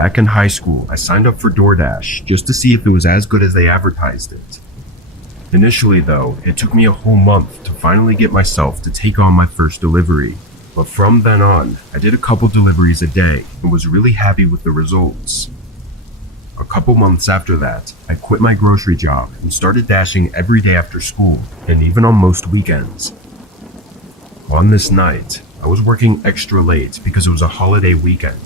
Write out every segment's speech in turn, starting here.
Back in high school, I signed up for DoorDash just to see if it was as good as they advertised it. Initially though, it took me a whole month to finally get myself to take on my first delivery. But from then on, I did a couple deliveries a day and was really happy with the results. A couple months after that, I quit my grocery job and started dashing every day after school and even on most weekends. On this night, I was working extra late because it was a holiday weekend.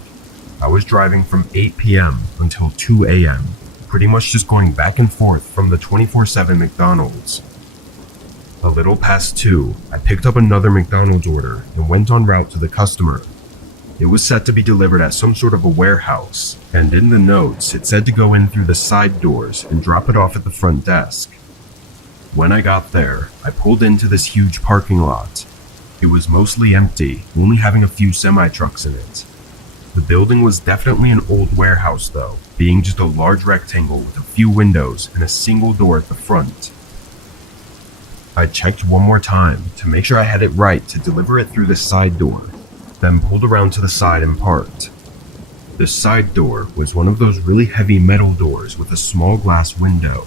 I was driving from 8 p.m. until 2 a.m., pretty much just going back and forth from the 24/7 McDonald's. A little past 2, I picked up another McDonald's order and went en route to the customer. It was set to be delivered at some sort of a warehouse, and in the notes it said to go in through the side doors and drop it off at the front desk. When I got there, I pulled into this huge parking lot. It was mostly empty, only having a few semi-trucks in it. The building was definitely an old warehouse though, being just a large rectangle with a few windows and a single door at the front. I checked one more time to make sure I had it right to deliver it through the side door, then pulled around to the side and parked. The side door was one of those really heavy metal doors with a small glass window.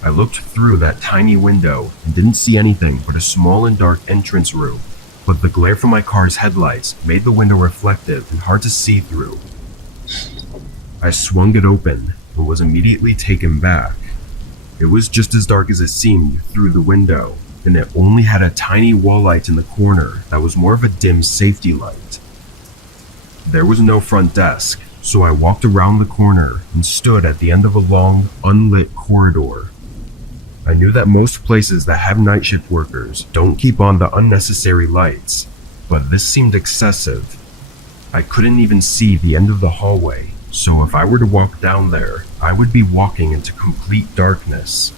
I looked through that tiny window and didn't see anything but a small and dark entrance room, but the glare from my car's headlights made the window reflective and hard to see through. I swung it open and was immediately taken back. It was just as dark as it seemed through the window, and it only had a tiny wall light in the corner that was more of a dim safety light. There was no front desk, so I walked around the corner and stood at the end of a long, unlit corridor. I knew that most places that have night shift workers don't keep on the unnecessary lights, but this seemed excessive. I couldn't even see the end of the hallway, so if I were to walk down there, I would be walking into complete darkness.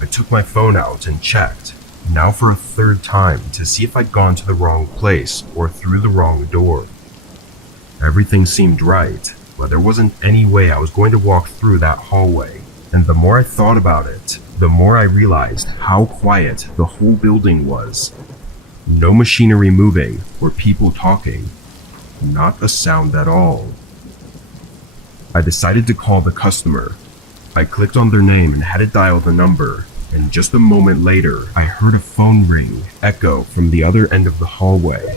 I took my phone out and checked, now for a third time, to see if I'd gone to the wrong place or through the wrong door. Everything seemed right, but there wasn't any way I was going to walk through that hallway, and the more I thought about it, the more I realized how quiet the whole building was. No machinery moving or people talking. Not a sound at all. I decided to call the customer. I clicked on their name and had it dial the number, and just a moment later, I heard a phone ring echo from the other end of the hallway.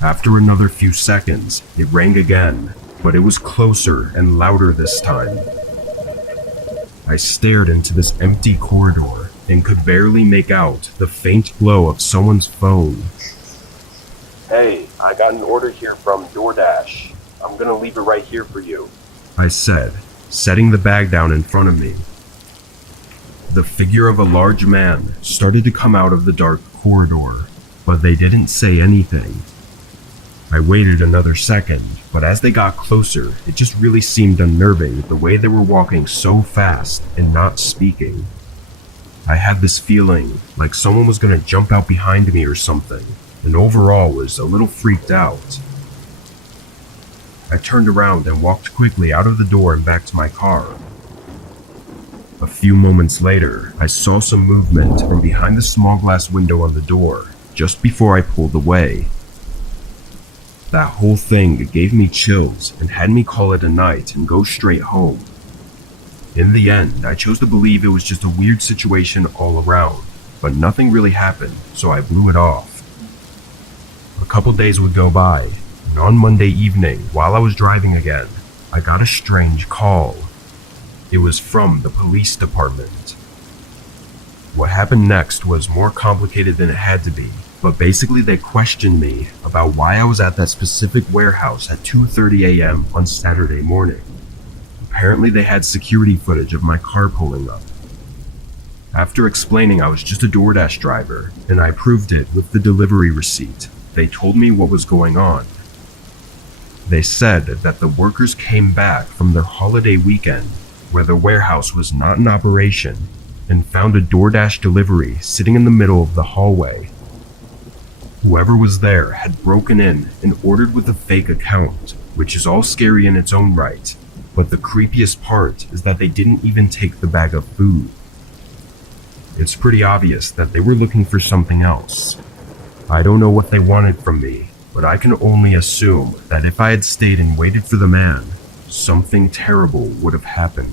After another few seconds, it rang again, but it was closer and louder this time. I stared into this empty corridor and could barely make out the faint glow of someone's phone. "Hey, I got an order here from DoorDash. I'm gonna leave it right here for you," I said, setting the bag down in front of me. The figure of a large man started to come out of the dark corridor, but they didn't say anything. I waited another second, but as they got closer, it just really seemed unnerving the way they were walking so fast and not speaking. I had this feeling like someone was gonna jump out behind me or something, and overall was a little freaked out. I turned around and walked quickly out of the door and back to my car. A few moments later, I saw some movement from behind the small glass window on the door, just before I pulled away. That whole thing gave me chills and had me call it a night and go straight home. In the end, I chose to believe it was just a weird situation all around, but nothing really happened, so I blew it off. A couple days would go by, and on Monday evening, while I was driving again, I got a strange call. It was from the police department. What happened next was more complicated than it had to be, but basically they questioned me about why I was at that specific warehouse at 2:30 a.m. on Saturday morning. Apparently they had security footage of my car pulling up. After explaining I was just a DoorDash driver, and I proved it with the delivery receipt, they told me what was going on. They said that the workers came back from their holiday weekend, where the warehouse was not in operation, and found a DoorDash delivery sitting in the middle of the hallway. Whoever was there had broken in and ordered with a fake account, which is all scary in its own right, but the creepiest part is that they didn't even take the bag of food. It's pretty obvious that they were looking for something else. I don't know what they wanted from me, but I can only assume that if I had stayed and waited for the man, something terrible would have happened.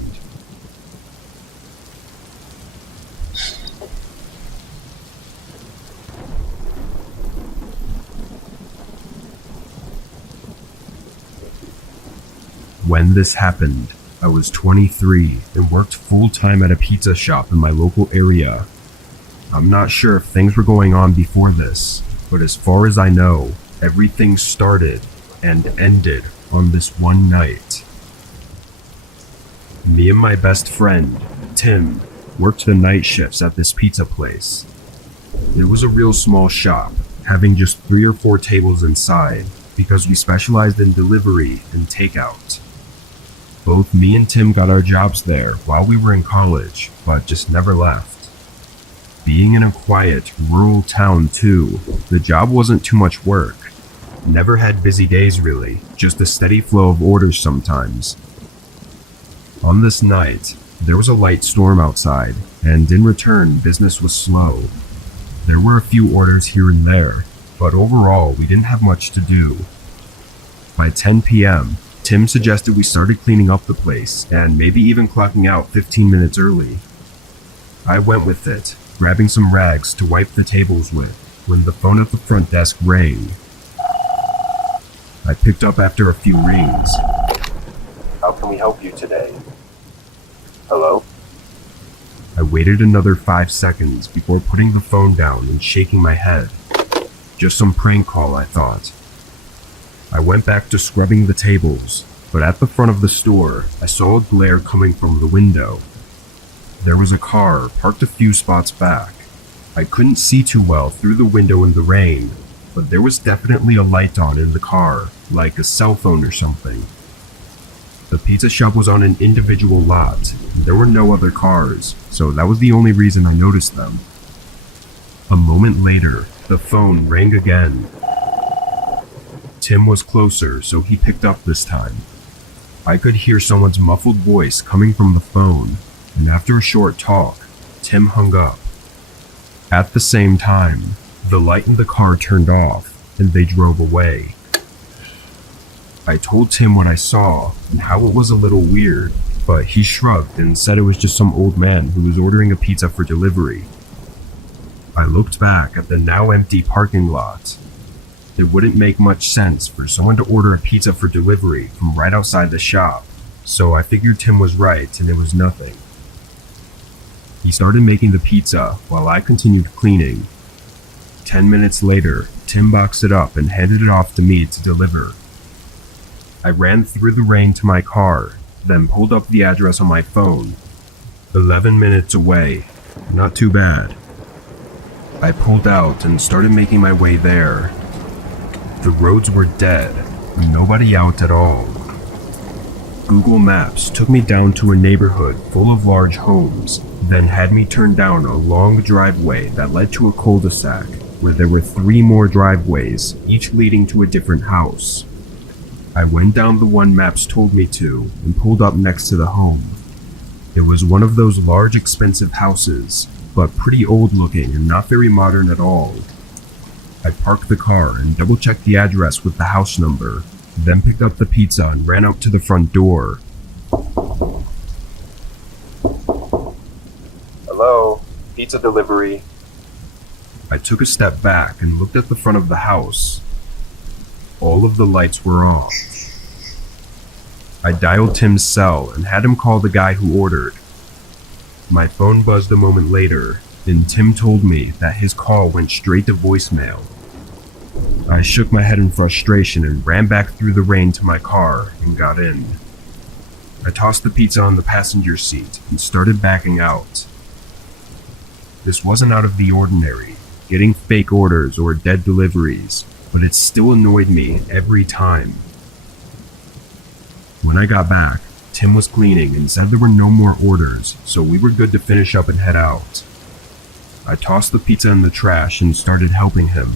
When this happened, I was 23 and worked full-time at a pizza shop in my local area. I'm not sure if things were going on before this, but as far as I know, everything started and ended on this one night. Me and my best friend, Tim, worked the night shifts at this pizza place. It was a real small shop, having just 3 or 4 tables inside because we specialized in delivery and takeout. Both me and Tim got our jobs there while we were in college, but just never left. Being in a quiet, rural town too, the job wasn't too much work. Never had busy days really, just a steady flow of orders sometimes. On this night, there was a light storm outside, and in return, business was slow. There were a few orders here and there, but overall, we didn't have much to do. By 10 p.m., Tim suggested we started cleaning up the place and maybe even clocking out 15 minutes early. I went with it, grabbing some rags to wipe the tables with, when the phone at the front desk rang. I picked up after a few rings. How can we help you today? Hello? I waited another 5 seconds before putting the phone down and shaking my head. Just some prank call, I thought. I went back to scrubbing the tables, but at the front of the store, I saw a glare coming from the window. There was a car parked a few spots back. I couldn't see too well through the window in the rain, but there was definitely a light on in the car, like a cell phone or something. The pizza shop was on an individual lot, and there were no other cars, so that was the only reason I noticed them. A moment later, the phone rang again. Tim was closer, so he picked up this time. I could hear someone's muffled voice coming from the phone, and after a short talk, Tim hung up. At the same time, the light in the car turned off, and they drove away. I told Tim what I saw, and how it was a little weird, but he shrugged and said it was just some old man who was ordering a pizza for delivery. I looked back at the now empty parking lot. It wouldn't make much sense for someone to order a pizza for delivery from right outside the shop, so I figured Tim was right and it was nothing. He started making the pizza while I continued cleaning. 10 minutes later, Tim boxed it up and handed it off to me to deliver. I ran through the rain to my car, then pulled up the address on my phone. 11 minutes away. Not too bad. I pulled out and started making my way there. The roads were dead, nobody out at all. Google Maps took me down to a neighborhood full of large homes, then had me turn down a long driveway that led to a cul-de-sac, where there were 3 more driveways, each leading to a different house. I went down the one Maps told me to, and pulled up next to the home. It was one of those large expensive houses, but pretty old looking and not very modern at all. I parked the car and double-checked the address with the house number, then picked up the pizza and ran out to the front door. Hello, pizza delivery. I took a step back and looked at the front of the house. All of the lights were off. I dialed Tim's cell and had him call the guy who ordered. My phone buzzed a moment later, and Tim told me that his call went straight to voicemail. I shook my head in frustration and ran back through the rain to my car and got in. I tossed the pizza on the passenger seat and started backing out. This wasn't out of the ordinary, getting fake orders or dead deliveries, but it still annoyed me every time. When I got back, Tim was cleaning and said there were no more orders, so we were good to finish up and head out. I tossed the pizza in the trash and started helping him.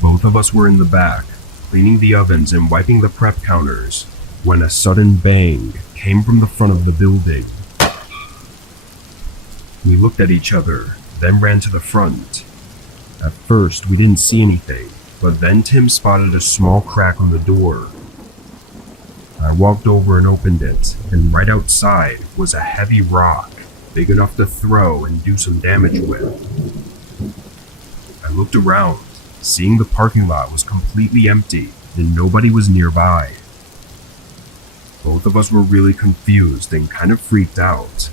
Both of us were in the back, cleaning the ovens and wiping the prep counters, when a sudden bang came from the front of the building. We looked at each other, then ran to the front. At first, we didn't see anything, But then Tim spotted a small crack on the door. I walked over and opened it, and right outside was a heavy rock, big enough to throw and do some damage with. I looked around, seeing the parking lot was completely empty and nobody was nearby. Both of us were really confused and kind of freaked out.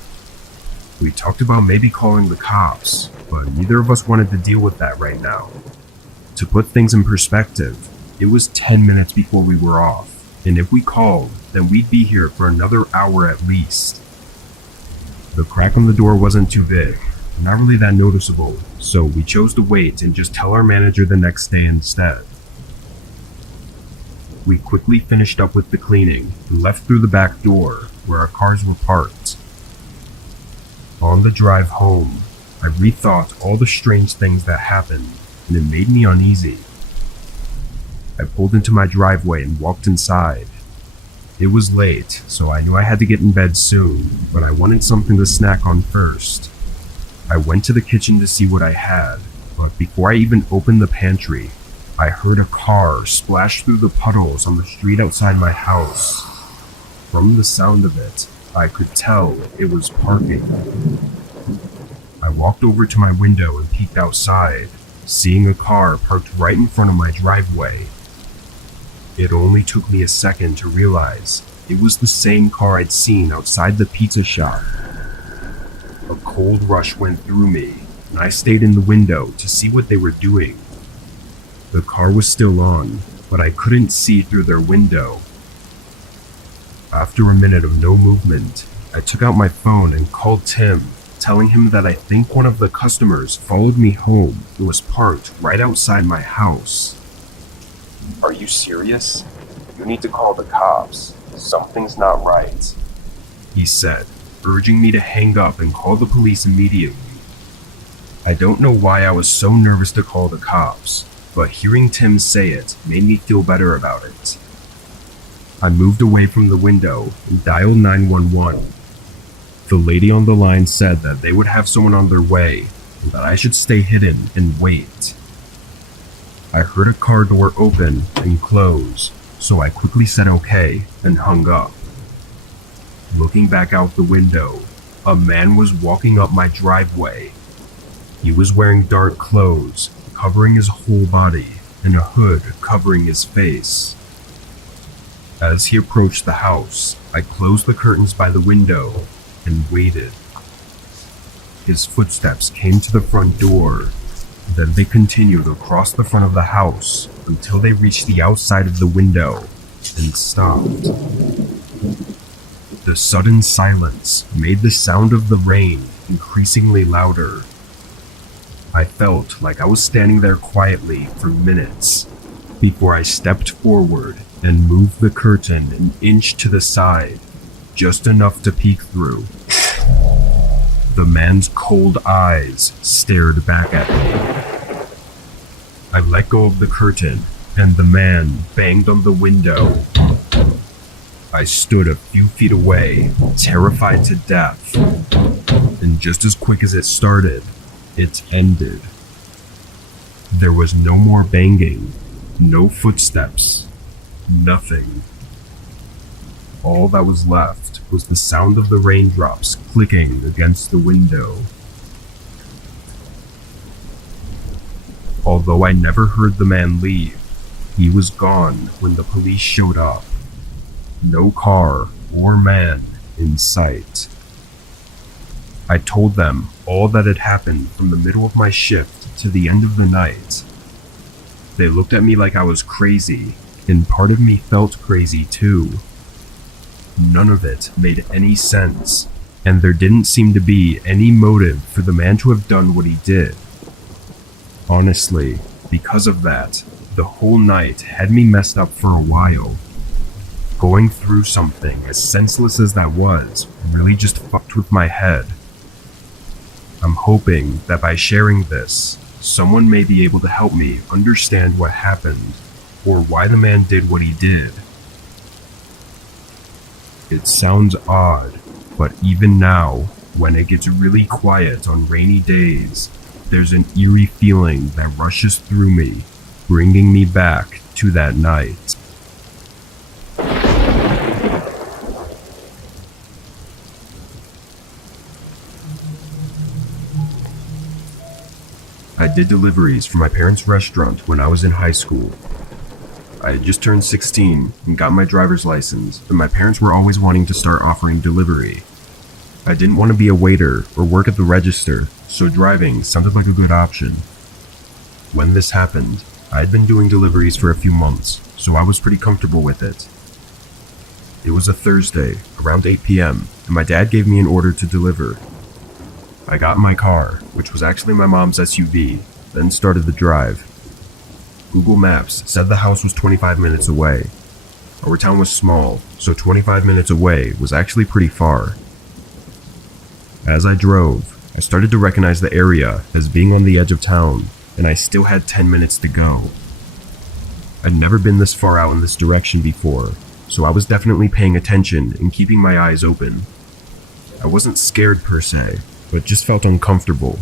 We talked about maybe calling the cops, but neither of us wanted to deal with that right now. To put things in perspective, it was 10 minutes before we were off, and if we called, then we'd be here for another hour at least. The crack on the door wasn't too big, not really that noticeable, so we chose to wait and just tell our manager the next day instead. We quickly finished up with the cleaning and left through the back door where our cars were parked. On the drive home, I rethought all the strange things that happened, and it made me uneasy. I pulled into my driveway and walked inside. It was late, so I knew I had to get in bed soon, but I wanted something to snack on first. I went to the kitchen to see what I had, but before I even opened the pantry, I heard a car splash through the puddles on the street outside my house. From the sound of it, I could tell it was parking. I walked over to my window and peeked outside, seeing a car parked right in front of my driveway. It only took me a second to realize it was the same car I'd seen outside the pizza shop. A cold rush went through me, and I stayed in the window to see what they were doing. The car was still on, but I couldn't see through their window. After a minute of no movement, I took out my phone and called Tim, telling him that I think one of the customers followed me home and was parked right outside my house. "Are you serious? You need to call the cops. Something's not right," he said, urging me to hang up and call the police immediately. I don't know why I was so nervous to call the cops, but hearing Tim say it made me feel better about it. I moved away from the window and dialed 911. The lady on the line said that they would have someone on their way and that I should stay hidden and wait. I heard a car door open and close, so I quickly said okay and hung up. Looking back out the window, a man was walking up my driveway. He was wearing dark clothes, covering his whole body, and a hood covering his face. As he approached the house, I closed the curtains by the window and waited. His footsteps came to the front door, then they continued across the front of the house until they reached the outside of the window and stopped. The sudden silence made the sound of the rain increasingly louder. I felt like I was standing there quietly for minutes before I stepped forward and moved the curtain an inch to the side, just enough to peek through. The man's cold eyes stared back at me. I let go of the curtain, and the man banged on the window. I stood a few feet away, terrified to death, and just as quick as it started, it ended. There was no more banging, no footsteps, nothing. All that was left was the sound of the raindrops clicking against the window. Although I never heard the man leave, he was gone when the police showed up. No car or man in sight. I told them all that had happened from the middle of my shift to the end of the night. They looked at me like I was crazy, and part of me felt crazy too. None of it made any sense, and there didn't seem to be any motive for the man to have done what he did. Honestly, because of that, the whole night had me messed up for a while. Going through something as senseless as that was really just fucked with my head. I'm hoping that by sharing this, someone may be able to help me understand what happened, or why the man did what he did. It sounds odd, but even now, when it gets really quiet on rainy days, there's an eerie feeling that rushes through me, bringing me back to that night. I did deliveries for my parents' restaurant when I was in high school. I had just turned 16 and got my driver's license, and my parents were always wanting to start offering delivery. I didn't want to be a waiter or work at the register, so driving sounded like a good option. When this happened, I had been doing deliveries for a few months, so I was pretty comfortable with it. It was a Thursday, around 8 p.m., and my dad gave me an order to deliver. I got in my car, which was actually my mom's SUV, then started the drive. Google Maps said the house was 25 minutes away. Our town was small, so 25 minutes away was actually pretty far. As I drove, I started to recognize the area as being on the edge of town, and I still had 10 minutes to go. I'd never been this far out in this direction before, so I was definitely paying attention and keeping my eyes open. I wasn't scared per se, but just felt uncomfortable.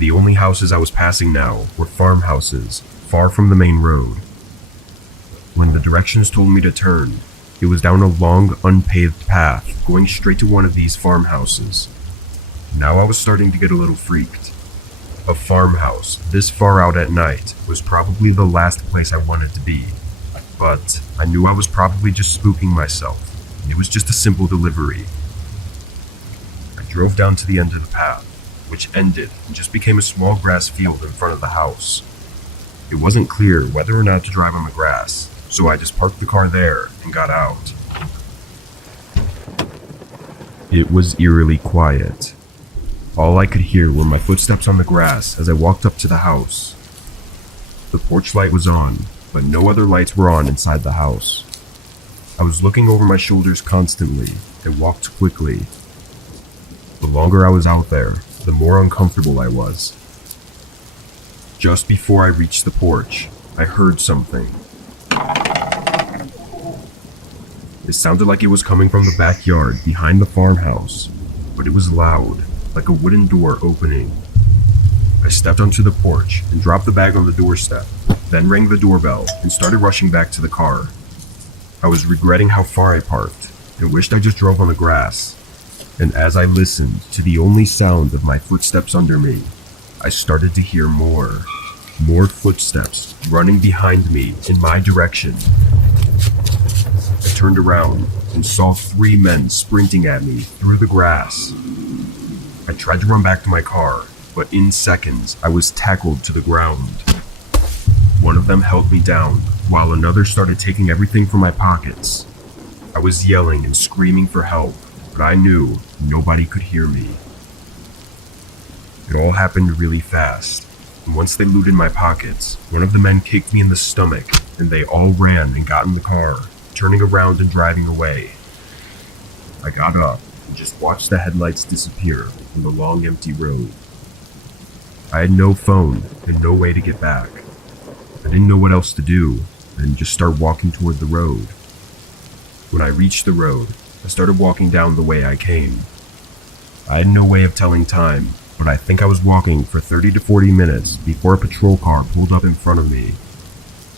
The only houses I was passing now were farmhouses, far from the main road. When the directions told me to turn, it was down a long, unpaved path going straight to one of these farmhouses. Now I was starting to get a little freaked. A farmhouse this far out at night was probably the last place I wanted to be, but I knew I was probably just spooking myself, and it was just a simple delivery. I drove down to the end of the path, which ended and just became a small grass field in front of the house. It wasn't clear whether or not to drive on the grass, so I just parked the car there and got out. It was eerily quiet. All I could hear were my footsteps on the grass as I walked up to the house. The porch light was on, but no other lights were on inside the house. I was looking over my shoulders constantly and walked quickly. The longer I was out there, the more uncomfortable I was. Just before I reached the porch, I heard something. It sounded like it was coming from the backyard behind the farmhouse, but it was loud, like a wooden door opening. I stepped onto the porch and dropped the bag on the doorstep, then rang the doorbell and started rushing back to the car. I was regretting how far I parked and wished I just drove on the grass. And as I listened to the only sound of my footsteps under me, I started to hear more footsteps running behind me in my direction. I turned around and saw 3 men sprinting at me through the grass. I tried to run back to my car, but in seconds I was tackled to the ground. One of them held me down, while another started taking everything from my pockets. I was yelling and screaming for help, but I knew nobody could hear me. It all happened really fast, and once they looted my pockets, one of the men kicked me in the stomach, and they all ran and got in the car, turning around and driving away. I got up and just watched the headlights disappear from the long empty road. I had no phone and no way to get back. I didn't know what else to do, and just start walking toward the road. When I reached the road, I started walking down the way I came. I had no way of telling time, but I think I was walking for 30 to 40 minutes before a patrol car pulled up in front of me.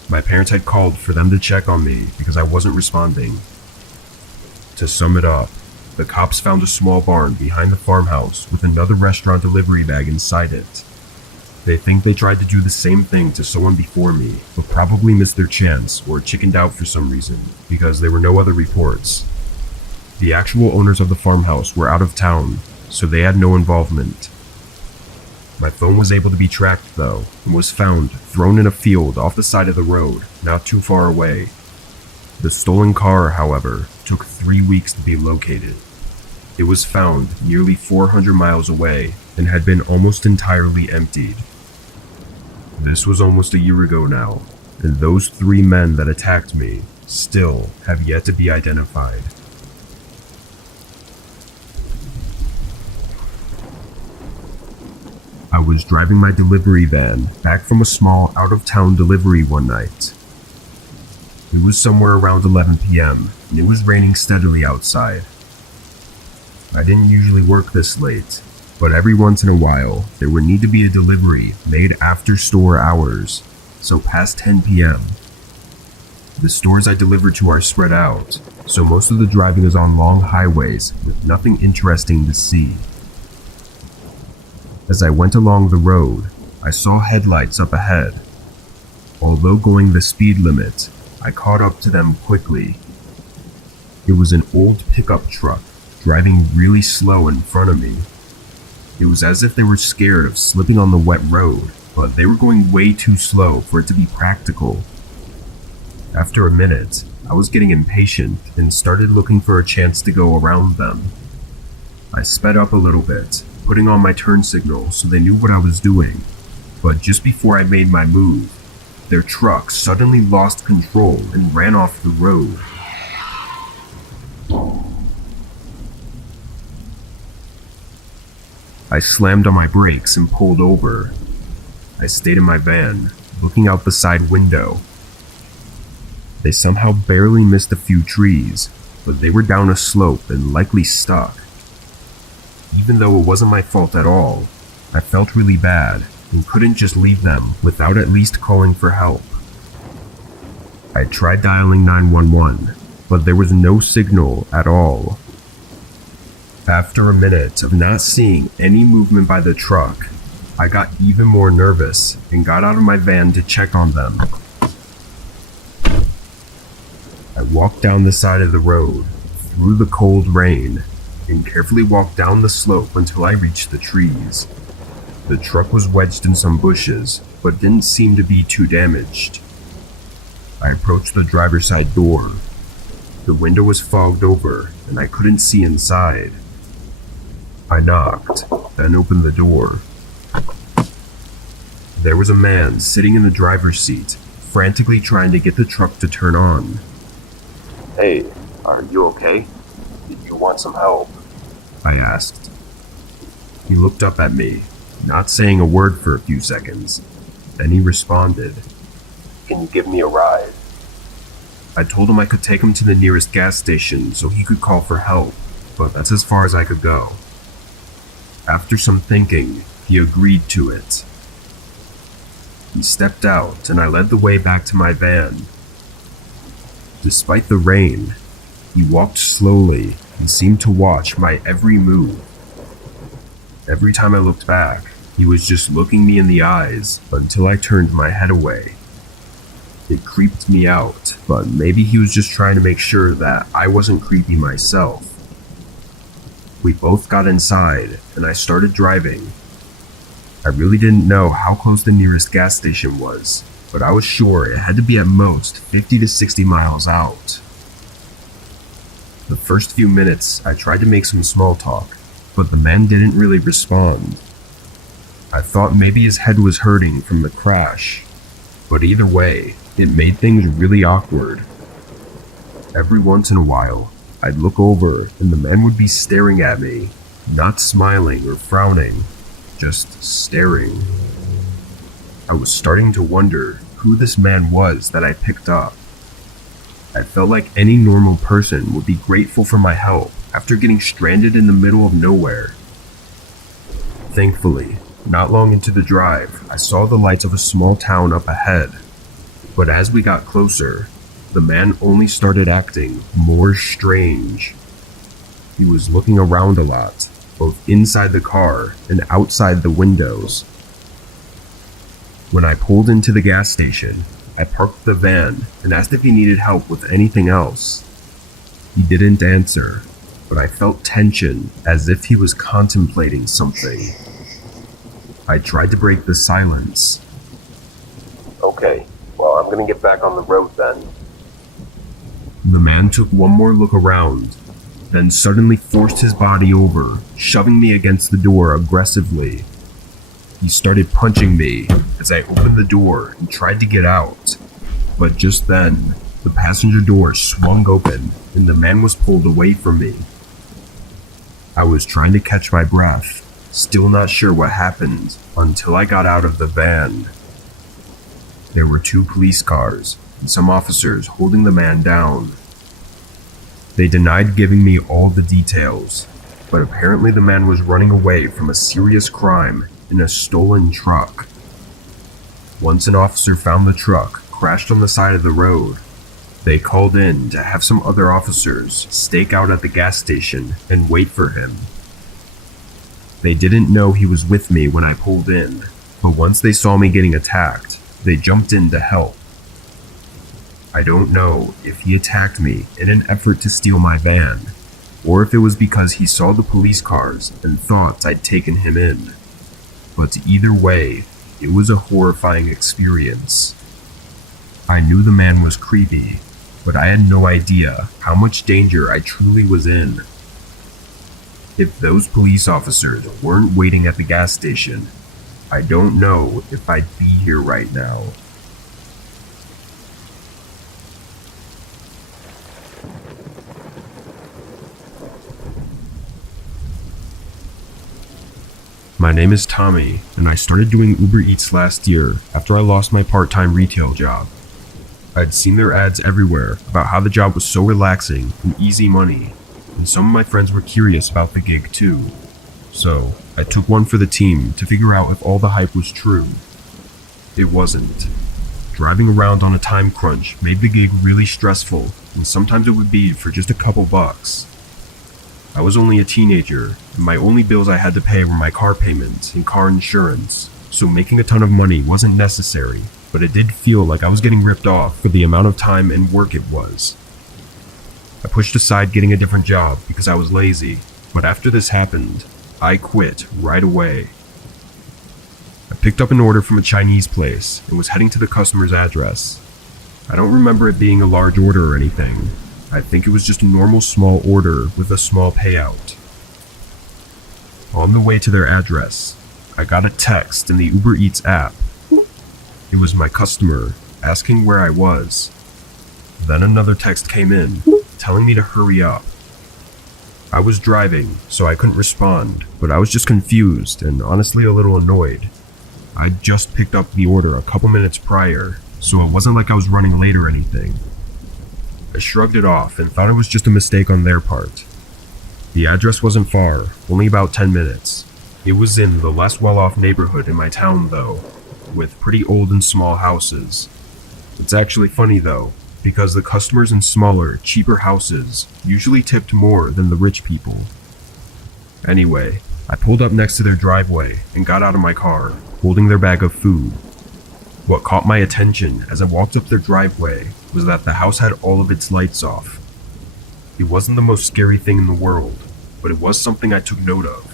My parents had called for them to check on me because I wasn't responding. To sum it up, the cops found a small barn behind the farmhouse with another restaurant delivery bag inside it. They think they tried to do the same thing to someone before me, but probably missed their chance or chickened out for some reason, because there were no other reports. The actual owners of the farmhouse were out of town, so they had no involvement. My phone was able to be tracked though, and was found thrown in a field off the side of the road, not too far away. The stolen car, however, took 3 weeks to be located. It was found nearly 400 miles away and had been almost entirely emptied. This was almost a year ago now, and those 3 men that attacked me still have yet to be identified. I was driving my delivery van back from a small out-of-town delivery one night. It was somewhere around 11 p.m., and it was raining steadily outside. I didn't usually work this late, but every once in a while, there would need to be a delivery made after store hours. so past 10 p.m. The stores I deliver to are spread out, so most of the driving is on long highways with nothing interesting to see. As I went along the road, I saw headlights up ahead. Although going the speed limit, I caught up to them quickly. It was an old pickup truck driving really slow in front of me. It was as if they were scared of slipping on the wet road, but they were going way too slow for it to be practical. After a minute, I was getting impatient and started looking for a chance to go around them. I sped up a little bit, putting on my turn signal so they knew what I was doing, but just before I made my move, their truck suddenly lost control and ran off the road. I slammed on my brakes and pulled over. I stayed in my van, looking out the side window. They somehow barely missed a few trees, but they were down a slope and likely stuck. Even though it wasn't my fault at all, I felt really bad and couldn't just leave them without at least calling for help. I tried dialing 911, but there was no signal at all. After a minute of not seeing any movement by the truck, I got even more nervous and got out of my van to check on them. I walked down the side of the road, through the cold rain, and carefully walked down the slope until I reached the trees. The truck was wedged in some bushes, but didn't seem to be too damaged. I approached the driver's side door. The window was fogged over, and I couldn't see inside. I knocked, then opened the door. There was a man sitting in the driver's seat, frantically trying to get the truck to turn on. "Hey, are you okay? Did you want some help?" I asked. He looked up at me, not saying a word for a few seconds. Then he responded, "Can you give me a ride?" I told him I could take him to the nearest gas station so he could call for help, but that's as far as I could go. After some thinking, he agreed to it. He stepped out and I led the way back to my van. Despite the rain, he walked slowly and seemed to watch my every move. Every time I looked back, he was just looking me in the eyes until I turned my head away. It creeped me out, but maybe he was just trying to make sure that I wasn't creepy myself. We both got inside and I started driving. I really didn't know how close the nearest gas station was, but I was sure it had to be at most 50 to 60 miles out. The first few minutes, I tried to make some small talk, but the man didn't really respond. I thought maybe his head was hurting from the crash, but either way, it made things really awkward. Every once in a while, I'd look over and the man would be staring at me, not smiling or frowning, just staring. I was starting to wonder who this man was that I picked up. I felt like any normal person would be grateful for my help after getting stranded in the middle of nowhere. Thankfully, not long into the drive, I saw the lights of a small town up ahead. But as we got closer, the man only started acting more strange. He was looking around a lot, both inside the car and outside the windows. When I pulled into the gas station, I parked the van and asked if he needed help with anything else. He didn't answer, but I felt tension as if he was contemplating something. I tried to break the silence. "Okay, well, I'm gonna get back on the road then." The man took one more look around, then suddenly forced his body over, shoving me against the door aggressively. He started punching me as I opened the door and tried to get out, but just then, the passenger door swung open and the man was pulled away from me. I was trying to catch my breath, still not sure what happened, until I got out of the van. There were 2 police cars and some officers holding the man down. They denied giving me all the details, but apparently the man was running away from a serious crime in a stolen truck. Once an officer found the truck crashed on the side of the road, they called in to have some other officers stake out at the gas station and wait for him. They didn't know he was with me when I pulled in, but once they saw me getting attacked, they jumped in to help. I don't know if he attacked me in an effort to steal my van, or if it was because he saw the police cars and thought I'd taken him in. But either way, it was a horrifying experience. I knew the man was creepy, but I had no idea how much danger I truly was in. If those police officers weren't waiting at the gas station, I don't know if I'd be here right now. My name is Tommy, and I started doing Uber Eats last year after I lost my part-time retail job. I'd seen their ads everywhere about how the job was so relaxing and easy money, and some of my friends were curious about the gig too. So, I took one for the team to figure out if all the hype was true. It wasn't. Driving around on a time crunch made the gig really stressful, and sometimes it would be for just a couple bucks. I was only a teenager, and my only bills I had to pay were my car payments and car insurance, so making a ton of money wasn't necessary, but it did feel like I was getting ripped off for the amount of time and work it was. I pushed aside getting a different job because I was lazy, but after this happened, I quit right away. I picked up an order from a Chinese place and was heading to the customer's address. I don't remember it being a large order or anything. I think it was just a normal small order with a small payout. On the way to their address, I got a text in the Uber Eats app. It was my customer asking where I was. Then another text came in, telling me to hurry up. I was driving, so I couldn't respond, but I was just confused and honestly a little annoyed. I'd just picked up the order a couple minutes prior, so it wasn't like I was running late or anything. I shrugged it off and thought it was just a mistake on their part. The address wasn't far, only about 10 minutes. It was in the less well-off neighborhood in my town though, with pretty old and small houses. It's actually funny though, because the customers in smaller, cheaper houses usually tipped more than the rich people. Anyway, I pulled up next to their driveway and got out of my car, holding their bag of food. What caught my attention as I walked up their driveway was that the house had all of its lights off. It wasn't the most scary thing in the world, but it was something I took note of.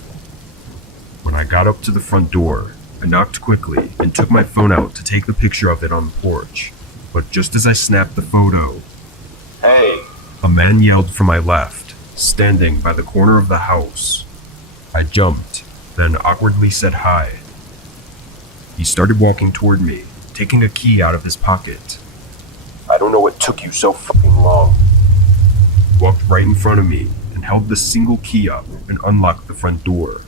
When I got up to the front door, I knocked quickly and took my phone out to take the picture of it on the porch. But just as I snapped the photo, "Hey!" a man yelled from my left, standing by the corner of the house. I jumped, then awkwardly said hi. He started walking toward me, taking a key out of his pocket. "I don't know what took you so fucking long." He walked right in front of me and held the single key up and unlocked the front door.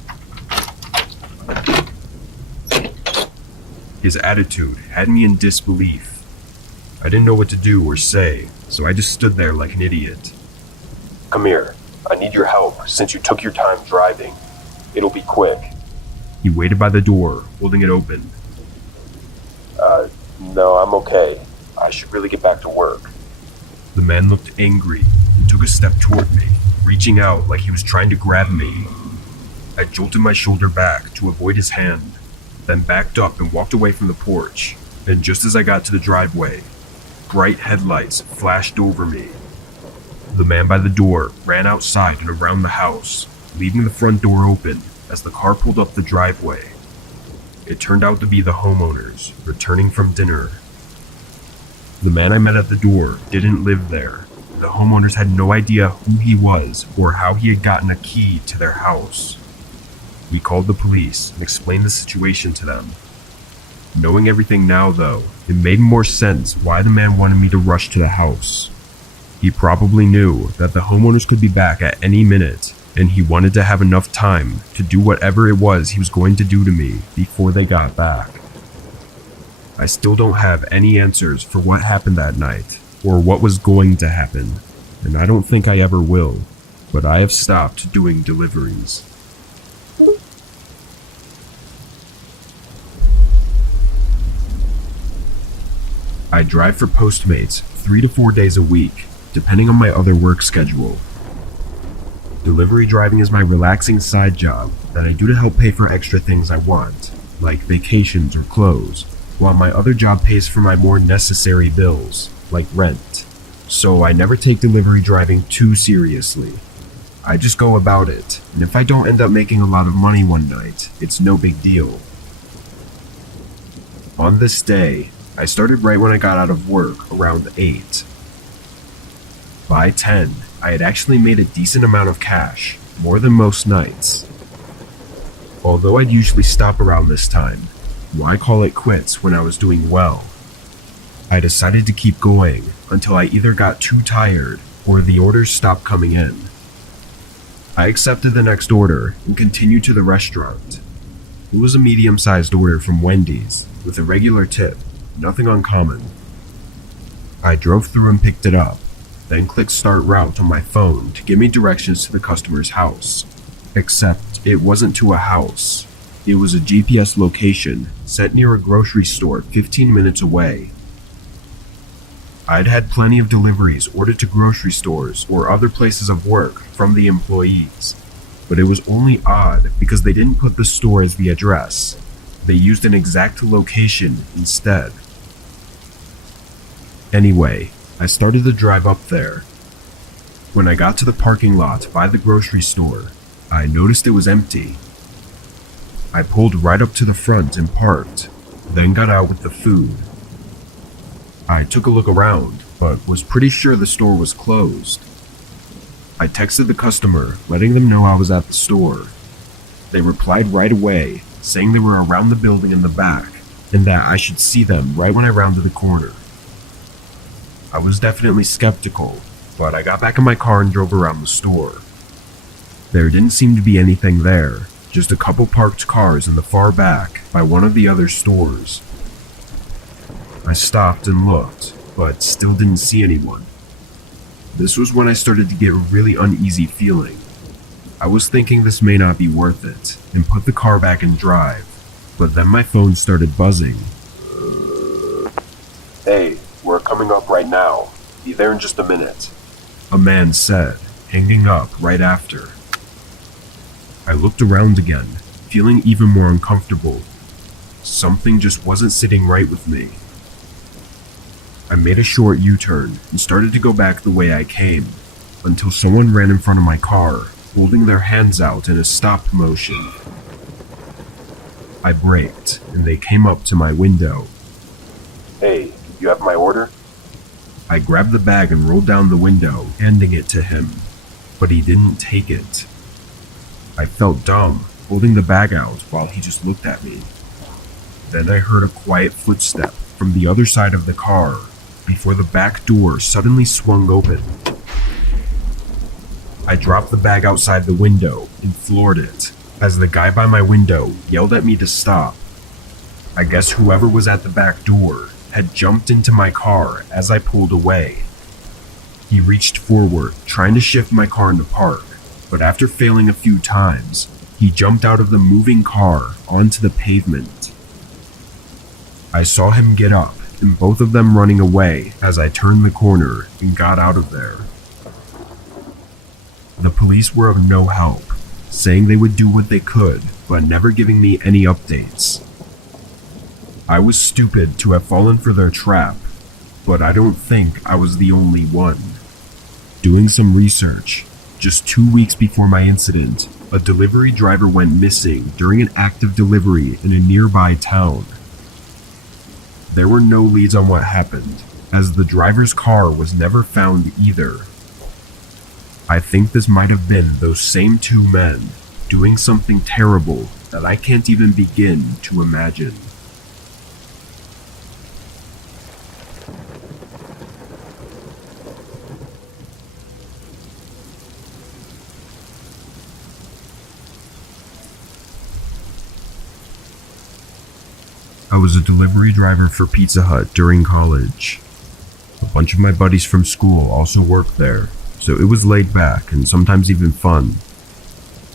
His attitude had me in disbelief. I didn't know what to do or say, so I just stood there like an idiot. "Come here. I need your help since you took your time driving. It'll be quick." He waited by the door, holding it open. No, I'm okay. I should really get back to work." The man looked angry and took a step toward me, reaching out like he was trying to grab me. I jolted my shoulder back to avoid his hand, then backed up and walked away from the porch. And just as I got to the driveway, bright headlights flashed over me. The man by the door ran outside and around the house, leaving the front door open as the car pulled up the driveway. It turned out to be the homeowners returning from dinner. The man I met at the door didn't live there. The homeowners had no idea who he was or how he had gotten a key to their house. We called the police and explained the situation to them. Knowing everything now though, it made more sense why the man wanted me to rush to the house. He probably knew that the homeowners could be back at any minute, and he wanted to have enough time to do whatever it was he was going to do to me before they got back. I still don't have any answers for what happened that night, or what was going to happen, and I don't think I ever will, but I have stopped doing deliveries. I drive for Postmates 3 to 4 days a week, depending on my other work schedule. Delivery driving is my relaxing side job that I do to help pay for extra things I want, like vacations or clothes, while my other job pays for my more necessary bills, like rent. So I never take delivery driving too seriously. I just go about it, and if I don't end up making a lot of money one night, it's no big deal. On this day, I started right when I got out of work, around 8. By 10, I had actually made a decent amount of cash, more than most nights. Although I'd usually stop around this time, why call it quits when I was doing well? I decided to keep going until I either got too tired or the orders stopped coming in. I accepted the next order and continued to the restaurant. It was a medium-sized order from Wendy's with a regular tip, nothing uncommon. I drove through and picked it up, then clicked start route on my phone to give me directions to the customer's house. Except it wasn't to a house. It was a GPS location set near a grocery store 15 minutes away. I'd had plenty of deliveries ordered to grocery stores or other places of work from the employees, but it was only odd because they didn't put the store as the address. They used an exact location instead. Anyway, I started to drive up there. When I got to the parking lot by the grocery store, I noticed it was empty. I pulled right up to the front and parked, then got out with the food. I took a look around, but was pretty sure the store was closed. I texted the customer, letting them know I was at the store. They replied right away, saying they were around the building in the back, and that I should see them right when I rounded the corner. I was definitely skeptical, but I got back in my car and drove around the store. There didn't seem to be anything there, just a couple parked cars in the far back by one of the other stores. I stopped and looked, but still didn't see anyone. This was when I started to get a really uneasy feeling. I was thinking this may not be worth it, and put the car back in drive, but then my phone started buzzing. "Hey, we're coming up right now. Be there in just a minute," a man said, hanging up right after. I looked around again, feeling even more uncomfortable. Something just wasn't sitting right with me. I made a short U-turn and started to go back the way I came, until someone ran in front of my car, holding their hands out in a stop motion. I braked, and they came up to my window. "Hey, you have my order?" I grabbed the bag and rolled down the window, handing it to him, but he didn't take it. I felt dumb, holding the bag out while he just looked at me. Then I heard a quiet footstep from the other side of the car, before the back door suddenly swung open. I dropped the bag outside the window and floored it, as the guy by my window yelled at me to stop. I guess whoever was at the back door had jumped into my car as I pulled away. He reached forward, trying to shift my car into park, but after failing a few times, he jumped out of the moving car onto the pavement. I saw him get up, and both of them running away as I turned the corner and got out of there. The police were of no help, saying they would do what they could, but never giving me any updates. I was stupid to have fallen for their trap, but I don't think I was the only one. Doing some research, just 2 weeks before my incident, a delivery driver went missing during an active delivery in a nearby town. There were no leads on what happened, as the driver's car was never found either. I think this might have been those same two men doing something terrible that I can't even begin to imagine. I was a delivery driver for Pizza Hut during college. A bunch of my buddies from school also worked there, so it was laid back and sometimes even fun.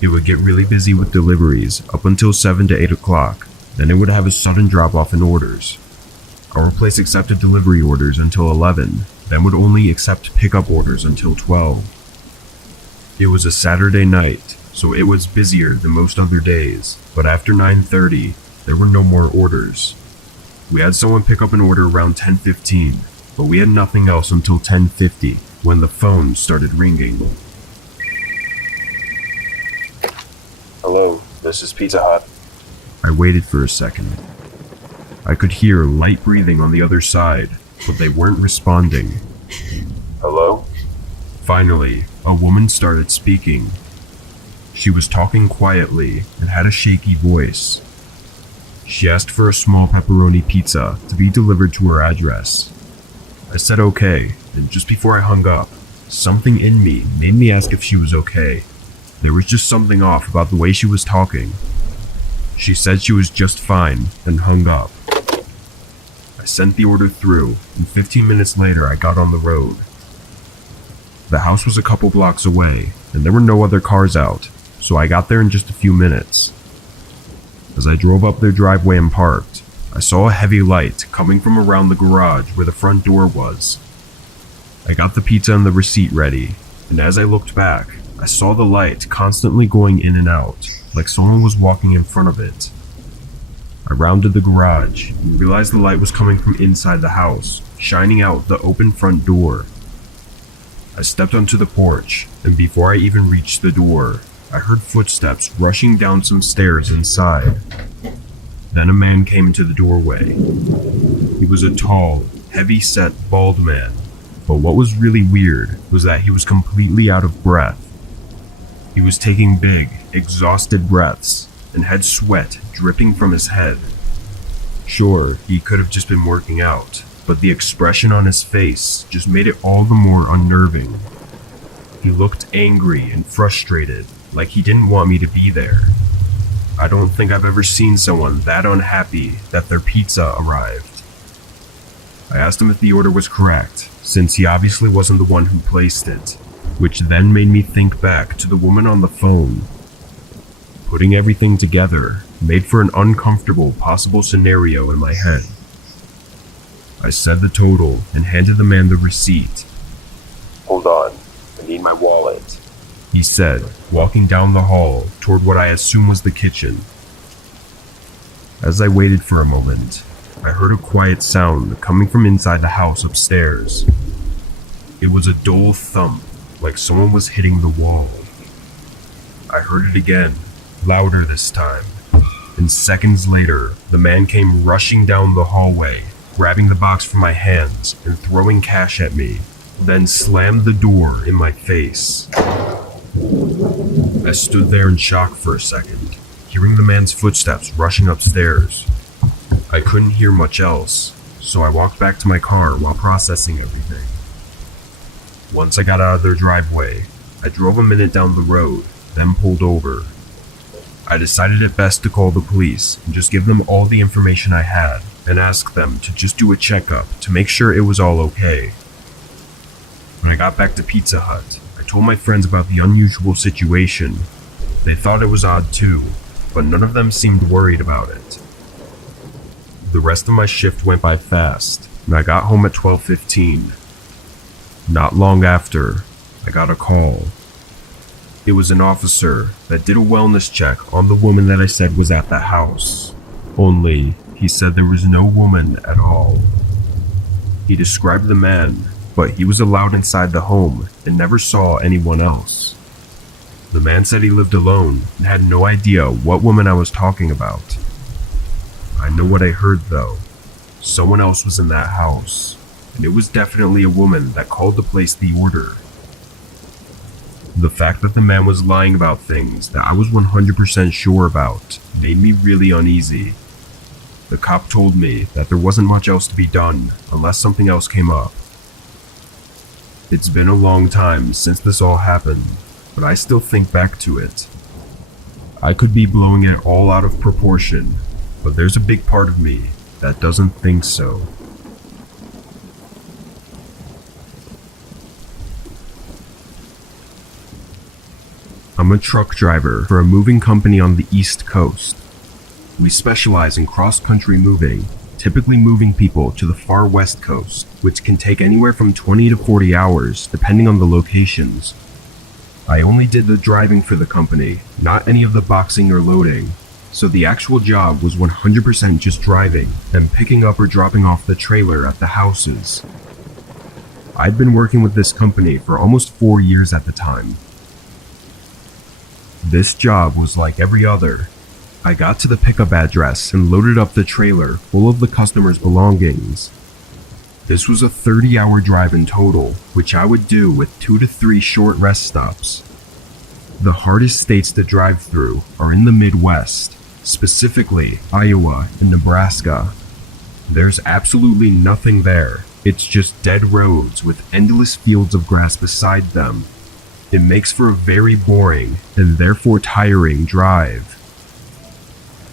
It would get really busy with deliveries up until 7 to 8 o'clock, then it would have a sudden drop off in orders. Our place accepted delivery orders until 11, then would only accept pickup orders until 12. It was a Saturday night, so it was busier than most other days, but after 9:30, there were no more orders. We had someone pick up an order around 10:15, but we had nothing else until 10:50 when the phone started ringing. Hello, this is Pizza Hut. I waited for a second. I could hear light breathing on the other side, but they weren't responding. Hello? Finally, a woman started speaking. She was talking quietly and had a shaky voice. She asked for a small pepperoni pizza to be delivered to her address. I said okay, and just before I hung up, something in me made me ask if she was okay. There was just something off about the way she was talking. She said she was just fine and hung up. I sent the order through, and 15 minutes later I got on the road. The house was a couple blocks away, and there were no other cars out, so I got there in just a few minutes. As I drove up their driveway and parked, I saw a heavy light coming from around the garage where the front door was. I got the pizza and the receipt ready, and as I looked back, I saw the light constantly going in and out, like someone was walking in front of it. I rounded the garage and realized the light was coming from inside the house, shining out the open front door. I stepped onto the porch, and before I even reached the door, I heard footsteps rushing down some stairs inside. Then a man came into the doorway. He was a tall, heavy-set, bald man, but what was really weird was that he was completely out of breath. He was taking big, exhausted breaths and had sweat dripping from his head. Sure, he could have just been working out, but the expression on his face just made it all the more unnerving. He looked angry and frustrated, like he didn't want me to be there. I don't think I've ever seen someone that unhappy that their pizza arrived. I asked him if the order was correct, since he obviously wasn't the one who placed it, which then made me think back to the woman on the phone. Putting everything together made for an uncomfortable possible scenario in my head. I said the total and handed the man the receipt. Hold on, I need my wallet. He said, walking down the hall toward what I assume was the kitchen. As I waited for a moment, I heard a quiet sound coming from inside the house upstairs. It was a dull thump, like someone was hitting the wall. I heard it again, louder this time, and seconds later, the man came rushing down the hallway, grabbing the box from my hands and throwing cash at me, then slammed the door in my face. I stood there in shock for a second, hearing the man's footsteps rushing upstairs. I couldn't hear much else, so I walked back to my car while processing everything. Once I got out of their driveway, I drove a minute down the road, then pulled over. I decided it best to call the police and just give them all the information I had and ask them to just do a checkup to make sure it was all okay. When I got back to Pizza Hut, I told my friends about the unusual situation. They thought it was odd too, but none of them seemed worried about it. The rest of my shift went by fast, and I got home at 12:15. Not long after, I got a call. It was an officer that did a wellness check on the woman that I said was at the house. Only, he said there was no woman at all. He described the man, but he was allowed inside the home and never saw anyone else. The man said he lived alone and had no idea what woman I was talking about. I know what I heard though. Someone else was in that house, and it was definitely a woman that called to place the order. The fact that the man was lying about things that I was 100% sure about made me really uneasy. The cop told me that there wasn't much else to be done unless something else came up. It's been a long time since this all happened, but I still think back to it. I could be blowing it all out of proportion, but there's a big part of me that doesn't think so. I'm a truck driver for a moving company on the East Coast. We specialize in cross-country moving, typically moving people to the far west coast, which can take anywhere from 20 to 40 hours depending on the locations. I only did the driving for the company, not any of the boxing or loading, so the actual job was 100% just driving and picking up or dropping off the trailer at the houses. I'd been working with this company for almost 4 years at the time. This job was like every other. I got to the pickup address and loaded up the trailer full of the customer's belongings. This was a 30-hour drive in total, which I would do with 2 to 3 short rest stops. The hardest states to drive through are in the Midwest, specifically Iowa and Nebraska. There's absolutely nothing there. It's just dead roads with endless fields of grass beside them. It makes for a very boring and therefore tiring drive.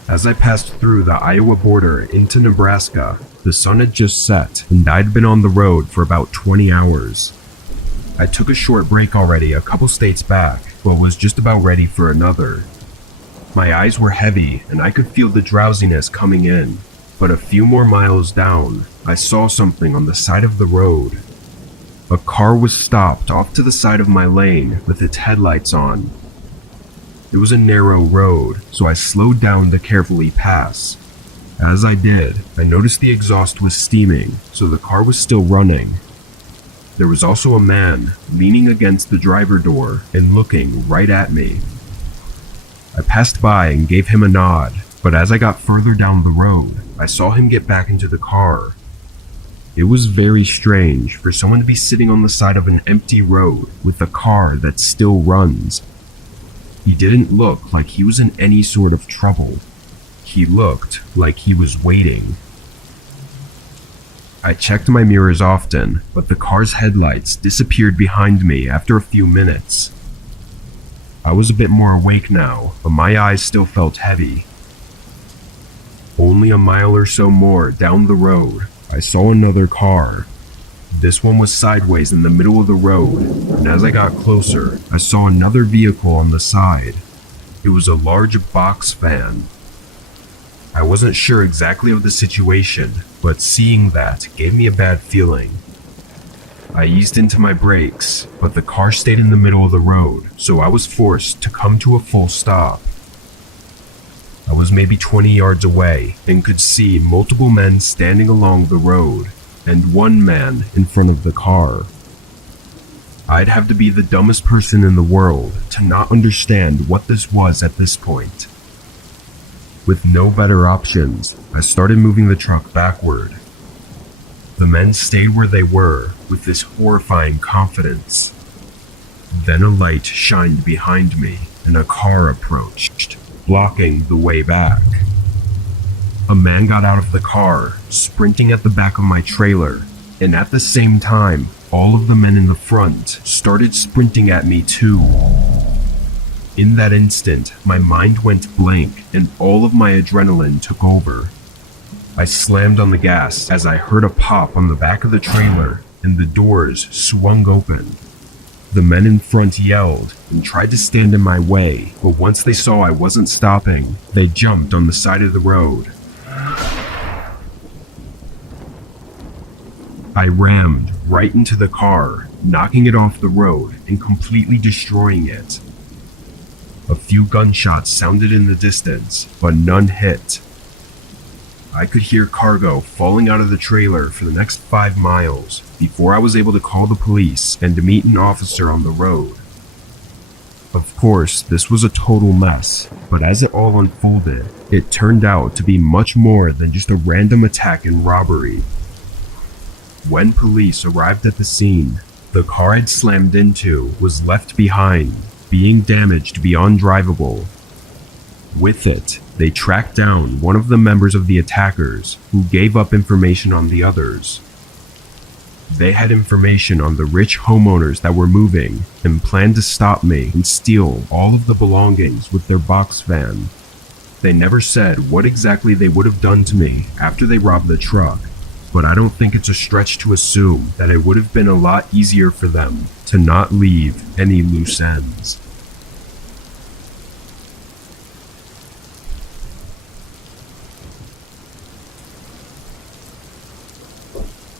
As I passed through the Iowa border into Nebraska, the sun had just set and I'd been on the road for about 20 hours. I took a short break already a couple states back, but was just about ready for another. My eyes were heavy and I could feel the drowsiness coming in, but a few more miles down, I saw something on the side of the road. A car was stopped off to the side of my lane with its headlights on. It was a narrow road, so I slowed down to carefully pass. As I did, I noticed the exhaust was steaming, so the car was still running. There was also a man leaning against the driver door and looking right at me. I passed by and gave him a nod, but as I got further down the road, I saw him get back into the car. It was very strange for someone to be sitting on the side of an empty road with a car that still runs. He didn't look like he was in any sort of trouble. He looked like he was waiting. I checked my mirrors often, but the car's headlights disappeared behind me after a few minutes. I was a bit more awake now, but my eyes still felt heavy. Only a mile or so more down the road, I saw another car. This one was sideways in the middle of the road, and as I got closer, I saw another vehicle on the side. It was a large box van. I wasn't sure exactly of the situation, but seeing that gave me a bad feeling. I eased into my brakes, but the car stayed in the middle of the road, so I was forced to come to a full stop. I was maybe 20 yards away and could see multiple men standing along the road, and one man in front of the car. I'd have to be the dumbest person in the world to not understand what this was at this point. With no better options, I started moving the truck backward. The men stayed where they were with this horrifying confidence. Then a light shined behind me and a car approached, blocking the way back. A man got out of the car, sprinting at the back of my trailer, and at the same time, all of the men in the front started sprinting at me too. In that instant, my mind went blank and all of my adrenaline took over. I slammed on the gas as I heard a pop on the back of the trailer and the doors swung open. The men in front yelled and tried to stand in my way, but once they saw I wasn't stopping, they jumped on the side of the road. I rammed right into the car, knocking it off the road and completely destroying it. A few gunshots sounded in the distance, but none hit. I could hear cargo falling out of the trailer for the next 5 miles before I was able to call the police and to meet an officer on the road. Of course, this was a total mess, but as it all unfolded, it turned out to be much more than just a random attack and robbery. When police arrived at the scene, the car I'd slammed into was left behind, being damaged beyond drivable. With it, they tracked down one of the members of the attackers, who gave up information on the others. They had information on the rich homeowners that were moving and planned to stop me and steal all of the belongings with their box van. They never said what exactly they would have done to me after they robbed the truck, but I don't think it's a stretch to assume that it would have been a lot easier for them to not leave any loose ends.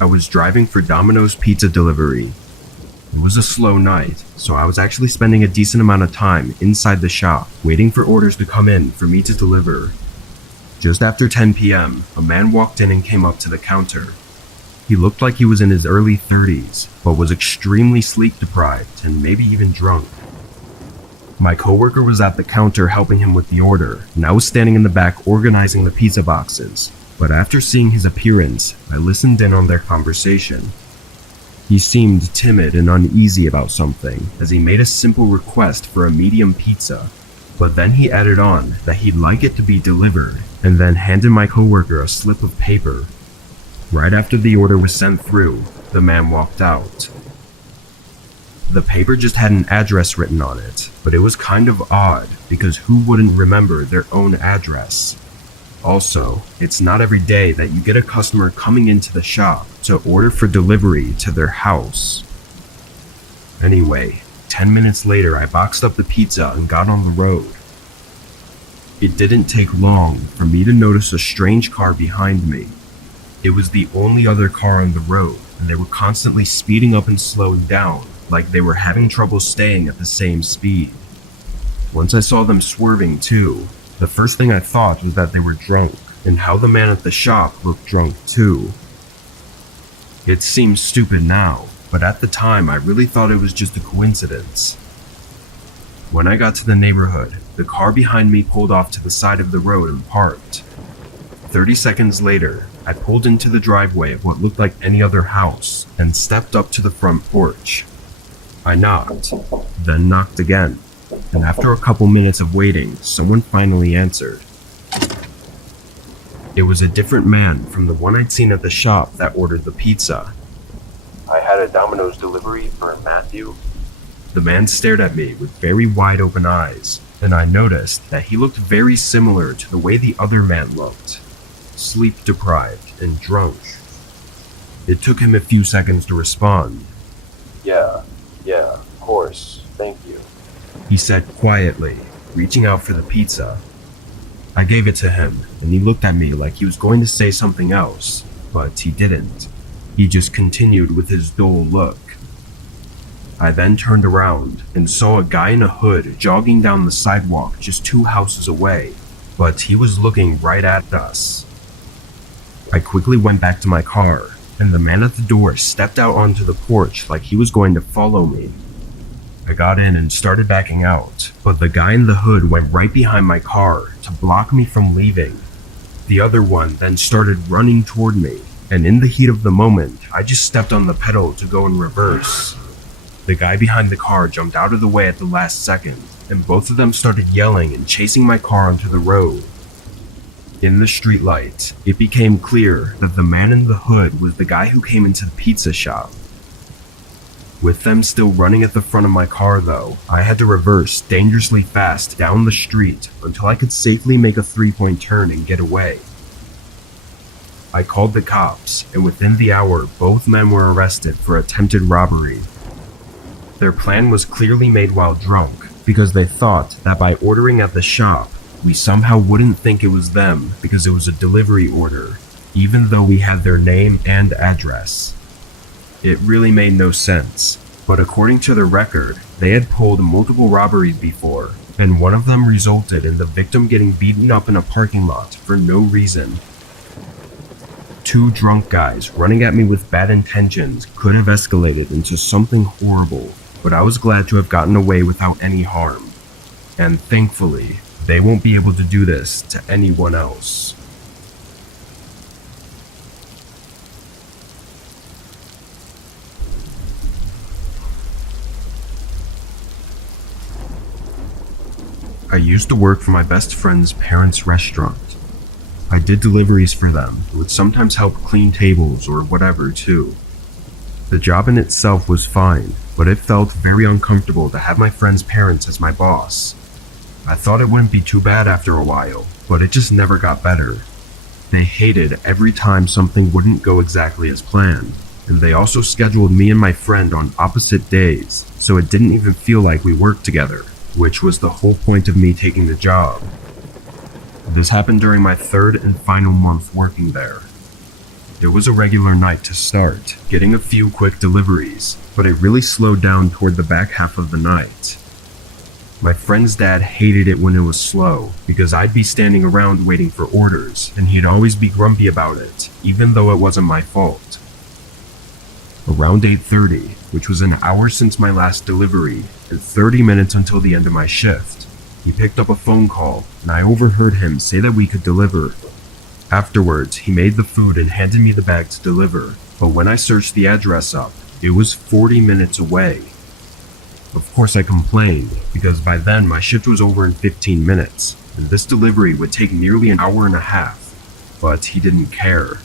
I was driving for Domino's pizza delivery. It was a slow night, so I was actually spending a decent amount of time inside the shop, waiting for orders to come in for me to deliver. Just after 10 p.m., a man walked in and came up to the counter. He looked like he was in his early 30s, but was extremely sleep deprived and maybe even drunk. My coworker was at the counter helping him with the order, and I was standing in the back organizing the pizza boxes. But after seeing his appearance, I listened in on their conversation. He seemed timid and uneasy about something, as he made a simple request for a medium pizza. But then he added on that he'd like it to be delivered, and then handed my coworker a slip of paper. Right after the order was sent through, the man walked out. The paper just had an address written on it, but it was kind of odd because who wouldn't remember their own address? Also, it's not every day that you get a customer coming into the shop to order for delivery to their house. Anyway, 10 minutes later I boxed up the pizza and got on the road. It didn't take long for me to notice a strange car behind me. It was the only other car on the road, and they were constantly speeding up and slowing down, like they were having trouble staying at the same speed. Once I saw them swerving too, the first thing I thought was that they were drunk, and how the man at the shop looked drunk too. It seems stupid now, but at the time I really thought it was just a coincidence. When I got to the neighborhood, the car behind me pulled off to the side of the road and parked. 30 seconds later, I pulled into the driveway of what looked like any other house and stepped up to the front porch. I knocked, then knocked again, and after a couple minutes of waiting, someone finally answered. It was a different man from the one I'd seen at the shop that ordered the pizza. I had a Domino's delivery for Matthew. The man stared at me with very wide open eyes, and I noticed that he looked very similar to the way the other man looked. Sleep deprived and drunk. It took him a few seconds to respond. Yeah, of course, thank you. He said quietly, reaching out for the pizza. I gave it to him, and he looked at me like he was going to say something else, but he didn't. He just continued with his dull look. I then turned around and saw a guy in a hood jogging down the sidewalk just 2 houses away, but he was looking right at us. I quickly went back to my car, and the man at the door stepped out onto the porch like he was going to follow me. I got in and started backing out, but the guy in the hood went right behind my car to block me from leaving. The other one then started running toward me, and in the heat of the moment, I just stepped on the pedal to go in reverse. The guy behind the car jumped out of the way at the last second, and both of them started yelling and chasing my car onto the road. In the streetlight, it became clear that the man in the hood was the guy who came into the pizza shop. With them still running at the front of my car though, I had to reverse dangerously fast down the street until I could safely make a 3-point turn and get away. I called the cops, and within the hour, both men were arrested for attempted robbery. Their plan was clearly made while drunk, because they thought that by ordering at the shop, we somehow wouldn't think it was them because it was a delivery order, even though we had their name and address. It really made no sense, but according to the record, they had pulled multiple robberies before, and one of them resulted in the victim getting beaten up in a parking lot for no reason. 2 drunk guys running at me with bad intentions could have escalated into something horrible, but I was glad to have gotten away without any harm. And thankfully, they won't be able to do this to anyone else. I used to work for my best friend's parents' restaurant. I did deliveries for them, and would sometimes help clean tables or whatever too. The job in itself was fine, but it felt very uncomfortable to have my friend's parents as my boss. I thought it wouldn't be too bad after a while, but it just never got better. They hated every time something wouldn't go exactly as planned, and they also scheduled me and my friend on opposite days, so it didn't even feel like we worked together, which was the whole point of me taking the job. This happened during my 3rd and final month working there. It was a regular night to start, getting a few quick deliveries, but it really slowed down toward the back half of the night. My friend's dad hated it when it was slow, because I'd be standing around waiting for orders, and he'd always be grumpy about it, even though it wasn't my fault. Around 8:30, which was an hour since my last delivery, and 30 minutes until the end of my shift, he picked up a phone call, and I overheard him say that we could deliver. Afterwards, he made the food and handed me the bag to deliver, but when I searched the address up, it was 40 minutes away. Of course I complained, because by then my shift was over in 15 minutes, and this delivery would take nearly an hour and a half, but he didn't care.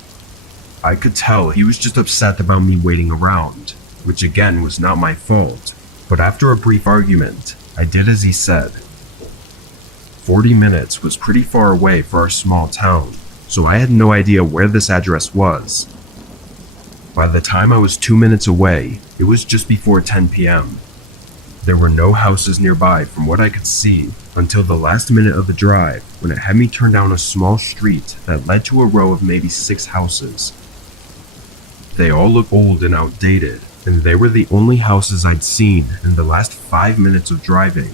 I could tell he was just upset about me waiting around, which again was not my fault, but after a brief argument, I did as he said. 40 minutes was pretty far away for our small town, so I had no idea where this address was. By the time I was 2 minutes away, it was just before 10 p.m. There were no houses nearby from what I could see until the last minute of the drive when it had me turn down a small street that led to a row of maybe 6 houses. They all looked old and outdated, and they were the only houses I'd seen in the last 5 minutes of driving.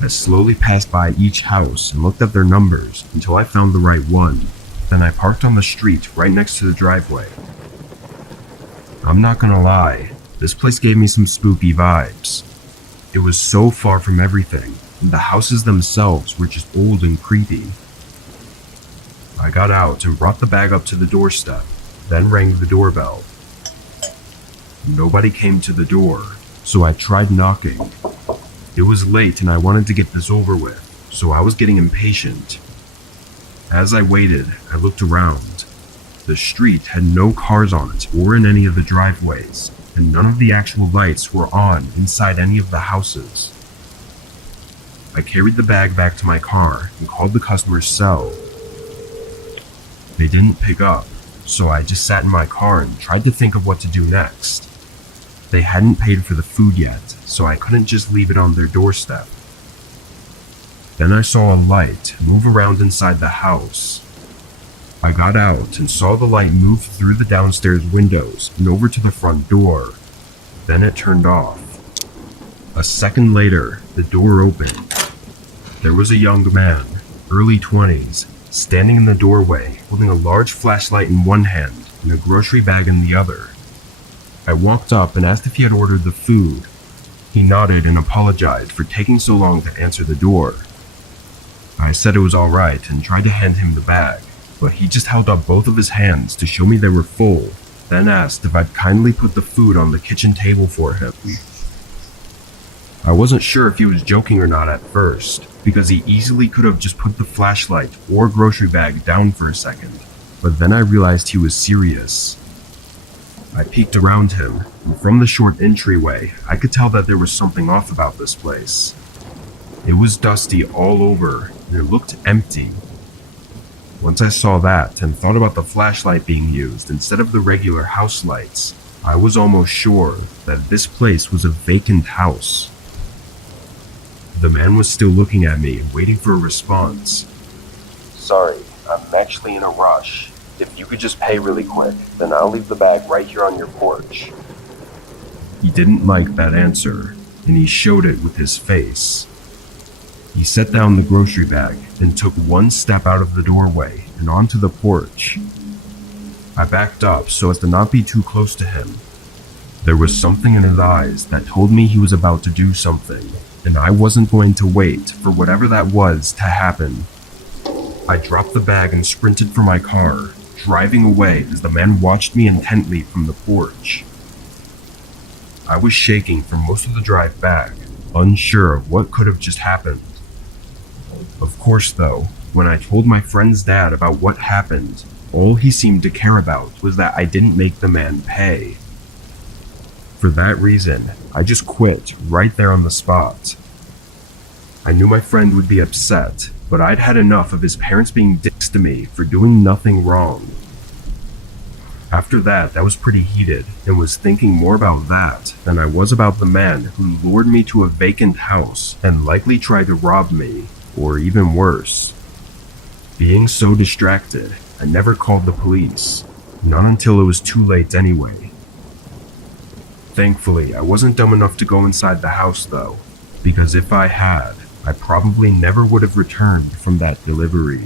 I slowly passed by each house and looked at their numbers until I found the right one. Then I parked on the street right next to the driveway. I'm not gonna lie, this place gave me some spooky vibes. It was so far from everything, and the houses themselves were just old and creepy. I got out and brought the bag up to the doorstep, then rang the doorbell. Nobody came to the door, so I tried knocking. It was late and I wanted to get this over with, so I was getting impatient. As I waited, I looked around. The street had no cars on it or in any of the driveways, and none of the actual lights were on inside any of the houses. I carried the bag back to my car and called the customer's cell. They didn't pick up, so I just sat in my car and tried to think of what to do next. They hadn't paid for the food yet, so I couldn't just leave it on their doorstep. Then I saw a light move around inside the house. I got out and saw the light move through the downstairs windows and over to the front door. Then it turned off. A second later, the door opened. There was a young man, early 20s, standing in the doorway, holding a large flashlight in one hand and a grocery bag in the other. I walked up and asked if he had ordered the food. He nodded and apologized for taking so long to answer the door. I said it was alright and tried to hand him the bag, but he just held up both of his hands to show me they were full, then asked if I'd kindly put the food on the kitchen table for him. I wasn't sure if he was joking or not at first, because he easily could have just put the flashlight or grocery bag down for a second, but then I realized he was serious. I peeked around him, and from the short entryway, I could tell that there was something off about this place. It was dusty all over, and it looked empty. Once I saw that and thought about the flashlight being used instead of the regular house lights, I was almost sure that this place was a vacant house. The man was still looking at me, waiting for a response. Sorry, I'm actually in a rush. If you could just pay really quick, then I'll leave the bag right here on your porch. He didn't like that answer, and he showed it with his face. He set down the grocery bag and took one step out of the doorway and onto the porch. I backed up so as to not be too close to him. There was something in his eyes that told me he was about to do something, and I wasn't going to wait for whatever that was to happen. I dropped the bag and sprinted for my car, driving away as the man watched me intently from the porch. I was shaking for most of the drive back, unsure of what could have just happened. Of course, though, when I told my friend's dad about what happened, all he seemed to care about was that I didn't make the man pay. For that reason, I just quit right there on the spot. I knew my friend would be upset, but I'd had enough of his parents being dicks to me for doing nothing wrong. After that, I was pretty heated and was thinking more about that than I was about the man who lured me to a vacant house and likely tried to rob me, or even worse. Being so distracted, I never called the police. Not until it was too late anyway. Thankfully, I wasn't dumb enough to go inside the house though, because if I had, I probably never would have returned from that delivery.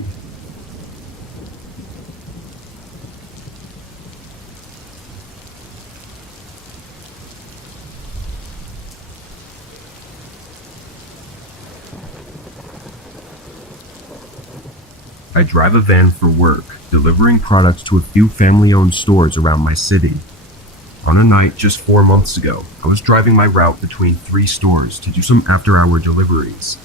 I drive a van for work, delivering products to a few family-owned stores around my city. On a night just 4 months ago, I was driving my route between 3 stores to do some after-hour deliveries.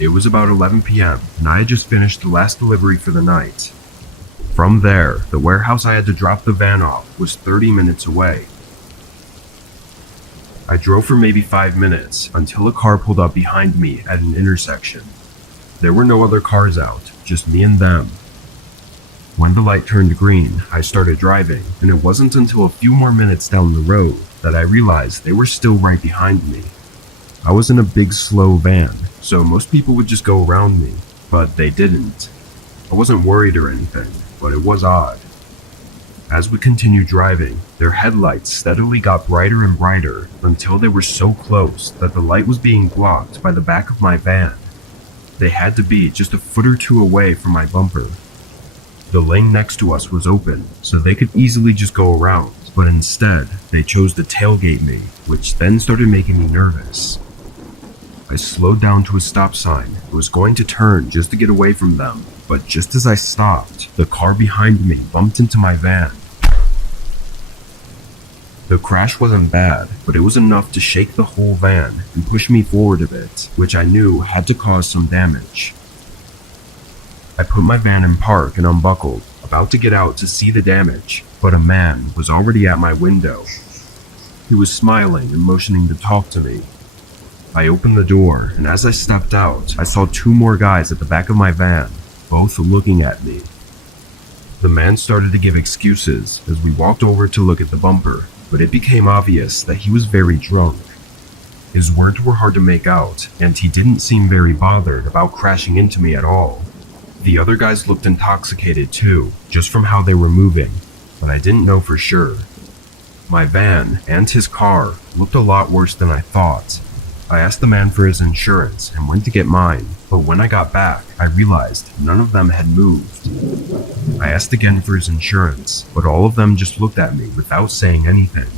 It was about 11 p.m., and I had just finished the last delivery for the night. From there, the warehouse I had to drop the van off was 30 minutes away. I drove for maybe 5 minutes until a car pulled up behind me at an intersection. There were no other cars out, just me and them. When the light turned green, I started driving, and it wasn't until a few more minutes down the road that I realized they were still right behind me. I was in a big, slow van, so most people would just go around me, but they didn't. I wasn't worried or anything, but it was odd. As we continued driving, their headlights steadily got brighter and brighter until they were so close that the light was being blocked by the back of my van. They had to be just a foot or two away from my bumper. The lane next to us was open, so they could easily just go around, but instead, they chose to tailgate me, which then started making me nervous. I slowed down to a stop sign and was going to turn just to get away from them, but just as I stopped, the car behind me bumped into my van. The crash wasn't bad, but it was enough to shake the whole van and push me forward a bit, which I knew had to cause some damage. I put my van in park and unbuckled, about to get out to see the damage, but a man was already at my window. He was smiling and motioning to talk to me. I opened the door, and as I stepped out, I saw 2 more guys at the back of my van, both looking at me. The man started to give excuses as we walked over to look at the bumper, but it became obvious that he was very drunk. His words were hard to make out, and he didn't seem very bothered about crashing into me at all. The other guys looked intoxicated too, just from how they were moving, but I didn't know for sure. My van and his car looked a lot worse than I thought. I asked the man for his insurance and went to get mine, but when I got back, I realized none of them had moved. I asked again for his insurance, but all of them just looked at me without saying anything.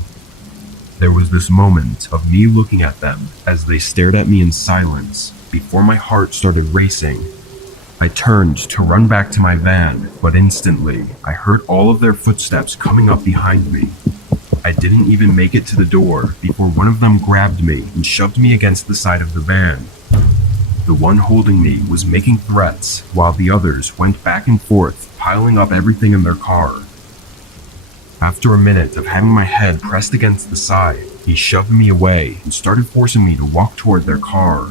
There was this moment of me looking at them as they stared at me in silence before my heart started racing. I turned to run back to my van, but instantly, I heard all of their footsteps coming up behind me. I didn't even make it to the door before one of them grabbed me and shoved me against the side of the van. The one holding me was making threats, while the others went back and forth, piling up everything in their car. After a minute of having my head pressed against the side, he shoved me away and started forcing me to walk toward their car.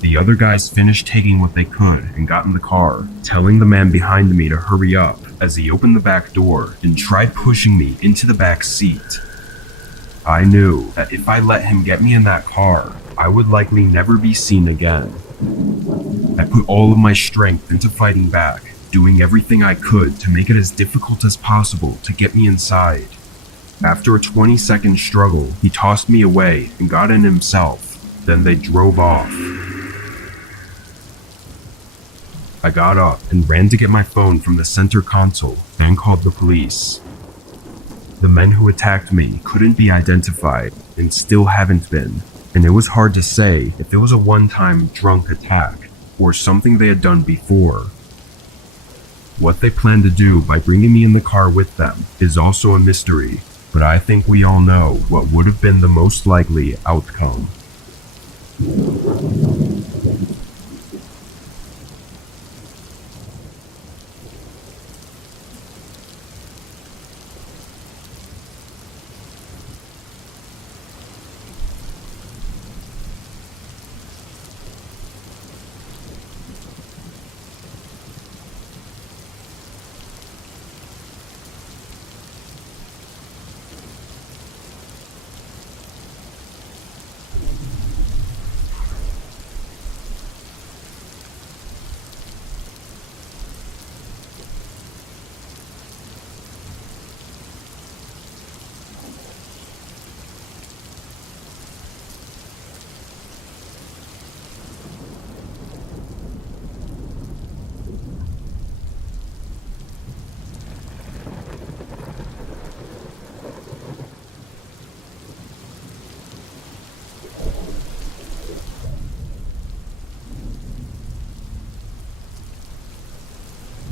The other guys finished taking what they could and got in the car, telling the man behind me to hurry up as he opened the back door and tried pushing me into the back seat. I knew that if I let him get me in that car, I would likely never be seen again. I put all of my strength into fighting back, doing everything I could to make it as difficult as possible to get me inside. After a 20-second struggle, he tossed me away and got in himself. Then they drove off. I got up and ran to get my phone from the center console and called the police. The men who attacked me couldn't be identified and still haven't been, and it was hard to say if it was a one-time drunk attack or something they had done before. What they plan to do by bringing me in the car with them is also a mystery, but I think we all know what would have been the most likely outcome.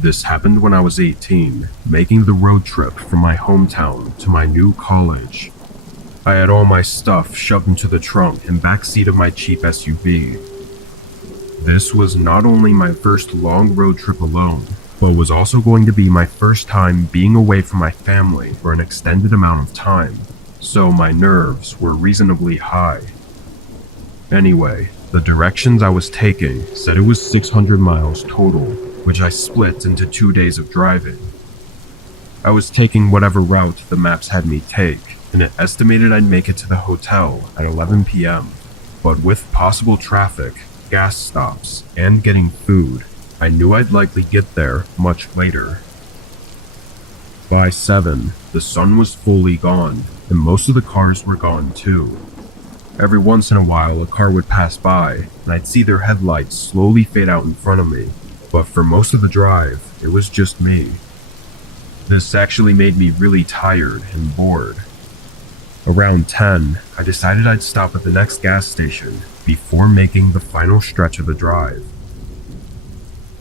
This happened when I was 18, making the road trip from my hometown to my new college. I had all my stuff shoved into the trunk and backseat of my cheap SUV. This was not only my first long road trip alone, but was also going to be my first time being away from my family for an extended amount of time, so my nerves were reasonably high. Anyway, the directions I was taking said it was 600 miles total, which I split into 2 days of driving. I was taking whatever route the maps had me take, and it estimated I'd make it to the hotel at 11 p.m., but with possible traffic, gas stops, and getting food, I knew I'd likely get there much later. By 7, the sun was fully gone, and most of the cars were gone too. Every once in a while, a car would pass by, and I'd see their headlights slowly fade out in front of me, but for most of the drive, it was just me. This actually made me really tired and bored. Around 10, I decided I'd stop at the next gas station before making the final stretch of the drive.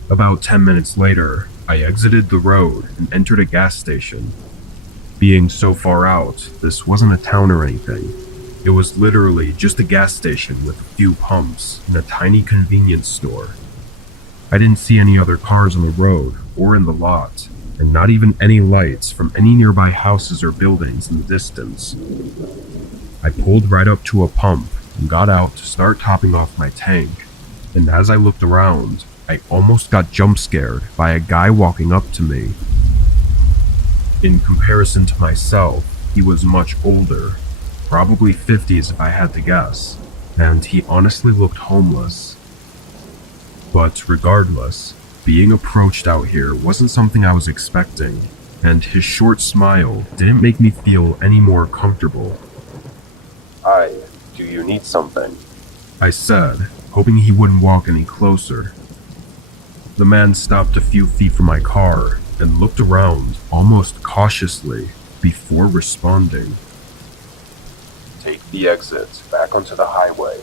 About 10 minutes later, I exited the road and entered a gas station. Being so far out, this wasn't a town or anything. It was literally just a gas station with a few pumps and a tiny convenience store. I didn't see any other cars on the road or in the lot, and not even any lights from any nearby houses or buildings in the distance. I pulled right up to a pump and got out to start topping off my tank, and as I looked around, I almost got jump scared by a guy walking up to me. In comparison to myself, he was much older, probably 50s if I had to guess, and he honestly looked homeless. But regardless, being approached out here wasn't something I was expecting, and his short smile didn't make me feel any more comfortable. Hi, do you need something? I said, hoping he wouldn't walk any closer. The man stopped a few feet from my car and looked around almost cautiously before responding. Take the exit back onto the highway.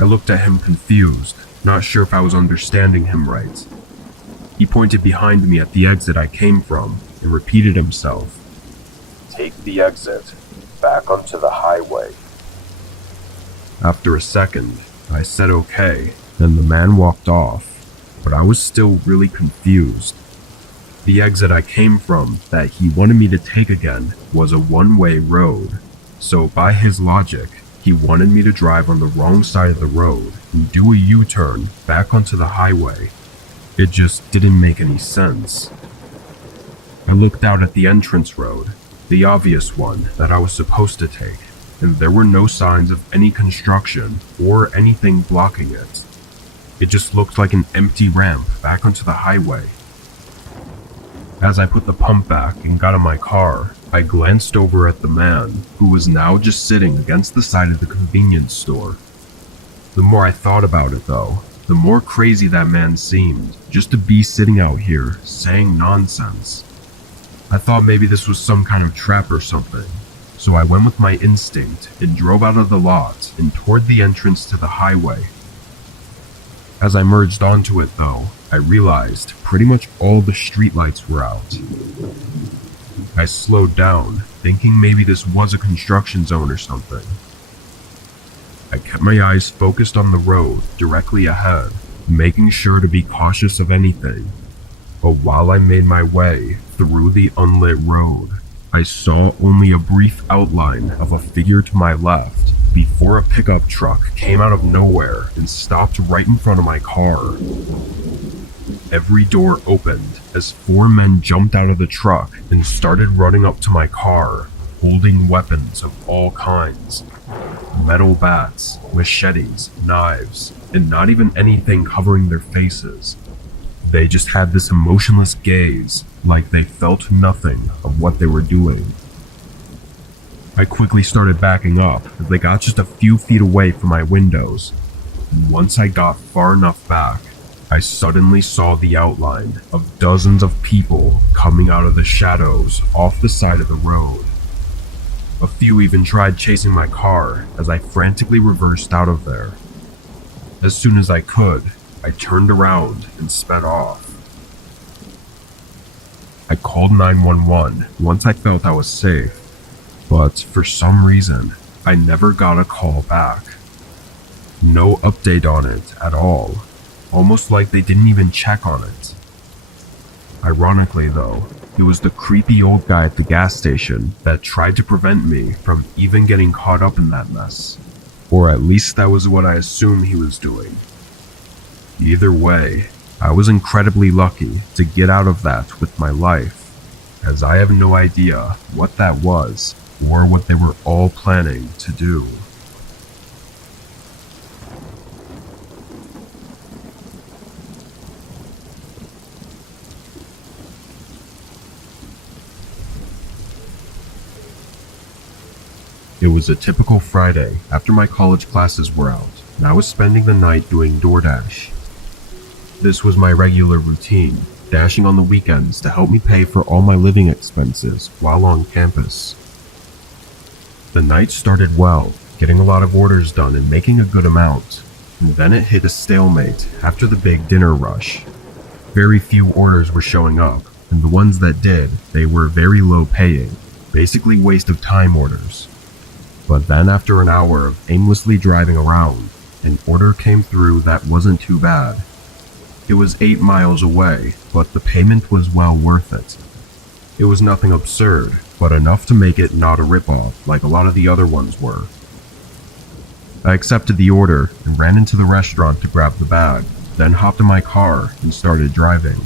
I looked at him confused, not sure if I was understanding him right. He pointed behind me at the exit I came from and repeated himself. Take the exit back onto the highway. After a second, I said okay, and the man walked off, but I was still really confused. The exit I came from that he wanted me to take again was a one-way road, so by his logic, he wanted me to drive on the wrong side of the road and do a U-turn back onto the highway. It just didn't make any sense. I looked out at the entrance road, the obvious one that I was supposed to take, and there were no signs of any construction or anything blocking it. It just looked like an empty ramp back onto the highway. As I put the pump back and got in my car, I glanced over at the man, who was now just sitting against the side of the convenience store. The more I thought about it though, the more crazy that man seemed, just to be sitting out here, saying nonsense. I thought maybe this was some kind of trap or something, so I went with my instinct and drove out of the lot and toward the entrance to the highway. As I merged onto it though, I realized pretty much all the streetlights were out. I slowed down, thinking maybe this was a construction zone or something. I kept my eyes focused on the road directly ahead, making sure to be cautious of anything. But while I made my way through the unlit road, I saw only a brief outline of a figure to my left before a pickup truck came out of nowhere and stopped right in front of my car. Every door opened as 4 men jumped out of the truck and started running up to my car, holding weapons of all kinds. Metal bats, machetes, knives, and not even anything covering their faces. They just had this emotionless gaze, like they felt nothing of what they were doing. I quickly started backing up as they got just a few feet away from my windows. And once I got far enough back, I suddenly saw the outline of dozens of people coming out of the shadows off the side of the road. A few even tried chasing my car as I frantically reversed out of there. As soon as I could, I turned around and sped off. I called 911 once I felt I was safe, but for some reason, I never got a call back. No update on it at all, almost like they didn't even check on it. Ironically though, it was the creepy old guy at the gas station that tried to prevent me from even getting caught up in that mess. Or at least that was what I assumed he was doing. Either way, I was incredibly lucky to get out of that with my life, as I have no idea what that was or what they were all planning to do. It was a typical Friday after my college classes were out, and I was spending the night doing DoorDash. This was my regular routine, dashing on the weekends to help me pay for all my living expenses while on campus. The night started well, getting a lot of orders done and making a good amount, and then it hit a stalemate after the big dinner rush. Very few orders were showing up, and the ones that did, they were very low paying, basically waste of time orders. But then after an hour of aimlessly driving around, an order came through that wasn't too bad. It was 8 miles away, but the payment was well worth it. It was nothing absurd, but enough to make it not a ripoff like a lot of the other ones were. I accepted the order and ran into the restaurant to grab the bag, then hopped in my car and started driving.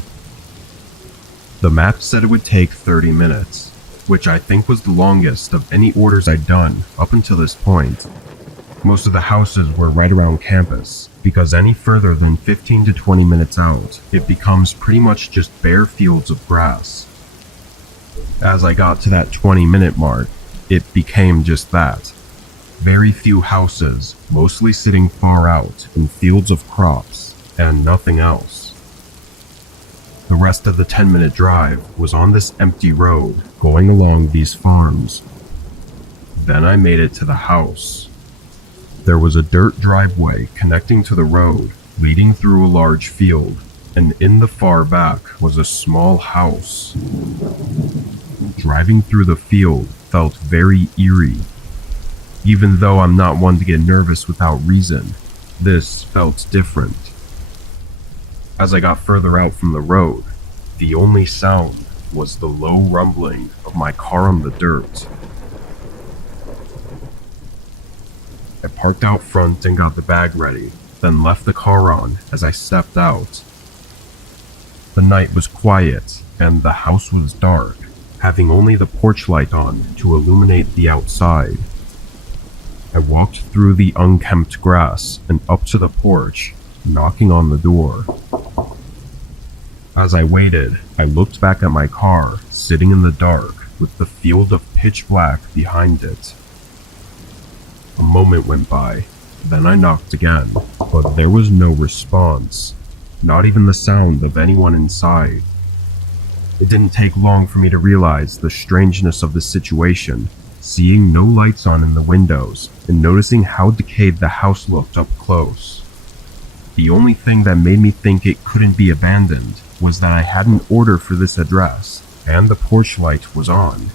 The map said it would take 30 minutes, which I think was the longest of any orders I'd done up until this point. Most of the houses were right around campus, because any further than 15 to 20 minutes out, it becomes pretty much just bare fields of grass. As I got to that 20-minute mark, it became just that. Very few houses, mostly sitting far out in fields of crops, and nothing else. The rest of the 10-minute drive was on this empty road going along these farms. Then I made it to the house. There was a dirt driveway connecting to the road, leading through a large field, and in the far back was a small house. Driving through the field felt very eerie. Even though I'm not one to get nervous without reason, this felt different. As I got further out from the road, the only sound was the low rumbling of my car on the dirt. I parked out front and got the bag ready, then left the car on as I stepped out. The night was quiet, and the house was dark, having only the porch light on to illuminate the outside. I walked through the unkempt grass and up to the porch, knocking on the door. As I waited, I looked back at my car, sitting in the dark, with the field of pitch black behind it. A moment went by, then I knocked again, but there was no response, not even the sound of anyone inside. It didn't take long for me to realize the strangeness of the situation, seeing no lights on in the windows and noticing how decayed the house looked up close. The only thing that made me think it couldn't be abandoned was that I had an order for this address, and the porch light was on.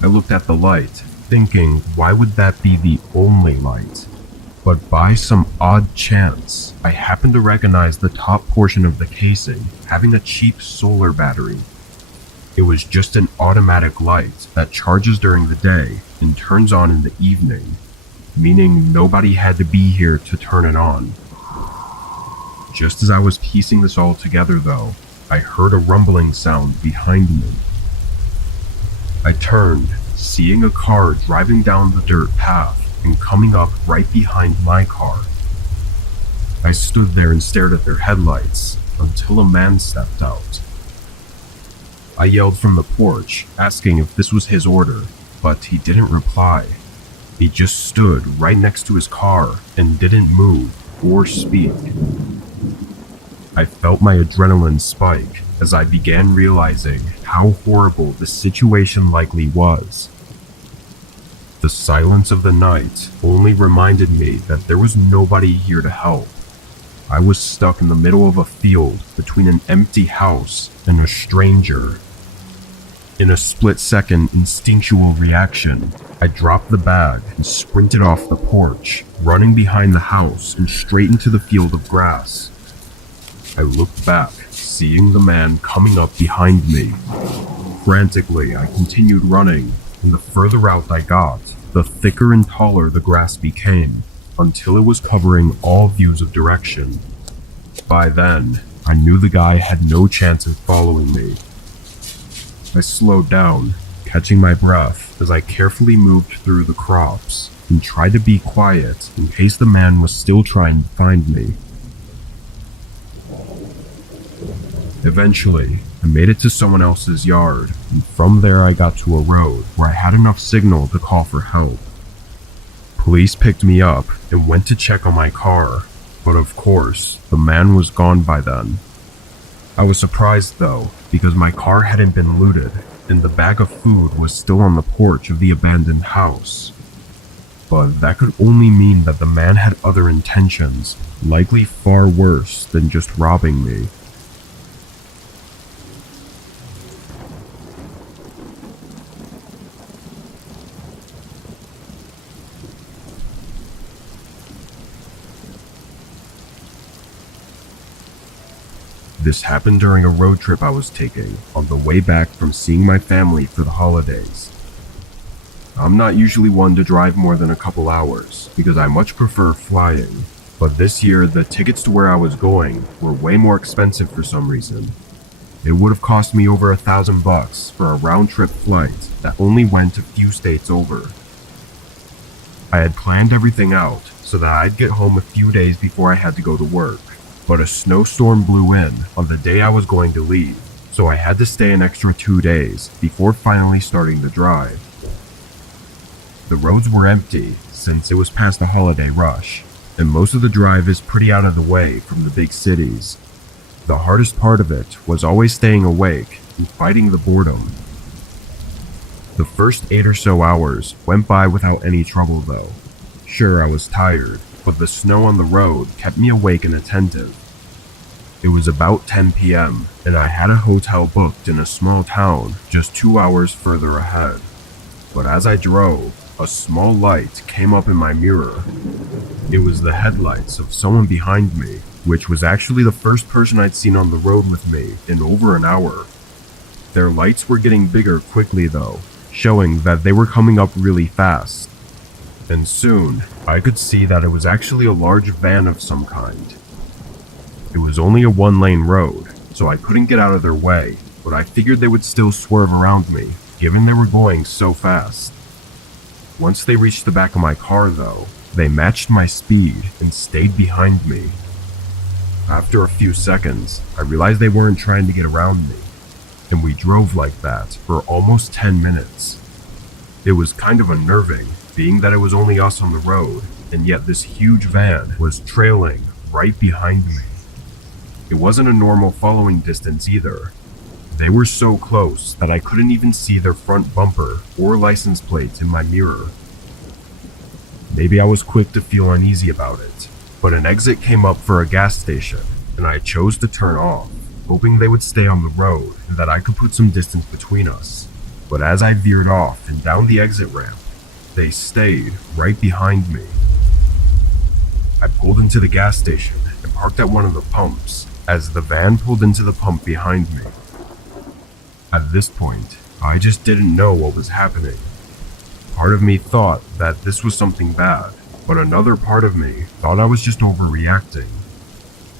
I looked at the light, thinking why would that be the only light? But by some odd chance, I happened to recognize the top portion of the casing having a cheap solar battery. It was just an automatic light that charges during the day and turns on in the evening, meaning nobody had to be here to turn it on. Just as I was piecing this all together though, I heard a rumbling sound behind me. I turned, seeing a car driving down the dirt path and coming up right behind my car. I stood there and stared at their headlights until a man stepped out. I yelled from the porch, asking if this was his order, but he didn't reply. He just stood right next to his car and didn't move or speak. I felt my adrenaline spike as I began realizing how horrible the situation likely was. The silence of the night only reminded me that there was nobody here to help. I was stuck in the middle of a field between an empty house and a stranger. In a split-second instinctual reaction, I dropped the bag and sprinted off the porch, running behind the house and straight into the field of grass. I looked back, seeing the man coming up behind me. Frantically, I continued running, and the further out I got, the thicker and taller the grass became, until it was covering all views of direction. By then, I knew the guy had no chance of following me. I slowed down, catching my breath as I carefully moved through the crops and tried to be quiet in case the man was still trying to find me. Eventually, I made it to someone else's yard, and from there I got to a road where I had enough signal to call for help. Police picked me up and went to check on my car, but of course, the man was gone by then. I was surprised though, because my car hadn't been looted, and the bag of food was still on the porch of the abandoned house. But that could only mean that the man had other intentions, likely far worse than just robbing me. This happened during a road trip I was taking on the way back from seeing my family for the holidays. I'm not usually one to drive more than a couple hours because I much prefer flying, but this year the tickets to where I was going were way more expensive for some reason. It would have cost me over $1,000 for a round-trip flight that only went a few states over. I had planned everything out so that I'd get home a few days before I had to go to work. But a snowstorm blew in on the day I was going to leave, so I had to stay an extra 2 days before finally starting the drive. The roads were empty since it was past the holiday rush, and most of the drive is pretty out of the way from the big cities. The hardest part of it was always staying awake and fighting the boredom. The first 8 or so hours went by without any trouble though. Sure, I was tired, but the snow on the road kept me awake and attentive. It was about 10 p.m., and I had a hotel booked in a small town just 2 hours further ahead. But as I drove, a small light came up in my mirror. It was the headlights of someone behind me, which was actually the first person I'd seen on the road with me in over an hour. Their lights were getting bigger quickly though, showing that they were coming up really fast. And soon, I could see that it was actually a large van of some kind. It was only a 1-lane road, so I couldn't get out of their way, but I figured they would still swerve around me, given they were going so fast. Once they reached the back of my car though, they matched my speed and stayed behind me. After a few seconds, I realized they weren't trying to get around me, and we drove like that for almost 10 minutes. It was kind of unnerving, being that it was only us on the road, and yet this huge van was trailing right behind me. It wasn't a normal following distance either. They were so close that I couldn't even see their front bumper or license plates in my mirror. Maybe I was quick to feel uneasy about it, but an exit came up for a gas station, and I chose to turn off, hoping they would stay on the road and that I could put some distance between us. But as I veered off and down the exit ramp, they stayed right behind me. I pulled into the gas station and parked at one of the pumps as the van pulled into the pump behind me. At this point, I just didn't know what was happening. Part of me thought that this was something bad, but another part of me thought I was just overreacting.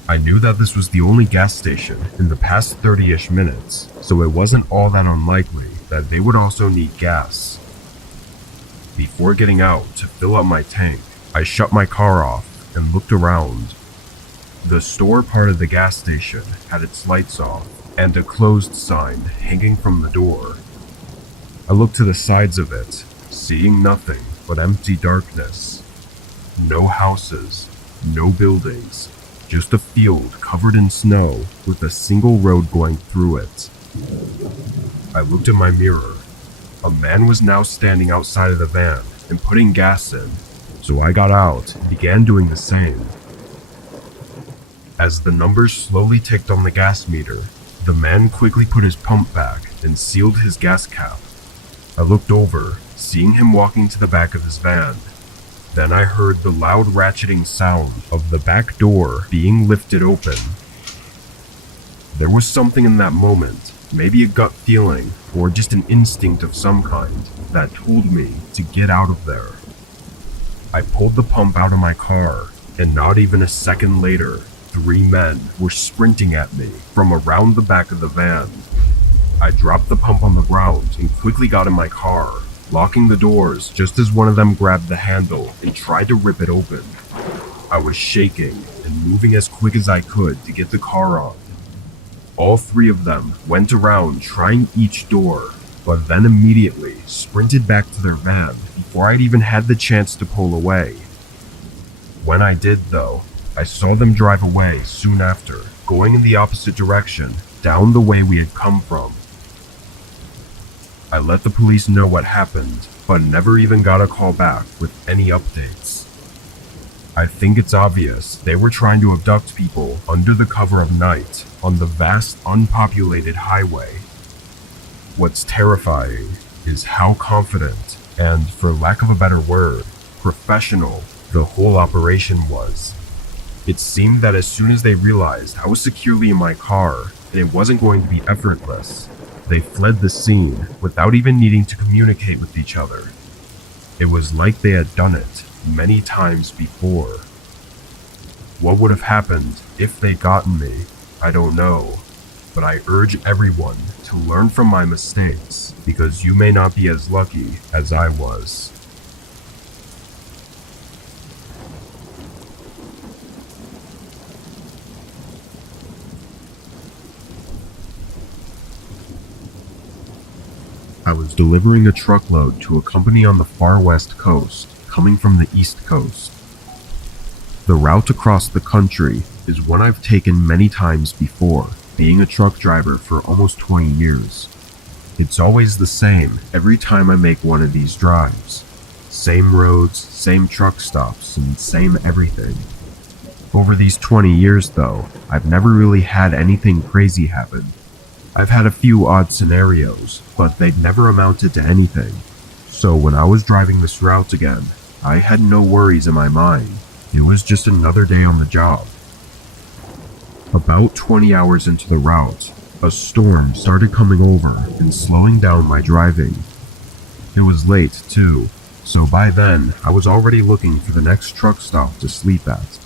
I knew that this was the only gas station in the past 30-ish minutes, so it wasn't all that unlikely that they would also need gas. Before getting out to fill up my tank, I shut my car off and looked around. The store part of the gas station had its lights off and a closed sign hanging from the door. I looked to the sides of it, seeing nothing but empty darkness. No houses, no buildings, just a field covered in snow with a single road going through it. I looked in my mirror. A man was now standing outside of the van and putting gas in, so I got out and began doing the same. As the numbers slowly ticked on the gas meter, the man quickly put his pump back and sealed his gas cap. I looked over, seeing him walking to the back of his van. Then I heard the loud ratcheting sound of the back door being lifted open. There was something in that moment, maybe a gut feeling or just an instinct of some kind, that told me to get out of there. I pulled the pump out of my car, and not even a second later, 3 men were sprinting at me from around the back of the van. I dropped the pump on the ground and quickly got in my car, locking the doors just as one of them grabbed the handle and tried to rip it open. I was shaking and moving as quick as I could to get the car on. All 3 of them went around trying each door, but then immediately sprinted back to their van before I'd even had the chance to pull away. When I did though, I saw them drive away soon after, going in the opposite direction, down the way we had come from. I let the police know what happened, but never even got a call back with any updates. I think it's obvious they were trying to abduct people under the cover of night on the vast unpopulated highway. What's terrifying is how confident and, for lack of a better word, professional the whole operation was. It seemed that as soon as they realized I was securely in my car and it wasn't going to be effortless, they fled the scene without even needing to communicate with each other. It was like they had done it many times before. What would have happened if they'd gotten me, I don't know, but I urge everyone to learn from my mistakes because you may not be as lucky as I was. I was delivering a truckload to a company on the far west coast, coming from the east coast. The route across the country is one I've taken many times before, being a truck driver for almost 20 years. It's always the same every time I make one of these drives. Same roads, same truck stops, and same everything. Over these 20 years though, I've never really had anything crazy happen. I've had a few odd scenarios, but they'd never amounted to anything. So when I was driving this route again, I had no worries in my mind. It was just another day on the job. About 20 hours into the route, a storm started coming over and slowing down my driving. It was late too, so by then I was already looking for the next truck stop to sleep at.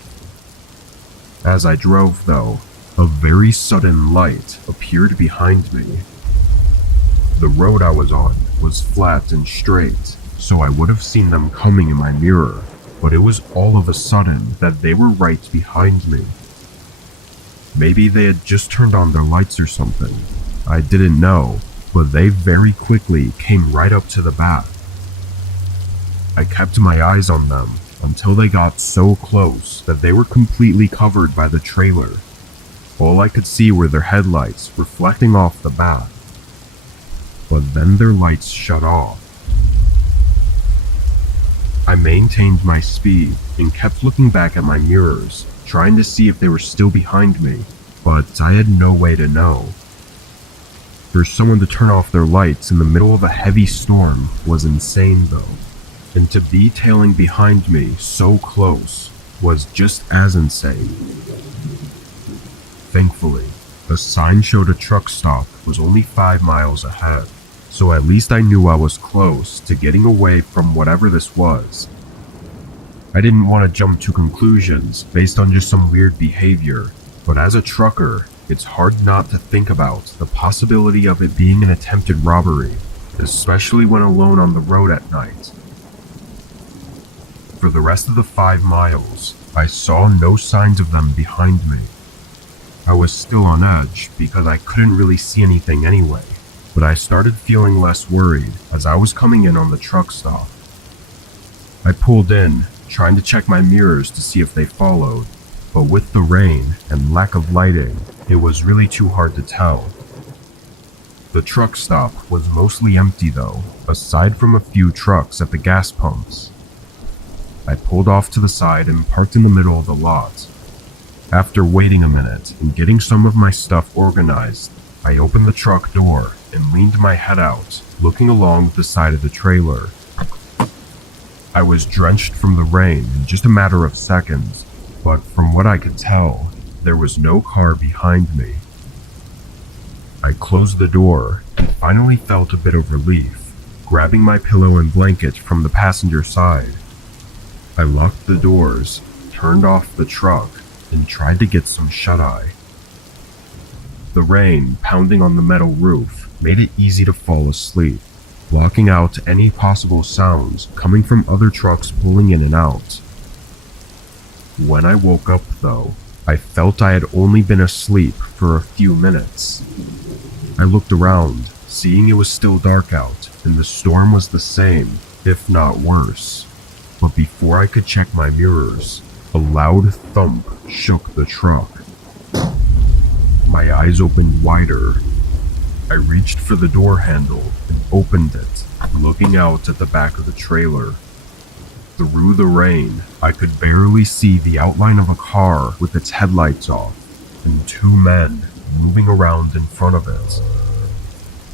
As I drove though, a very sudden light appeared behind me. The road I was on was flat and straight, so I would have seen them coming in my mirror, but it was all of a sudden that they were right behind me. Maybe they had just turned on their lights or something. I didn't know, but they very quickly came right up to the back. I kept my eyes on them until they got so close that they were completely covered by the trailer. All I could see were their headlights reflecting off the back. But then their lights shut off. I maintained my speed and kept looking back at my mirrors, trying to see if they were still behind me, but I had no way to know. For someone to turn off their lights in the middle of a heavy storm was insane though, and to be tailing behind me so close was just as insane. Thankfully, the sign showed a truck stop was only 5 miles ahead, so at least I knew I was close to getting away from whatever this was. I didn't want to jump to conclusions based on just some weird behavior, but as a trucker, it's hard not to think about the possibility of it being an attempted robbery, especially when alone on the road at night. For the rest of the 5 miles, I saw no signs of them behind me. I was still on edge because I couldn't really see anything anyway, but I started feeling less worried as I was coming in on the truck stop. I pulled in, trying to check my mirrors to see if they followed, but with the rain and lack of lighting, it was really too hard to tell. The truck stop was mostly empty though, aside from a few trucks at the gas pumps. I pulled off to the side and parked in the middle of the lot. After waiting a minute and getting some of my stuff organized, I opened the truck door and leaned my head out, looking along the side of the trailer. I was drenched from the rain in just a matter of seconds, but from what I could tell, there was no car behind me. I closed the door and finally felt a bit of relief, grabbing my pillow and blanket from the passenger side. I locked the doors, turned off the truck, and tried to get some shut-eye. The rain pounding on the metal roof made it easy to fall asleep, blocking out any possible sounds coming from other trucks pulling in and out. When I woke up, though, I felt I had only been asleep for a few minutes. I looked around, seeing it was still dark out, and the storm was the same, if not worse. But before I could check my mirrors, a loud thump shook the truck. My eyes opened wider. I reached for the door handle and opened it, looking out at the back of the trailer. Through the rain, I could barely see the outline of a car with its headlights off, and two men moving around in front of it.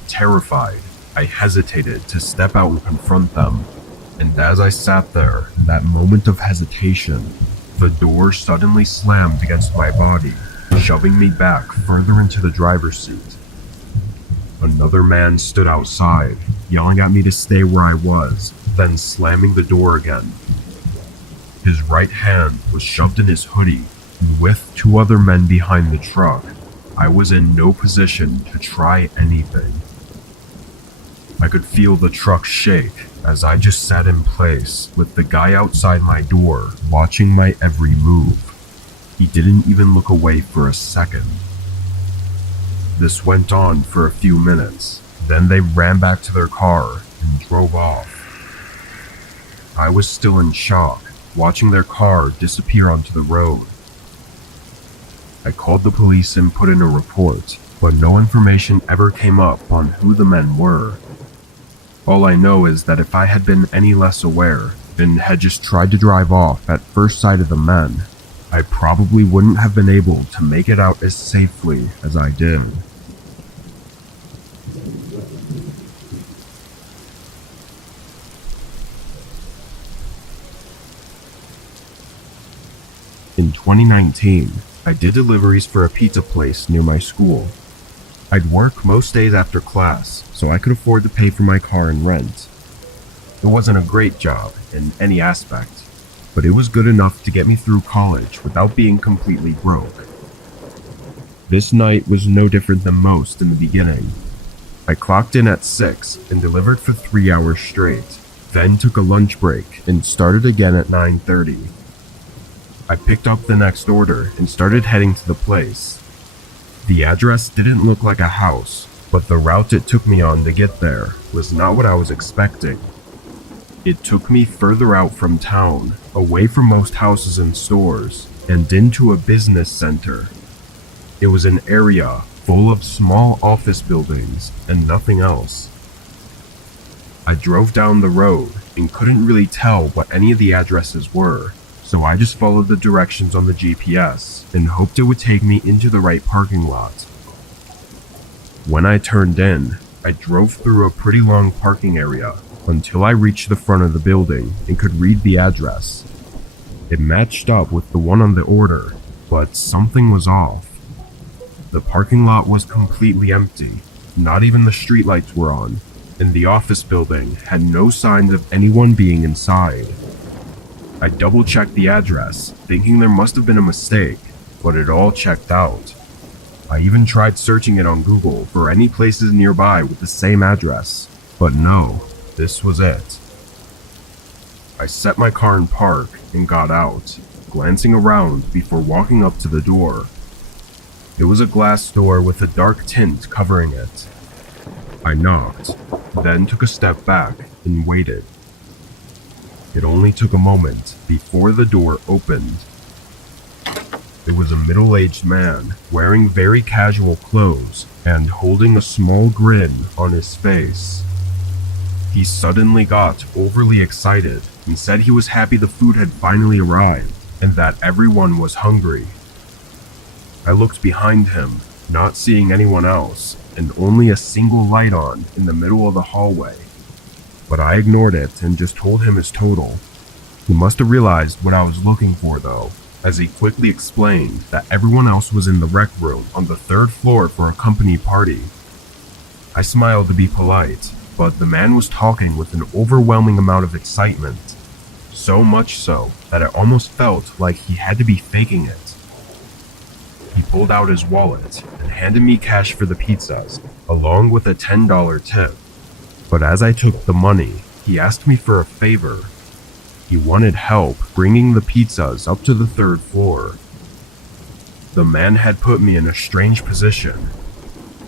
Terrified, I hesitated to step out and confront them, and as I sat there, in that moment of hesitation, the door suddenly slammed against my body, shoving me back further into the driver's seat. Another man stood outside, yelling at me to stay where I was, then slamming the door again. His right hand was shoved in his hoodie, and with two other men behind the truck, I was in no position to try anything. I could feel the truck shake as I just sat in place with the guy outside my door watching my every move. He didn't even look away for a second. This went on for a few minutes, then they ran back to their car and drove off. I was still in shock, watching their car disappear onto the road. I called the police and put in a report, but no information ever came up on who the men were. All I know is that if I had been any less aware and had just tried to drive off at first sight of the men, I probably wouldn't have been able to make it out as safely as I did. In 2019, I did deliveries for a pizza place near my school. I'd work most days after class, so I could afford to pay for my car and rent. It wasn't a great job in any aspect, but it was good enough to get me through college without being completely broke. This night was no different than most in the beginning. I clocked in at 6 and delivered for 3 hours straight, then took a lunch break and started again at 9:30. I picked up the next order and started heading to the place. The address didn't look like a house, but the route it took me on to get there was not what I was expecting. It took me further out from town, away from most houses and stores, and into a business center. It was an area full of small office buildings and nothing else. I drove down the road and couldn't really tell what any of the addresses were, so I just followed the directions on the GPS and hoped it would take me into the right parking lot. When I turned in, I drove through a pretty long parking area until I reached the front of the building and could read the address. It matched up with the one on the order, but something was off. The parking lot was completely empty, not even the streetlights were on, and the office building had no signs of anyone being inside. I double-checked the address, thinking there must have been a mistake, but it all checked out. I even tried searching it on Google for any places nearby with the same address, but no, this was it. I set my car in park and got out, glancing around before walking up to the door. It was a glass door with a dark tint covering it. I knocked, then took a step back and waited. It only took a moment before the door opened. It was a middle-aged man wearing very casual clothes and holding a small grin on his face. He suddenly got overly excited and said he was happy the food had finally arrived and that everyone was hungry. I looked behind him, not seeing anyone else, and only a single light on in the middle of the hallway. But I ignored it and just told him his total. He must have realized what I was looking for though, as he quickly explained that everyone else was in the rec room on the 3rd floor for a company party. I smiled to be polite, but the man was talking with an overwhelming amount of excitement. So much so that it almost felt like he had to be faking it. He pulled out his wallet and handed me cash for the pizzas, along with a $10 tip. But as I took the money, he asked me for a favor. He wanted help bringing the pizzas up to the 3rd floor. The man had put me in a strange position.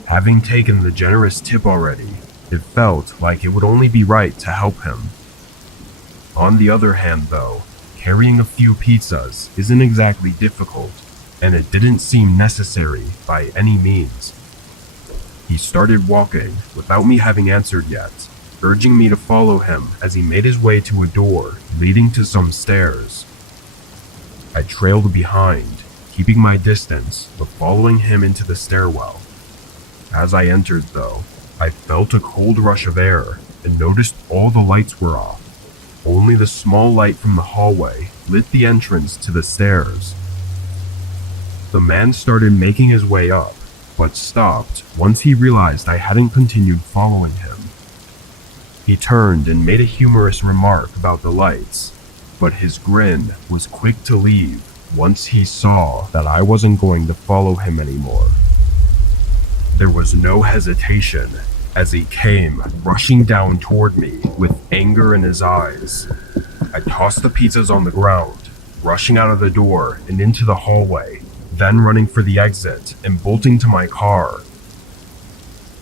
Having taken the generous tip already, it felt like it would only be right to help him. On the other hand though, carrying a few pizzas isn't exactly difficult, and it didn't seem necessary by any means. He started walking without me having answered yet, urging me to follow him as he made his way to a door leading to some stairs. I trailed behind, keeping my distance but following him into the stairwell. As I entered though, I felt a cold rush of air and noticed all the lights were off. Only the small light from the hallway lit the entrance to the stairs. The man started making his way up, but stopped once he realized I hadn't continued following him. He turned and made a humorous remark about the lights, but his grin was quick to leave once he saw that I wasn't going to follow him anymore. There was no hesitation as he came rushing down toward me with anger in his eyes. I tossed the pizzas on the ground, rushing out of the door and into the hallway, then running for the exit and bolting to my car.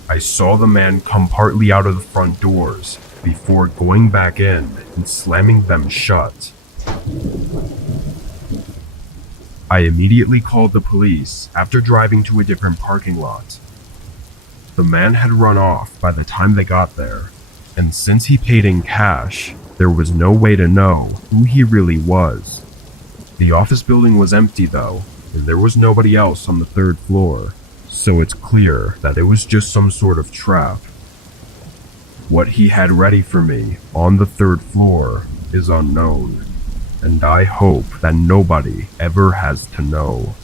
I saw the man come partly out of the front doors before going back in and slamming them shut. I immediately called the police after driving to a different parking lot. The man had run off by the time they got there, and since he paid in cash, there was no way to know who he really was. The office building was empty though, and there was nobody else on the 3rd floor, so it's clear that it was just some sort of trap. What he had ready for me on the 3rd floor is unknown, and I hope that nobody ever has to know.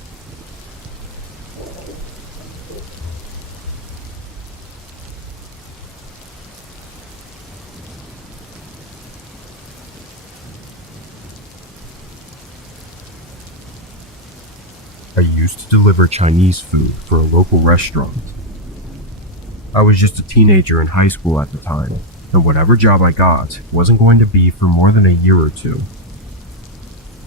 I used to deliver Chinese food for a local restaurant. I was just a teenager in high school at the time, and whatever job I got wasn't going to be for more than a year or two.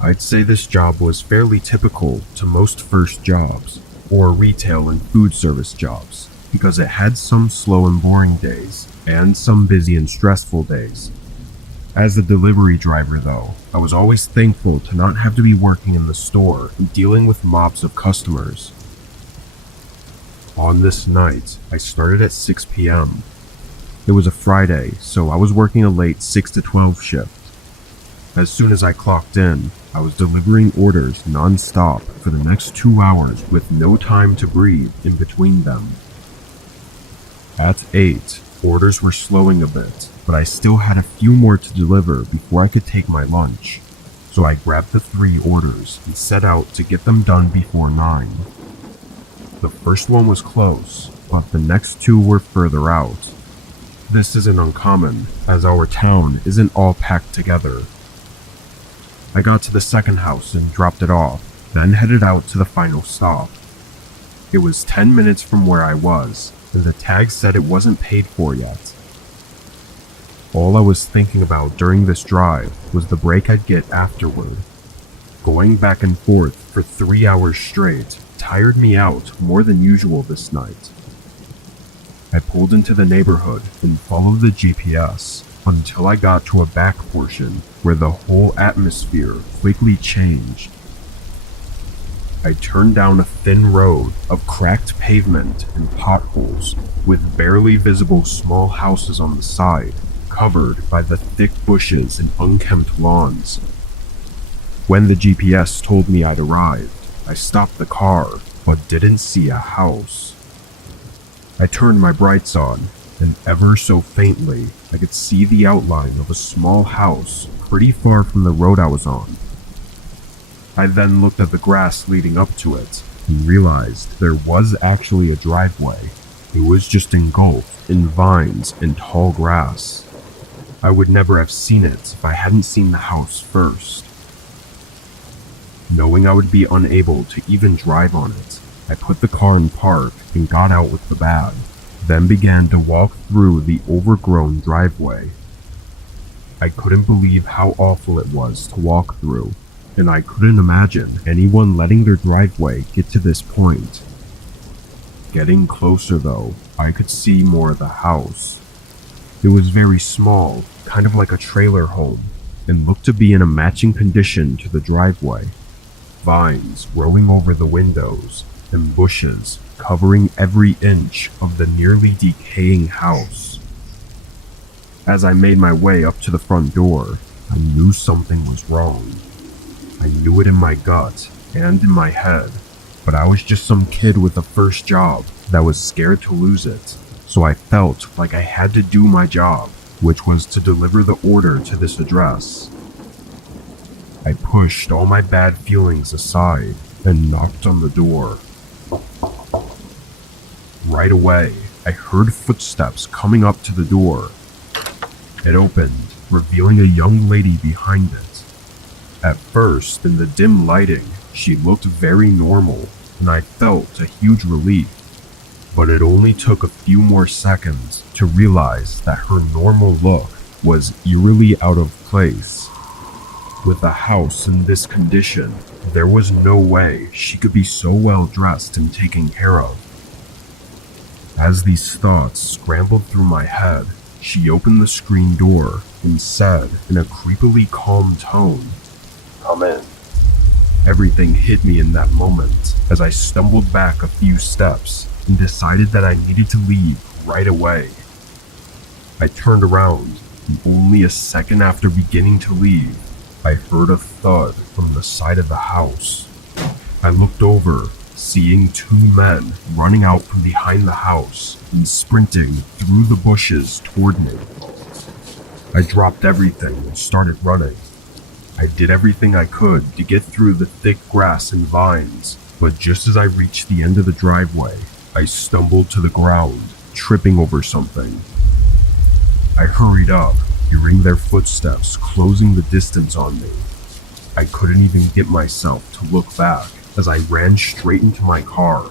I'd say this job was fairly typical to most first jobs, or retail and food service jobs, because it had some slow and boring days, and some busy and stressful days. As a delivery driver though, I was always thankful to not have to be working in the store and dealing with mobs of customers. On this night, I started at 6 p.m. It was a Friday, so I was working a late 6 to 12 shift. As soon as I clocked in, I was delivering orders non-stop for the next 2 hours with no time to breathe in between them. At 8, orders were slowing a bit, but I still had a few more to deliver before I could take my lunch, so I grabbed the 3 orders and set out to get them done before 9. The first one was close, but the next 2 were further out. This isn't uncommon, as our town isn't all packed together. I got to the second house and dropped it off, then headed out to the final stop. It was 10 minutes from where I was, and the tag said it wasn't paid for yet. All I was thinking about during this drive was the break I'd get afterward. Going back and forth for 3 hours straight tired me out more than usual this night. I pulled into the neighborhood and followed the GPS until I got to a back portion where the whole atmosphere quickly changed. I turned down a thin road of cracked pavement and potholes with barely visible small houses on the side, covered by the thick bushes and unkempt lawns. When the GPS told me I'd arrived, I stopped the car, but didn't see a house. I turned my brights on, and ever so faintly, I could see the outline of a small house pretty far from the road I was on. I then looked at the grass leading up to it and realized there was actually a driveway. It was just engulfed in vines and tall grass. I would never have seen it if I hadn't seen the house first. Knowing I would be unable to even drive on it, I put the car in park and got out with the bag, then began to walk through the overgrown driveway. I couldn't believe how awful it was to walk through, and I couldn't imagine anyone letting their driveway get to this point. Getting closer though, I could see more of the house. It was very small, kind of like a trailer home, and looked to be in a matching condition to the driveway. Vines growing over the windows, and bushes covering every inch of the nearly decaying house. As I made my way up to the front door, I knew something was wrong. I knew it in my gut and in my head, but I was just some kid with a first job that was scared to lose it, so I felt like I had to do my job, which was to deliver the order to this address. I pushed all my bad feelings aside and knocked on the door. Right away, I heard footsteps coming up to the door. It opened, revealing a young lady behind it. At first, in the dim lighting, she looked very normal, and I felt a huge relief. But it only took a few more seconds to realize that her normal look was eerily out of place. With a house in this condition, there was no way she could be so well dressed and taken care of. As these thoughts scrambled through my head, she opened the screen door and said in a creepily calm tone, "Come in." Everything hit me in that moment as I stumbled back a few steps and decided that I needed to leave right away. I turned around, and only a second after beginning to leave, I heard a thud from the side of the house. I looked over, seeing two men running out from behind the house and sprinting through the bushes toward me. I dropped everything and started running. I did everything I could to get through the thick grass and vines, but just as I reached the end of the driveway, I stumbled to the ground, tripping over something. I hurried up, hearing their footsteps closing the distance on me. I couldn't even get myself to look back as I ran straight into my car.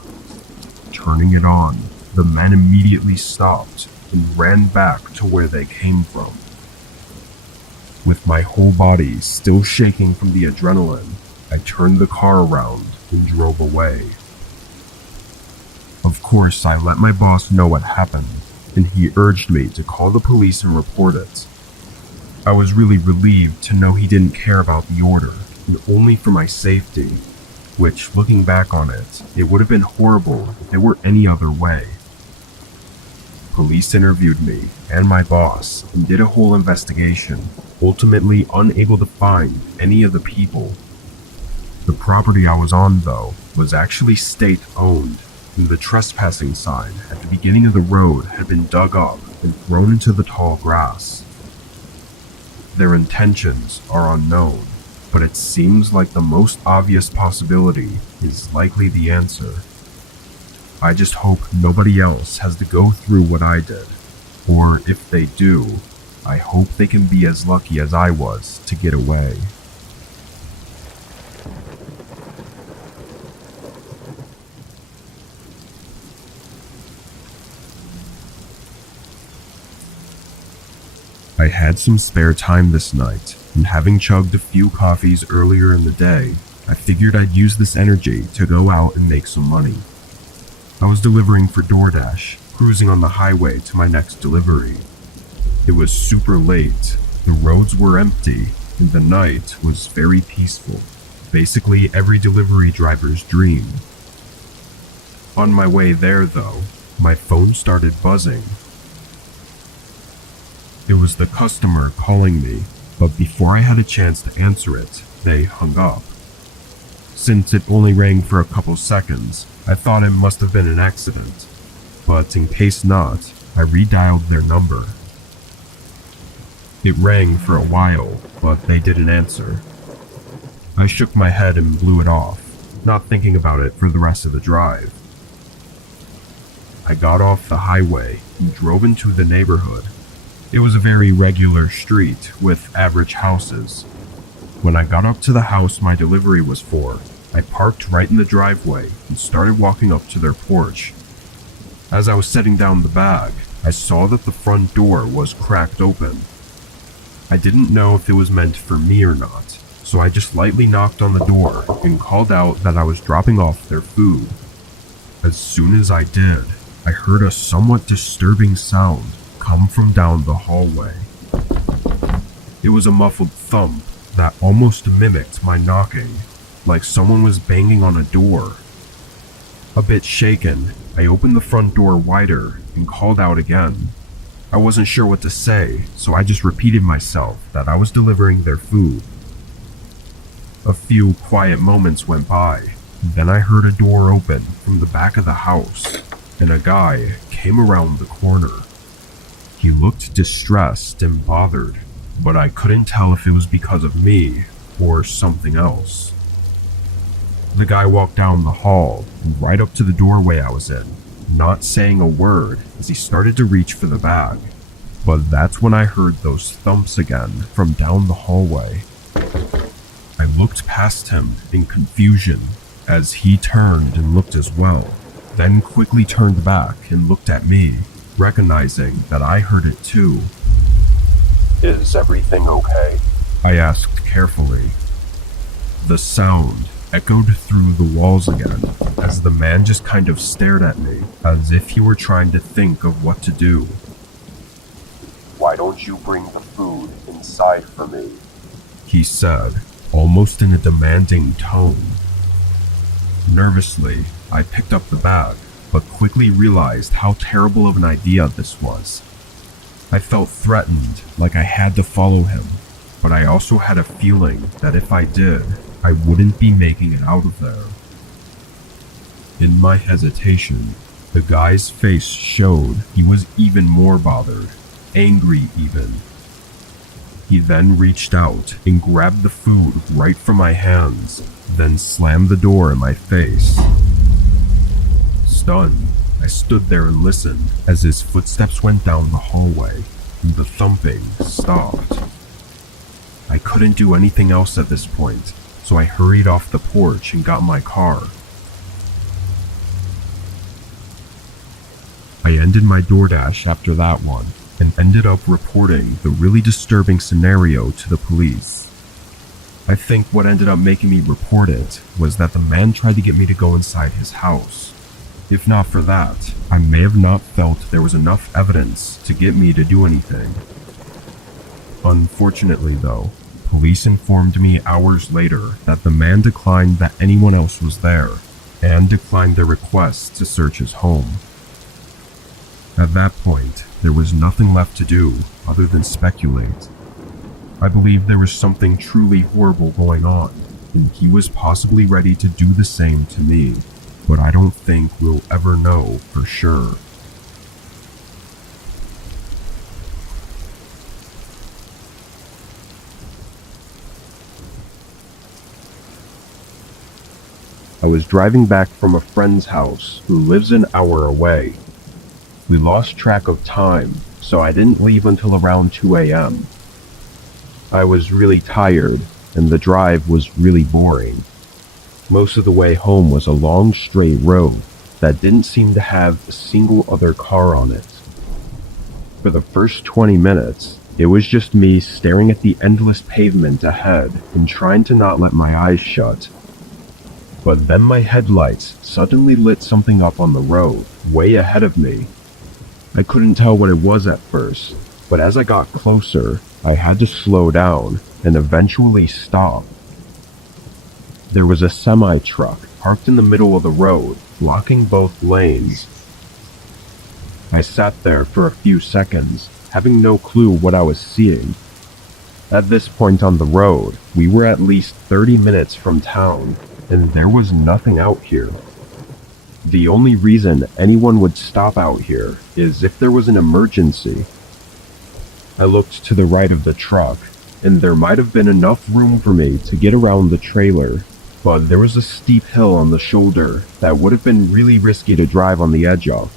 Turning it on, the men immediately stopped and ran back to where they came from. With my whole body still shaking from the adrenaline, I turned the car around and drove away. Of course, I let my boss know what happened, and he urged me to call the police and report it. I was really relieved to know he didn't care about the order, and only for my safety, which, looking back on it, it would have been horrible if it were any other way. Police interviewed me and my boss and did a whole investigation, ultimately unable to find any of the people. The property I was on, though, was actually state-owned, and the trespassing sign at the beginning of the road had been dug up and thrown into the tall grass. Their intentions are unknown, but it seems like the most obvious possibility is likely the answer. I just hope nobody else has to go through what I did, or if they do, I hope they can be as lucky as I was to get away. I had some spare time this night, and having chugged a few coffees earlier in the day, I figured I'd use this energy to go out and make some money. I was delivering for DoorDash, cruising on the highway to my next delivery. It was super late, the roads were empty, and the night was very peaceful. Basically every delivery driver's dream. On my way there, though, my phone started buzzing. It was the customer calling me, but before I had a chance to answer it, they hung up. Since it only rang for a couple seconds, I thought it must have been an accident, but in case not, I redialed their number. It rang for a while, but they didn't answer. I shook my head and blew it off, not thinking about it for the rest of the drive. I got off the highway and drove into the neighborhood. It was a very regular street with average houses. When I got up to the house my delivery was for, I parked right in the driveway and started walking up to their porch. As I was setting down the bag, I saw that the front door was cracked open. I didn't know if it was meant for me or not, so I just lightly knocked on the door and called out that I was dropping off their food. As soon as I did, I heard a somewhat disturbing sound come from down the hallway. It was a muffled thump that almost mimicked my knocking, like someone was banging on a door. A bit shaken, I opened the front door wider and called out again. I wasn't sure what to say, so I just repeated myself that I was delivering their food. A few quiet moments went by, then I heard a door open from the back of the house, and a guy came around the corner. He looked distressed and bothered, but I couldn't tell if it was because of me or something else. The guy walked down the hall and right up to the doorway I was in, not saying a word as he started to reach for the bag. But that's when I heard those thumps again from down the hallway. I looked past him in confusion as he turned and looked as well, then quickly turned back and looked at me, recognizing that I heard it too. Is everything okay? I asked carefully. The sound echoed through the walls again as the man just kind of stared at me as if he were trying to think of what to do. Why don't you bring the food inside for me? He said, almost in a demanding tone. Nervously, I picked up the bag, but quickly realized how terrible of an idea this was. I felt threatened, like I had to follow him, but I also had a feeling that if I did, I wouldn't be making it out of there. In my hesitation, the guy's face showed he was even more bothered, angry even. He then reached out and grabbed the food right from my hands, then slammed the door in my face. Stunned, I stood there and listened as his footsteps went down the hallway and the thumping stopped. I couldn't do anything else at this point, so I hurried off the porch and got my car. I ended my DoorDash after that one and ended up reporting the really disturbing scenario to the police. I think what ended up making me report it was that the man tried to get me to go inside his house. If not for that, I may have not felt there was enough evidence to get me to do anything. Unfortunately though, police informed me hours later that the man declined that anyone else was there, and declined their request to search his home. At that point, there was nothing left to do other than speculate. I believe there was something truly horrible going on, and he was possibly ready to do the same to me, but I don't think we'll ever know for sure. I was driving back from a friend's house who lives an hour away. We lost track of time, so I didn't leave until around 2 a.m. I was really tired, and the drive was really boring. Most of the way home was a long straight road that didn't seem to have a single other car on it. For the first 20 minutes, it was just me staring at the endless pavement ahead and trying to not let my eyes shut. But then my headlights suddenly lit something up on the road, way ahead of me. I couldn't tell what it was at first, but as I got closer, I had to slow down and eventually stop. There was a semi-truck parked in the middle of the road, blocking both lanes. I sat there for a few seconds, having no clue what I was seeing. At this point on the road, we were at least 30 minutes from town, and there was nothing out here. The only reason anyone would stop out here is if there was an emergency. I looked to the right of the truck, and there might have been enough room for me to get around the trailer, but there was a steep hill on the shoulder that would have been really risky to drive on the edge of.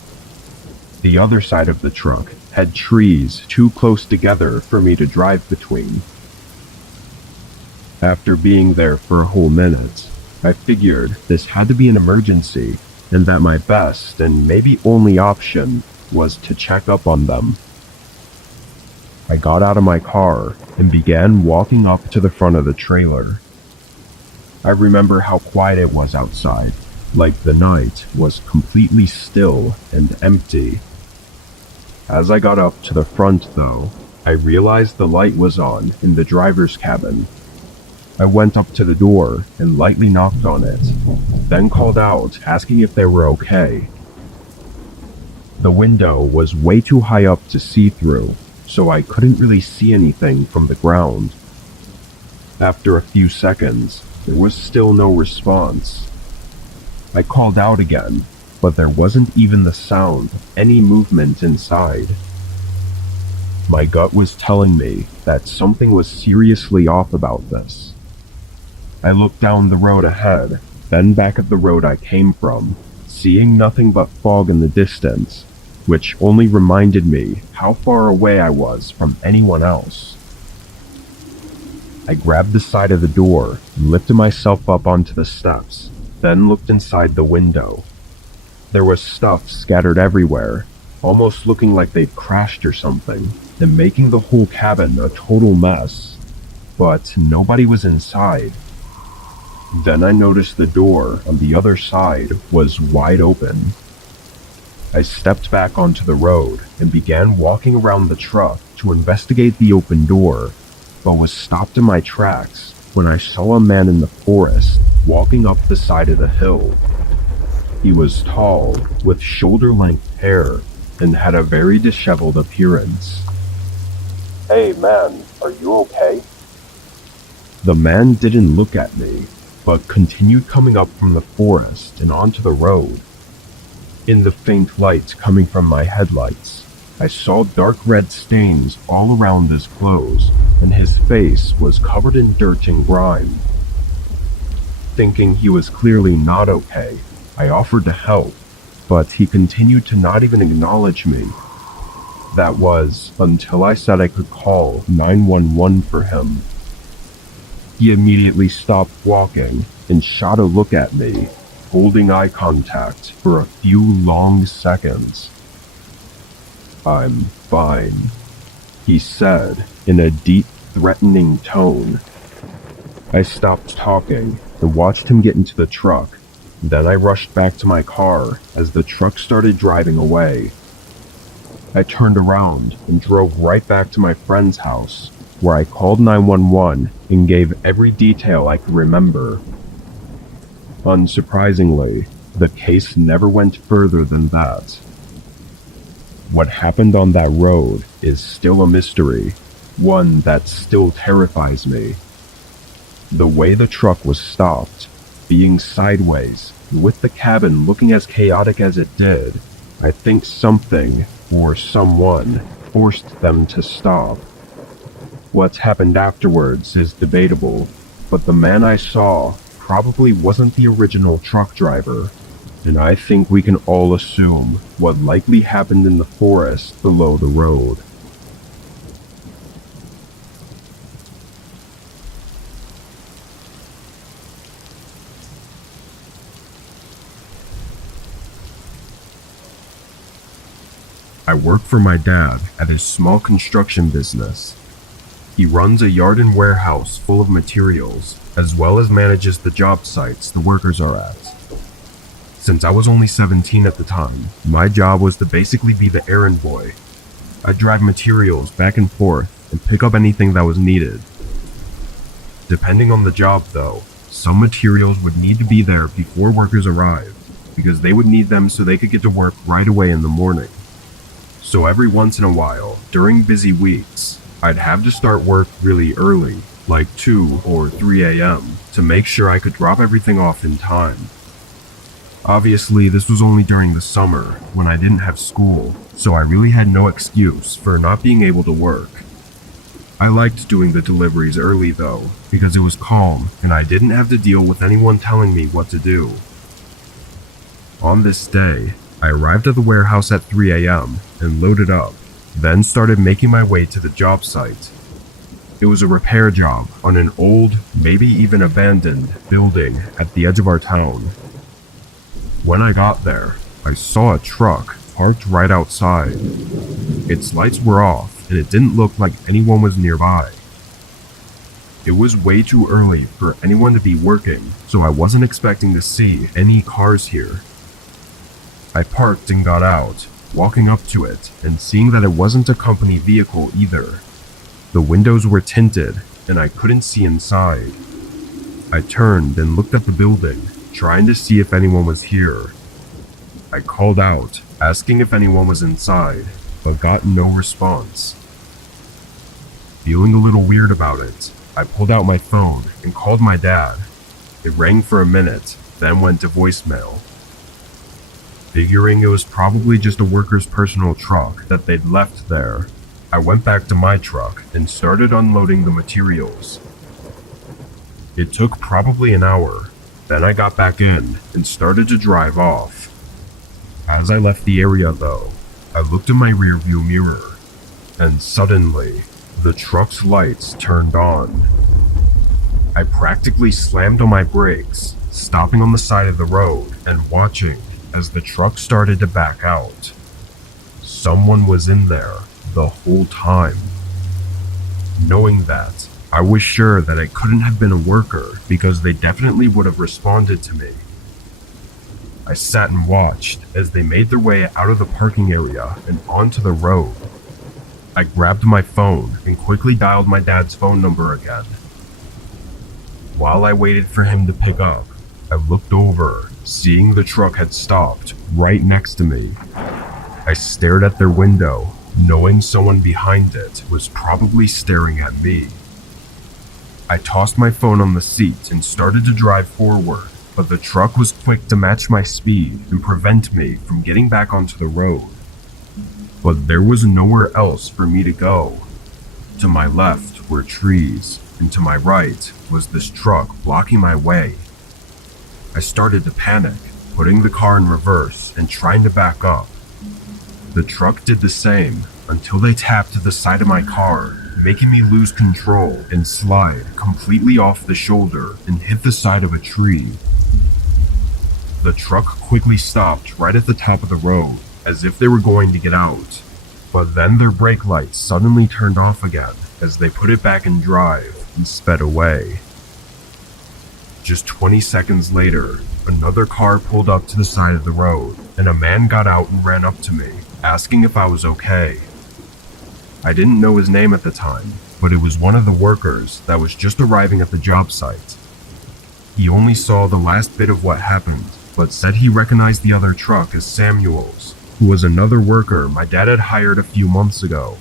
The other side of the truck had trees too close together for me to drive between. After being there for a whole minute, I figured this had to be an emergency, and that my best and maybe only option was to check up on them. I got out of my car and began walking up to the front of the trailer. I remember how quiet it was outside, like the night was completely still and empty. As I got up to the front, though, I realized the light was on in the driver's cabin. I went up to the door and lightly knocked on it, then called out asking if they were okay. The window was way too high up to see through, so I couldn't really see anything from the ground. After a few seconds, there was still no response. I called out again, but there wasn't even the sound of any movement inside. My gut was telling me that something was seriously off about this. I looked down the road ahead, then back at the road I came from, seeing nothing but fog in the distance, which only reminded me how far away I was from anyone else. I grabbed the side of the door and lifted myself up onto the steps, then looked inside the window. There was stuff scattered everywhere, almost looking like they'd crashed or something, and making the whole cabin a total mess. But nobody was inside. Then I noticed the door on the other side was wide open. I stepped back onto the road and began walking around the truck to investigate the open door, but was stopped in my tracks when I saw a man in the forest walking up the side of the hill. He was tall, with shoulder-length hair, and had a very disheveled appearance. Hey man, are you okay? The man didn't look at me, but continued coming up from the forest and onto the road. In the faint light coming from my headlights, I saw dark red stains all around his clothes, and his face was covered in dirt and grime. Thinking he was clearly not okay, I offered to help, but he continued to not even acknowledge me. That was until I said I could call 911 for him. He immediately stopped walking and shot a look at me, holding eye contact for a few long seconds. "I'm fine," he said in a deep, threatening tone. I stopped talking and watched him get into the truck. Then I rushed back to my car as the truck started driving away. I turned around and drove right back to my friend's house, where I called 911 and gave every detail I could remember. Unsurprisingly, the case never went further than that. What happened on that road is still a mystery, one that still terrifies me. The way the truck was stopped, being sideways, with the cabin looking as chaotic as it did, I think something or someone forced them to stop. What happened afterwards is debatable, but the man I saw probably wasn't the original truck driver, and I think we can all assume what likely happened in the forest below the road. I work for my dad at his small construction business. He runs a yard and warehouse full of materials, as well as manages the job sites the workers are at. Since I was only 17 at the time, my job was to basically be the errand boy. I'd drag materials back and forth and pick up anything that was needed. Depending on the job though, some materials would need to be there before workers arrived, because they would need them so they could get to work right away in the morning. So every once in a while, during busy weeks, I'd have to start work really early, like 2 or 3 a.m., to make sure I could drop everything off in time. Obviously, this was only during the summer, when I didn't have school, so I really had no excuse for not being able to work. I liked doing the deliveries early though, because it was calm and I didn't have to deal with anyone telling me what to do. On this day, I arrived at the warehouse at 3 a.m. and loaded up, then started making my way to the job site. It was a repair job on an old, maybe even abandoned, building at the edge of our town. When I got there, I saw a truck parked right outside. Its lights were off and it didn't look like anyone was nearby. It was way too early for anyone to be working, so I wasn't expecting to see any cars here. I parked and got out, walking up to it and seeing that it wasn't a company vehicle either. The windows were tinted and I couldn't see inside. I turned and looked at the building, trying to see if anyone was here. I called out, asking if anyone was inside, but got no response. Feeling a little weird about it, I pulled out my phone and called my dad. It rang for a minute, then went to voicemail. Figuring it was probably just a worker's personal truck that they'd left there, I went back to my truck and started unloading the materials. It took probably an hour. Then I got back in and started to drive off. As I left the area though, I looked in my rearview mirror, and suddenly, the truck's lights turned on. I practically slammed on my brakes, stopping on the side of the road and watching as the truck started to back out. Someone was in there the whole time. Knowing that, I was sure that it couldn't have been a worker because they definitely would have responded to me. I sat and watched as they made their way out of the parking area and onto the road. I grabbed my phone and quickly dialed my dad's phone number again. While I waited for him to pick up, I looked over, seeing the truck had stopped right next to me. I stared at their window, knowing someone behind it was probably staring at me. I tossed my phone on the seat and started to drive forward, but the truck was quick to match my speed and prevent me from getting back onto the road. But there was nowhere else for me to go. To my left were trees, and to my right was this truck blocking my way. I started to panic, putting the car in reverse and trying to back up. The truck did the same until they tapped the side of my car, making me lose control and slide completely off the shoulder and hit the side of a tree. The truck quickly stopped right at the top of the road, as if they were going to get out, but then their brake lights suddenly turned off again as they put it back in drive and sped away. Just 20 seconds later, another car pulled up to the side of the road, and a man got out and ran up to me, asking if I was okay. I didn't know his name at the time, but it was one of the workers that was just arriving at the job site. He only saw the last bit of what happened, but said he recognized the other truck as Samuel's, who was another worker my dad had hired a few months ago.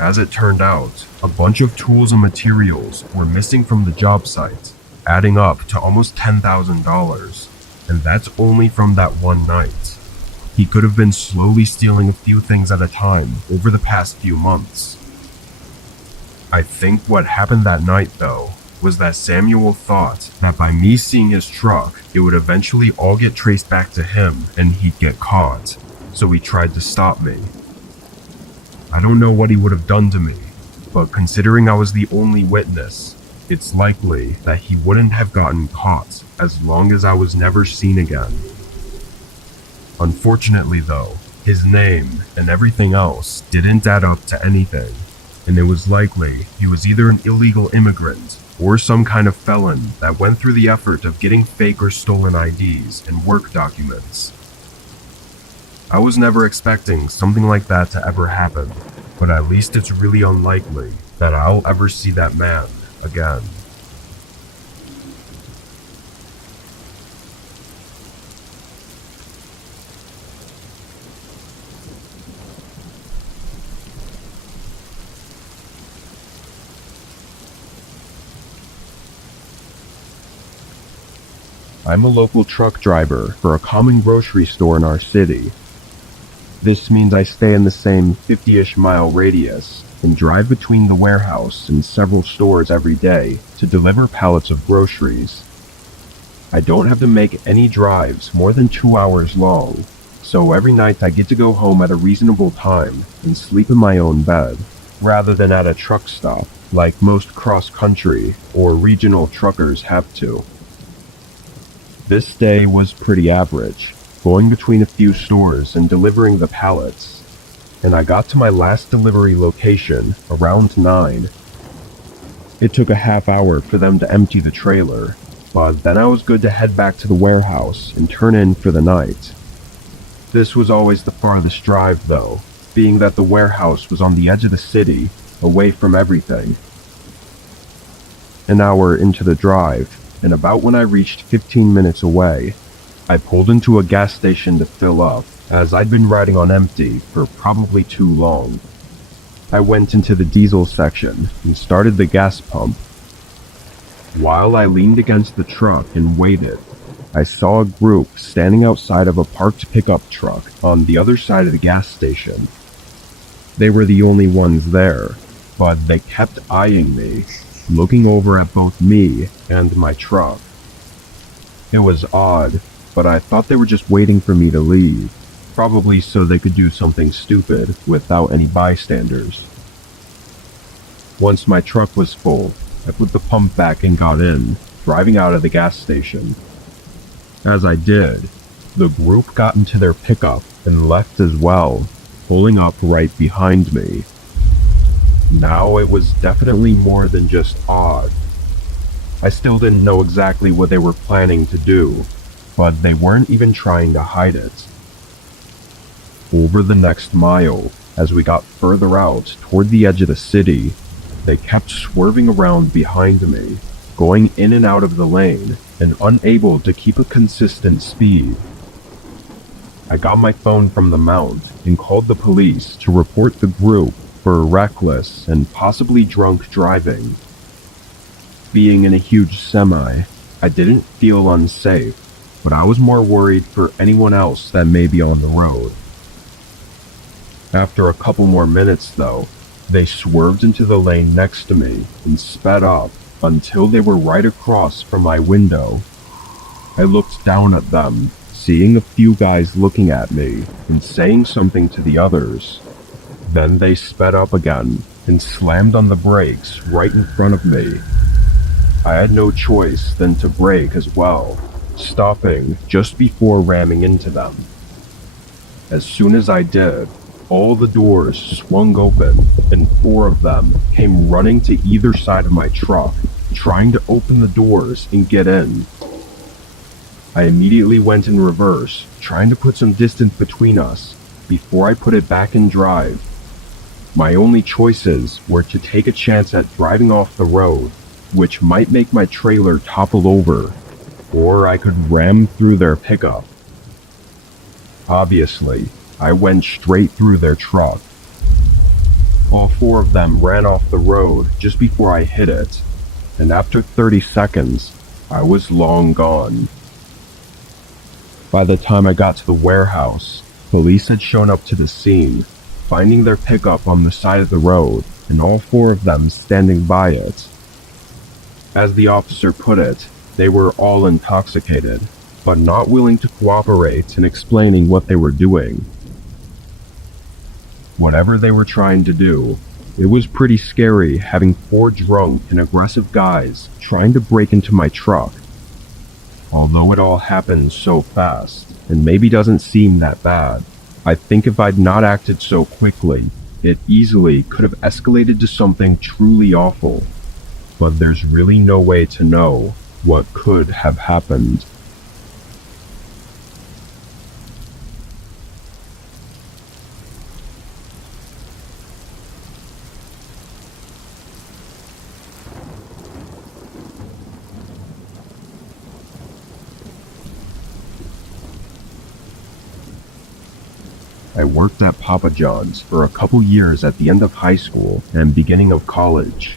As it turned out, a bunch of tools and materials were missing from the job site, adding up to almost $10,000, and that's only from that one night. He could have been slowly stealing a few things at a time over the past few months. I think what happened that night, though, was that Samuel thought that by me seeing his truck, it would eventually all get traced back to him and he'd get caught, so he tried to stop me. I don't know what he would have done to me, but considering I was the only witness, it's likely that he wouldn't have gotten caught as long as I was never seen again. Unfortunately though, his name and everything else didn't add up to anything, and it was likely he was either an illegal immigrant or some kind of felon that went through the effort of getting fake or stolen IDs and work documents. I was never expecting something like that to ever happen, but at least it's really unlikely that I'll ever see that man again. I'm a local truck driver for a common grocery store in our city. This means I stay in the same 50-ish mile radius and drive between the warehouse and several stores every day to deliver pallets of groceries. I don't have to make any drives more than 2 hours long, so every night I get to go home at a reasonable time and sleep in my own bed, rather than at a truck stop like most cross-country or regional truckers have to. This day was pretty average, going between a few stores and delivering the pallets, and I got to my last delivery location around 9. It took a half hour for them to empty the trailer, but then I was good to head back to the warehouse and turn in for the night. This was always the farthest drive though, being that the warehouse was on the edge of the city, away from everything. An hour into the drive, and about when I reached 15 minutes away, I pulled into a gas station to fill up, as I'd been riding on empty for probably too long. I went into the diesel section and started the gas pump. While I leaned against the truck and waited, I saw a group standing outside of a parked pickup truck on the other side of the gas station. They were the only ones there, but they kept eyeing me, looking over at both me and my truck. It was odd, but I thought they were just waiting for me to leave, probably so they could do something stupid without any bystanders. Once my truck was full, I put the pump back and got in, driving out of the gas station. As I did, the group got into their pickup and left as well, pulling up right behind me. Now it was definitely more than just odd. I still didn't know exactly what they were planning to do, but they weren't even trying to hide it. Over the next mile, as we got further out toward the edge of the city, they kept swerving around behind me, going in and out of the lane, and unable to keep a consistent speed. I got my phone from the mount and called the police to report the group for reckless and possibly drunk driving. Being in a huge semi, I didn't feel unsafe, but I was more worried for anyone else that may be on the road. After a couple more minutes though, they swerved into the lane next to me and sped up until they were right across from my window. I looked down at them, seeing a few guys looking at me and saying something to the others. Then they sped up again and slammed on the brakes right in front of me. I had no choice than to brake as well, stopping just before ramming into them. As soon as I did, all the doors swung open and 4 of them came running to either side of my truck, trying to open the doors and get in. I immediately went in reverse, trying to put some distance between us before I put it back in drive. My only choices were to take a chance at driving off the road, which might make my trailer topple over, or I could ram through their pickup. Obviously, I went straight through their truck. All 4 of them ran off the road just before I hit it, and after 30 seconds, I was long gone. By the time I got to the warehouse, police had shown up to the scene, finding their pickup on the side of the road, and all 4 of them standing by it. As the officer put it, they were all intoxicated, but not willing to cooperate in explaining what they were doing. Whatever they were trying to do, it was pretty scary having 4 drunk and aggressive guys trying to break into my truck. Although it all happened so fast, and maybe doesn't seem that bad, I think if I'd not acted so quickly, it easily could have escalated to something truly awful. But there's really no way to know what could have happened. I worked at Papa John's for a couple years at the end of high school and beginning of college.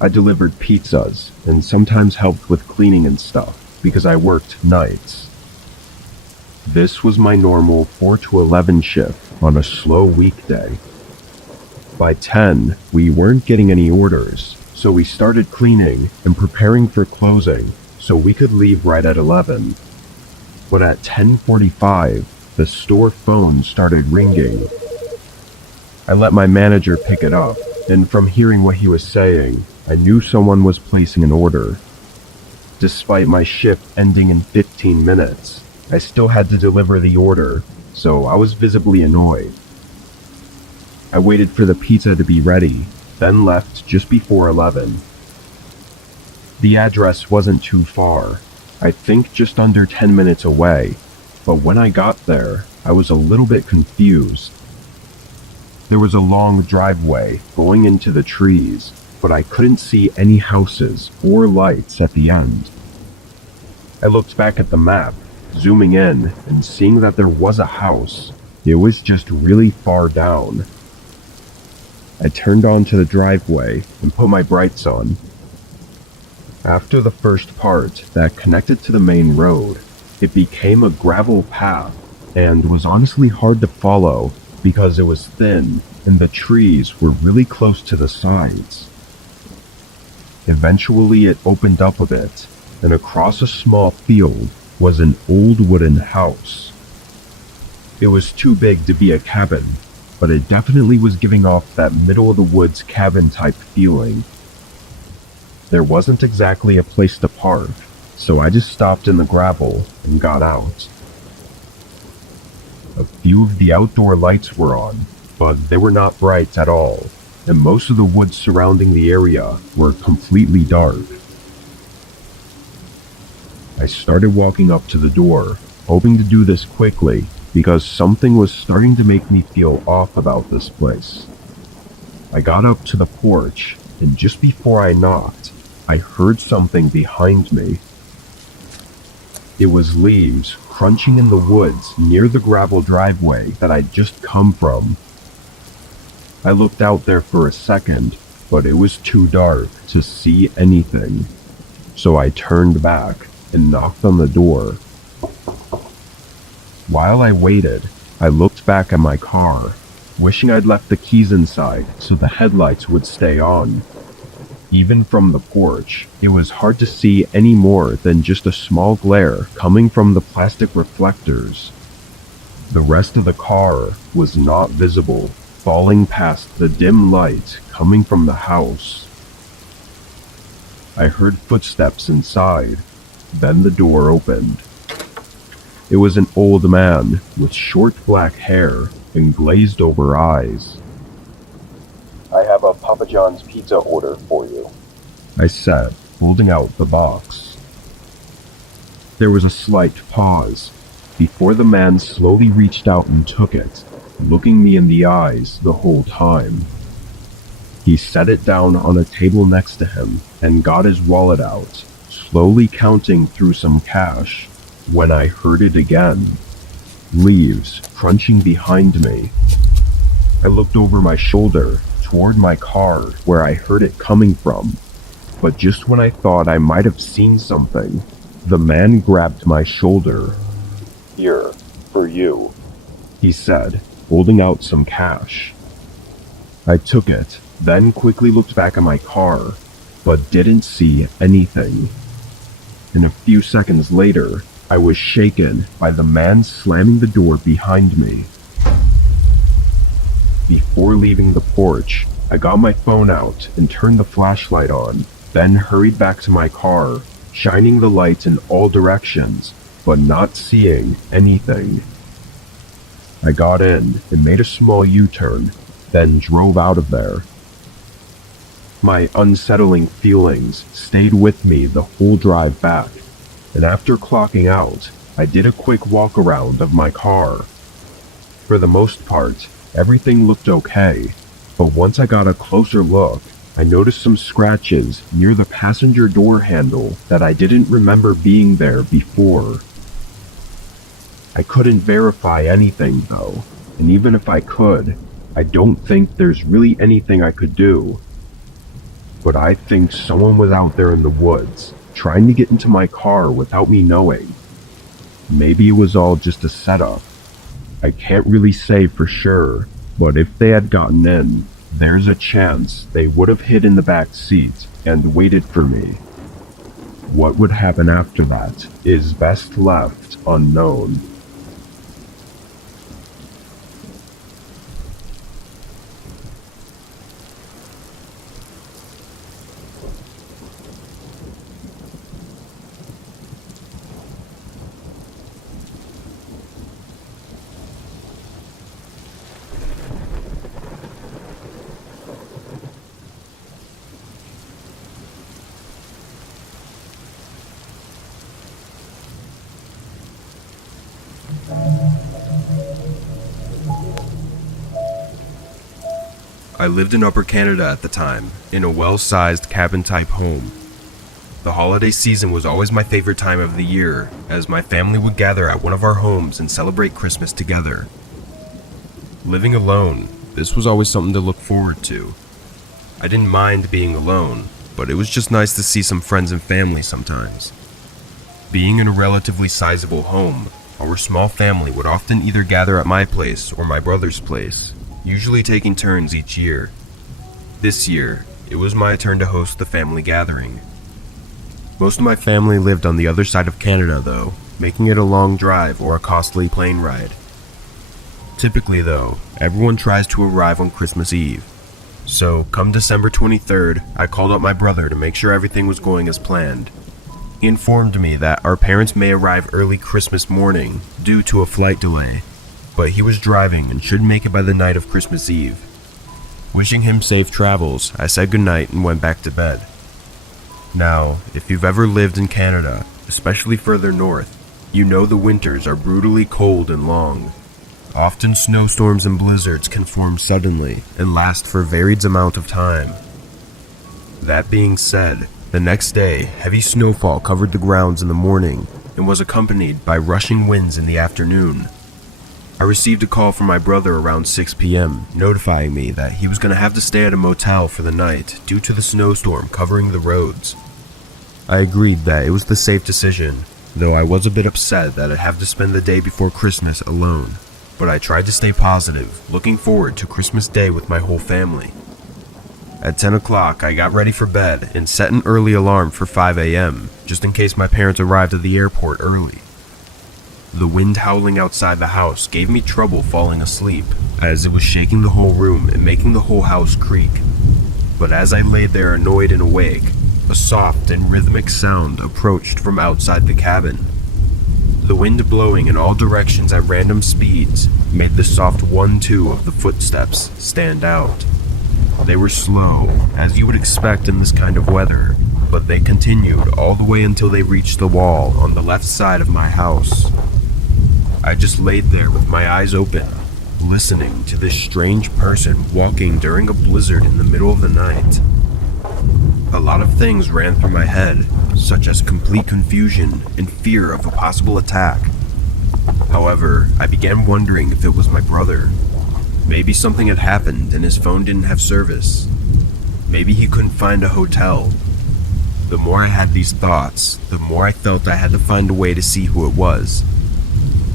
I delivered pizzas and sometimes helped with cleaning and stuff. because I worked nights. This was my normal 4 to 11 shift on a slow weekday. By 10, we weren't getting any orders, so we started cleaning and preparing for closing so we could leave right at 11. But at 10:45, the store phone started ringing. I let my manager pick it up, and from hearing what he was saying, I knew someone was placing an order. Despite my shift ending in 15 minutes, I still had to deliver the order, so I was visibly annoyed. I waited for the pizza to be ready, then left just before 11. The address wasn't too far, I think just under 10 minutes away, but when I got there, I was a little bit confused. There was a long driveway going into the trees, but I couldn't see any houses or lights at the end. I looked back at the map, zooming in and seeing that there was a house. It was just really far down. I turned onto the driveway and put my brights on. After the first part that connected to the main road, it became a gravel path and was honestly hard to follow because it was thin and the trees were really close to the sides. Eventually it opened up a bit, and across a small field was an old wooden house. It was too big to be a cabin, but it definitely was giving off that middle-of-the-woods cabin-type feeling. There wasn't exactly a place to park, so I just stopped in the gravel and got out. A few of the outdoor lights were on, but they were not bright at all, and most of the woods surrounding the area were completely dark. I started walking up to the door, hoping to do this quickly because something was starting to make me feel off about this place. I got up to the porch, and just before I knocked, I heard something behind me. It was leaves crunching in the woods near the gravel driveway that I'd just come from. I looked out there for a second, but it was too dark to see anything, so I turned back and knocked on the door. While I waited, I looked back at my car, wishing I'd left the keys inside so the headlights would stay on. Even from the porch, it was hard to see any more than just a small glare coming from the plastic reflectors. The rest of the car was not visible, falling past the dim light coming from the house. I heard footsteps inside, then the door opened. It was an old man with short black hair and glazed over eyes. I have a Papa John's pizza order for you, I said, holding out the box. There was a slight pause before the man slowly reached out and took it, looking me in the eyes the whole time. He set it down on a table next to him and got his wallet out, slowly counting through some cash, when I heard it again. Leaves crunching behind me. I looked over my shoulder toward my car where I heard it coming from, but just when I thought I might have seen something, the man grabbed my shoulder. "Here, for you," he said, holding out some cash. I took it, then quickly looked back at my car, but didn't see anything. And a few seconds later, I was shaken by the man slamming the door behind me. Before leaving the porch, I got my phone out and turned the flashlight on, then hurried back to my car, shining the lights in all directions, but not seeing anything. I got in and made a small U-turn, then drove out of there. My unsettling feelings stayed with me the whole drive back, and after clocking out, I did a quick walk around of my car. For the most part, everything looked okay, but once I got a closer look, I noticed some scratches near the passenger door handle that I didn't remember being there before. I couldn't verify anything though, and even if I could, I don't think there's really anything I could do. But I think someone was out there in the woods, trying to get into my car without me knowing. Maybe it was all just a setup. I can't really say for sure, but if they had gotten in, there's a chance they would have hid in the back seat and waited for me. What would happen after that is best left unknown. I lived in Upper Canada at the time, in a well-sized cabin-type home. The holiday season was always my favorite time of the year, as my family would gather at one of our homes and celebrate Christmas together. Living alone, this was always something to look forward to. I didn't mind being alone, but it was just nice to see some friends and family sometimes. Being in a relatively sizable home, our small family would often either gather at my place or my brother's place, usually taking turns each year. This year, it was my turn to host the family gathering. Most of my family lived on the other side of Canada though, making it a long drive or a costly plane ride. Typically though, everyone tries to arrive on Christmas Eve. So, come December 23rd, I called up my brother to make sure everything was going as planned. He informed me that our parents may arrive early Christmas morning due to a flight delay, but he was driving and should make it by the night of Christmas Eve. Wishing him safe travels, I said goodnight and went back to bed. Now, if you've ever lived in Canada, especially further north, you know the winters are brutally cold and long. Often snowstorms and blizzards can form suddenly and last for a varied amount of time. That being said, the next day, heavy snowfall covered the grounds in the morning and was accompanied by rushing winds in the afternoon. I received a call from my brother around 6 p.m. notifying me that he was going to have to stay at a motel for the night due to the snowstorm covering the roads. I agreed that it was the safe decision, though I was a bit upset that I'd have to spend the day before Christmas alone, but I tried to stay positive, looking forward to Christmas Day with my whole family. At 10 o'clock, I got ready for bed and set an early alarm for 5 a.m., just in case my parents arrived at the airport early. The wind howling outside the house gave me trouble falling asleep, as it was shaking the whole room and making the whole house creak. But as I lay there annoyed and awake, a soft and rhythmic sound approached from outside the cabin. The wind blowing in all directions at random speeds made the soft 1-2 of the footsteps stand out. They were slow, as you would expect in this kind of weather, but they continued all the way until they reached the wall on the left side of my house. I just laid there with my eyes open, listening to this strange person walking during a blizzard in the middle of the night. A lot of things ran through my head, such as complete confusion and fear of a possible attack. However, I began wondering if it was my brother. Maybe something had happened and his phone didn't have service. Maybe he couldn't find a hotel. The more I had these thoughts, the more I felt I had to find a way to see who it was.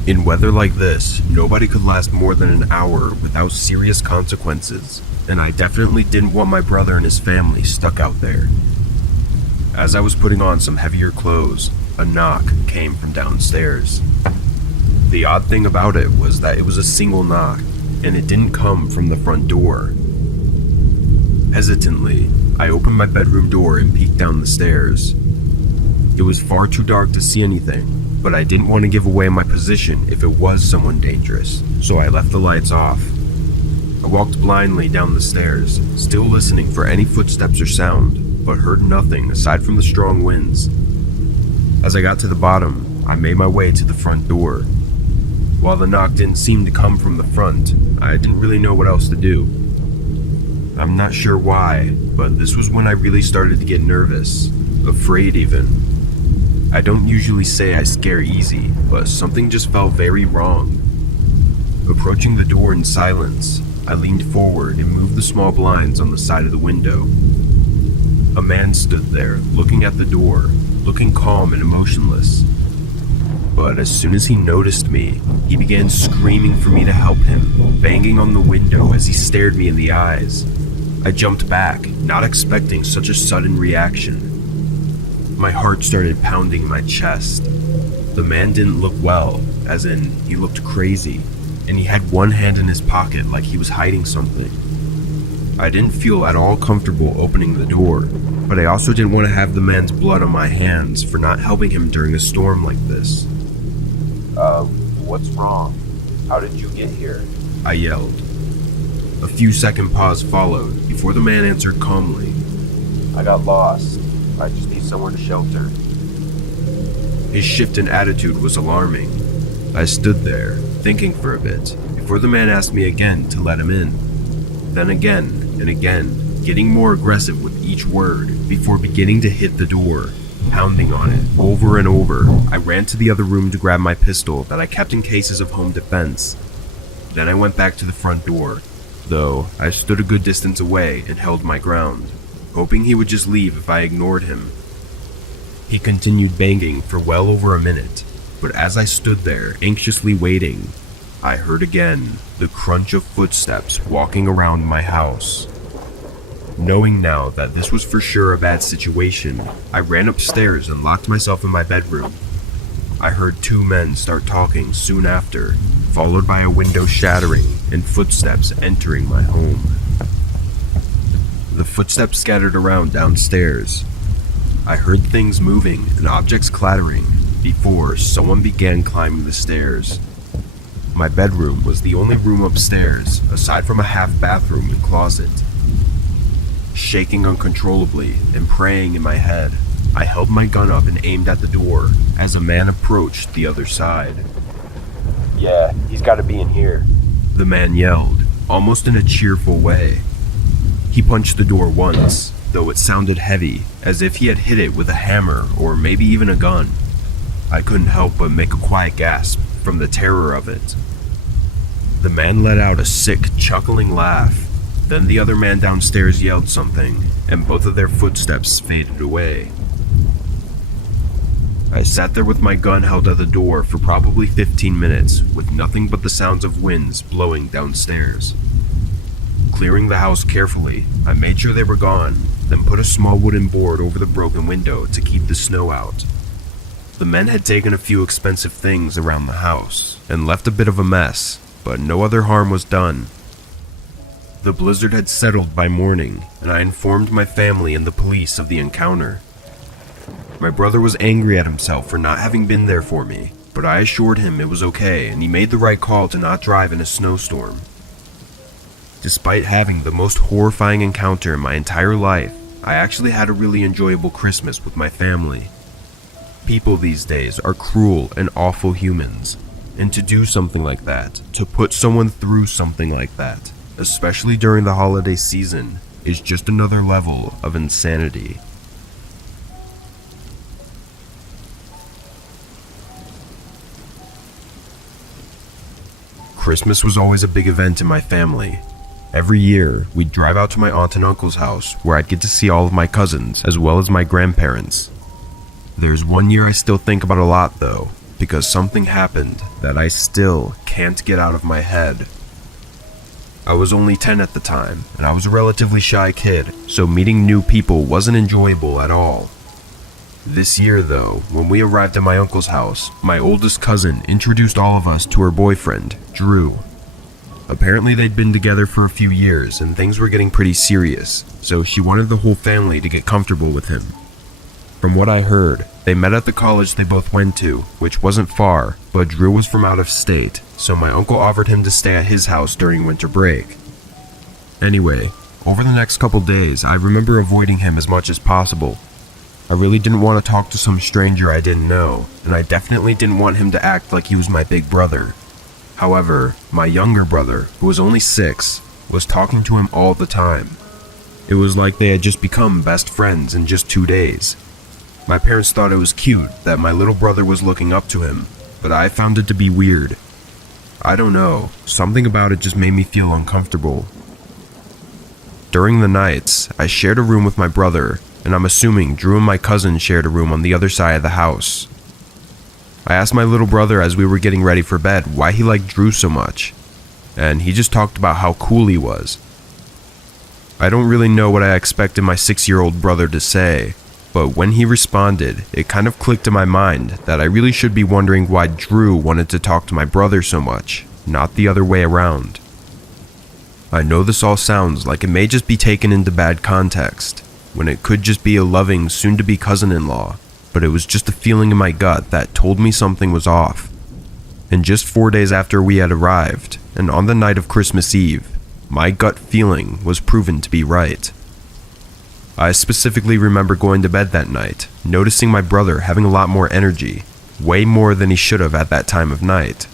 In weather like this, nobody could last more than an hour without serious consequences, and I definitely didn't want my brother and his family stuck out there. As I was putting on some heavier clothes, a knock came from downstairs. The odd thing about it was that it was a single knock, and it didn't come from the front door. Hesitantly, I opened my bedroom door and peeked down the stairs. It was far too dark to see anything, but I didn't want to give away my position if it was someone dangerous, so I left the lights off. I walked blindly down the stairs, still listening for any footsteps or sound, but heard nothing aside from the strong winds. As I got to the bottom, I made my way to the front door. While the knock didn't seem to come from the front, I didn't really know what else to do. I'm not sure why, but this was when I really started to get nervous, afraid even. I don't usually say I scare easy, but something just felt very wrong. Approaching the door in silence, I leaned forward and moved the small blinds on the side of the window. A man stood there, looking at the door, looking calm and emotionless. But as soon as he noticed me, he began screaming for me to help him, banging on the window as he stared me in the eyes. I jumped back, not expecting such a sudden reaction. My heart started pounding my chest. The man didn't look well, as in, he looked crazy, and he had one hand in his pocket like he was hiding something. I didn't feel at all comfortable opening the door, but I also didn't want to have the man's blood on my hands for not helping him during a storm like this. What's wrong? How did you get here? I yelled. A few second pause followed before the man answered calmly. I got lost. I just need somewhere to shelter. His shift in attitude was alarming. I stood there, thinking for a bit, before the man asked me again to let him in. Then again and again, getting more aggressive with each word before beginning to hit the door, pounding on it over and over. I ran to the other room to grab my pistol that I kept in cases of home defense. Then I went back to the front door, though I stood a good distance away and held my ground, hoping he would just leave if I ignored him. He continued banging for well over a minute, but as I stood there anxiously waiting, I heard again the crunch of footsteps walking around my house. Knowing now that this was for sure a bad situation, I ran upstairs and locked myself in my bedroom. I heard two men start talking soon after, followed by a window shattering and footsteps entering my home. The footsteps scattered around downstairs. I heard things moving and objects clattering before someone began climbing the stairs. My bedroom was the only room upstairs, aside from a half bathroom and closet. Shaking uncontrollably and praying in my head, I held my gun up and aimed at the door as a man approached the other side. Yeah, he's gotta be in here. The man yelled, almost in a cheerful way. He punched the door once, though it sounded heavy, as if he had hit it with a hammer or maybe even a gun. I couldn't help but make a quiet gasp from the terror of it. The man let out a sick, chuckling laugh. Then the other man downstairs yelled something, and both of their footsteps faded away. I sat there with my gun held at the door for probably 15 minutes, with nothing but the sounds of winds blowing downstairs. Clearing the house carefully, I made sure they were gone, then put a small wooden board over the broken window to keep the snow out. The men had taken a few expensive things around the house, and left a bit of a mess, but no other harm was done. The blizzard had settled by morning, and I informed my family and the police of the encounter. My brother was angry at himself for not having been there for me, but I assured him it was okay and he made the right call to not drive in a snowstorm. Despite having the most horrifying encounter in my entire life, I actually had a really enjoyable Christmas with my family. People these days are cruel and awful humans, and to do something like that, to put someone through something like that, especially during the holiday season, is just another level of insanity. Christmas was always a big event in my family. Every year, we'd drive out to my aunt and uncle's house, where I'd get to see all of my cousins, as well as my grandparents. There's one year I still think about a lot though, because something happened that I still can't get out of my head. I was only 10 at the time, and I was a relatively shy kid, so meeting new people wasn't enjoyable at all. This year though, when we arrived at my uncle's house, my oldest cousin introduced all of us to her boyfriend, Drew. Apparently they'd been together for a few years and things were getting pretty serious, so she wanted the whole family to get comfortable with him. From what I heard, they met at the college they both went to, which wasn't far, but Drew was from out of state, so my uncle offered him to stay at his house during winter break. Anyway, over the next couple days, I remember avoiding him as much as possible. I really didn't want to talk to some stranger I didn't know, and I definitely didn't want him to act like he was my big brother. However, my younger brother, who was only 6, was talking to him all the time. It was like they had just become best friends in just 2 days. My parents thought it was cute that my little brother was looking up to him, but I found it to be weird. I don't know, something about it just made me feel uncomfortable. During the nights, I shared a room with my brother, and I'm assuming Drew and my cousin shared a room on the other side of the house. I asked my little brother as we were getting ready for bed why he liked Drew so much, and he just talked about how cool he was. I don't really know what I expected my 6-year-old brother to say, but when he responded, it kind of clicked in my mind that I really should be wondering why Drew wanted to talk to my brother so much, not the other way around. I know this all sounds like it may just be taken into bad context, when it could just be a loving, soon-to-be cousin-in-law, but it was just a feeling in my gut that told me something was off. And just 4 days after we had arrived, and on the night of Christmas Eve, my gut feeling was proven to be right. I specifically remember going to bed that night, noticing my brother having a lot more energy, way more than he should have at that time of night.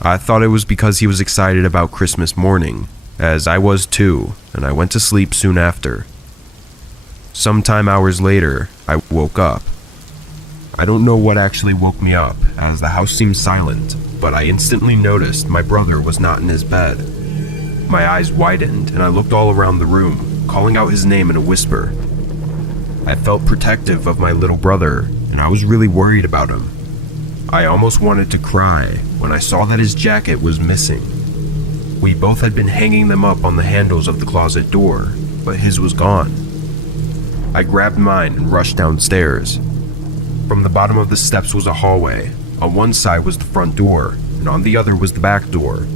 I thought it was because he was excited about Christmas morning, as I was too, and I went to sleep soon after. Sometime hours later, I woke up. I don't know what actually woke me up, as the house seemed silent, but I instantly noticed my brother was not in his bed. My eyes widened and I looked all around the room, calling out his name in a whisper. I felt protective of my little brother, and I was really worried about him. I almost wanted to cry when I saw that his jacket was missing. We both had been hanging them up on the handles of the closet door, but his was gone. I grabbed mine and rushed downstairs. From the bottom of the steps was a hallway. On one side was the front door, and on the other was the back door.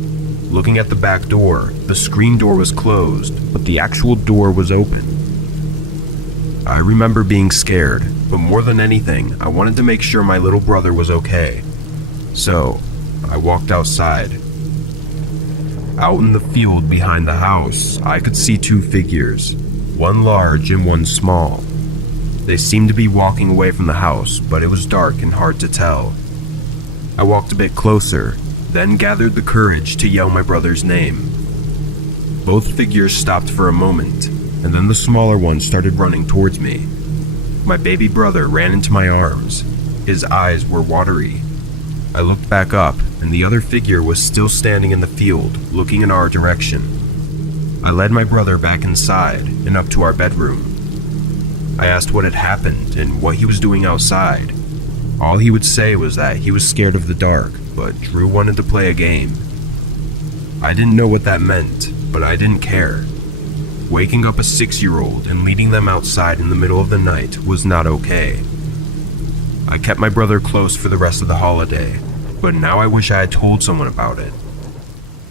Looking at the back door, the screen door was closed, but the actual door was open. I remember being scared, but more than anything, I wanted to make sure my little brother was okay. So, I walked outside. Out in the field behind the house, I could see 2 figures, one large and one small. They seemed to be walking away from the house, but it was dark and hard to tell. I walked a bit closer, then gathered the courage to yell my brother's name. Both figures stopped for a moment, and then the smaller one started running towards me. My baby brother ran into my arms. His eyes were watery. I looked back up, and the other figure was still standing in the field, looking in our direction. I led my brother back inside and up to our bedroom. I asked what had happened and what he was doing outside. All he would say was that he was scared of the dark, but Drew wanted to play a game. I didn't know what that meant, but I didn't care. Waking up a 6-year-old and leading them outside in the middle of the night was not okay. I kept my brother close for the rest of the holiday, but now I wish I had told someone about it.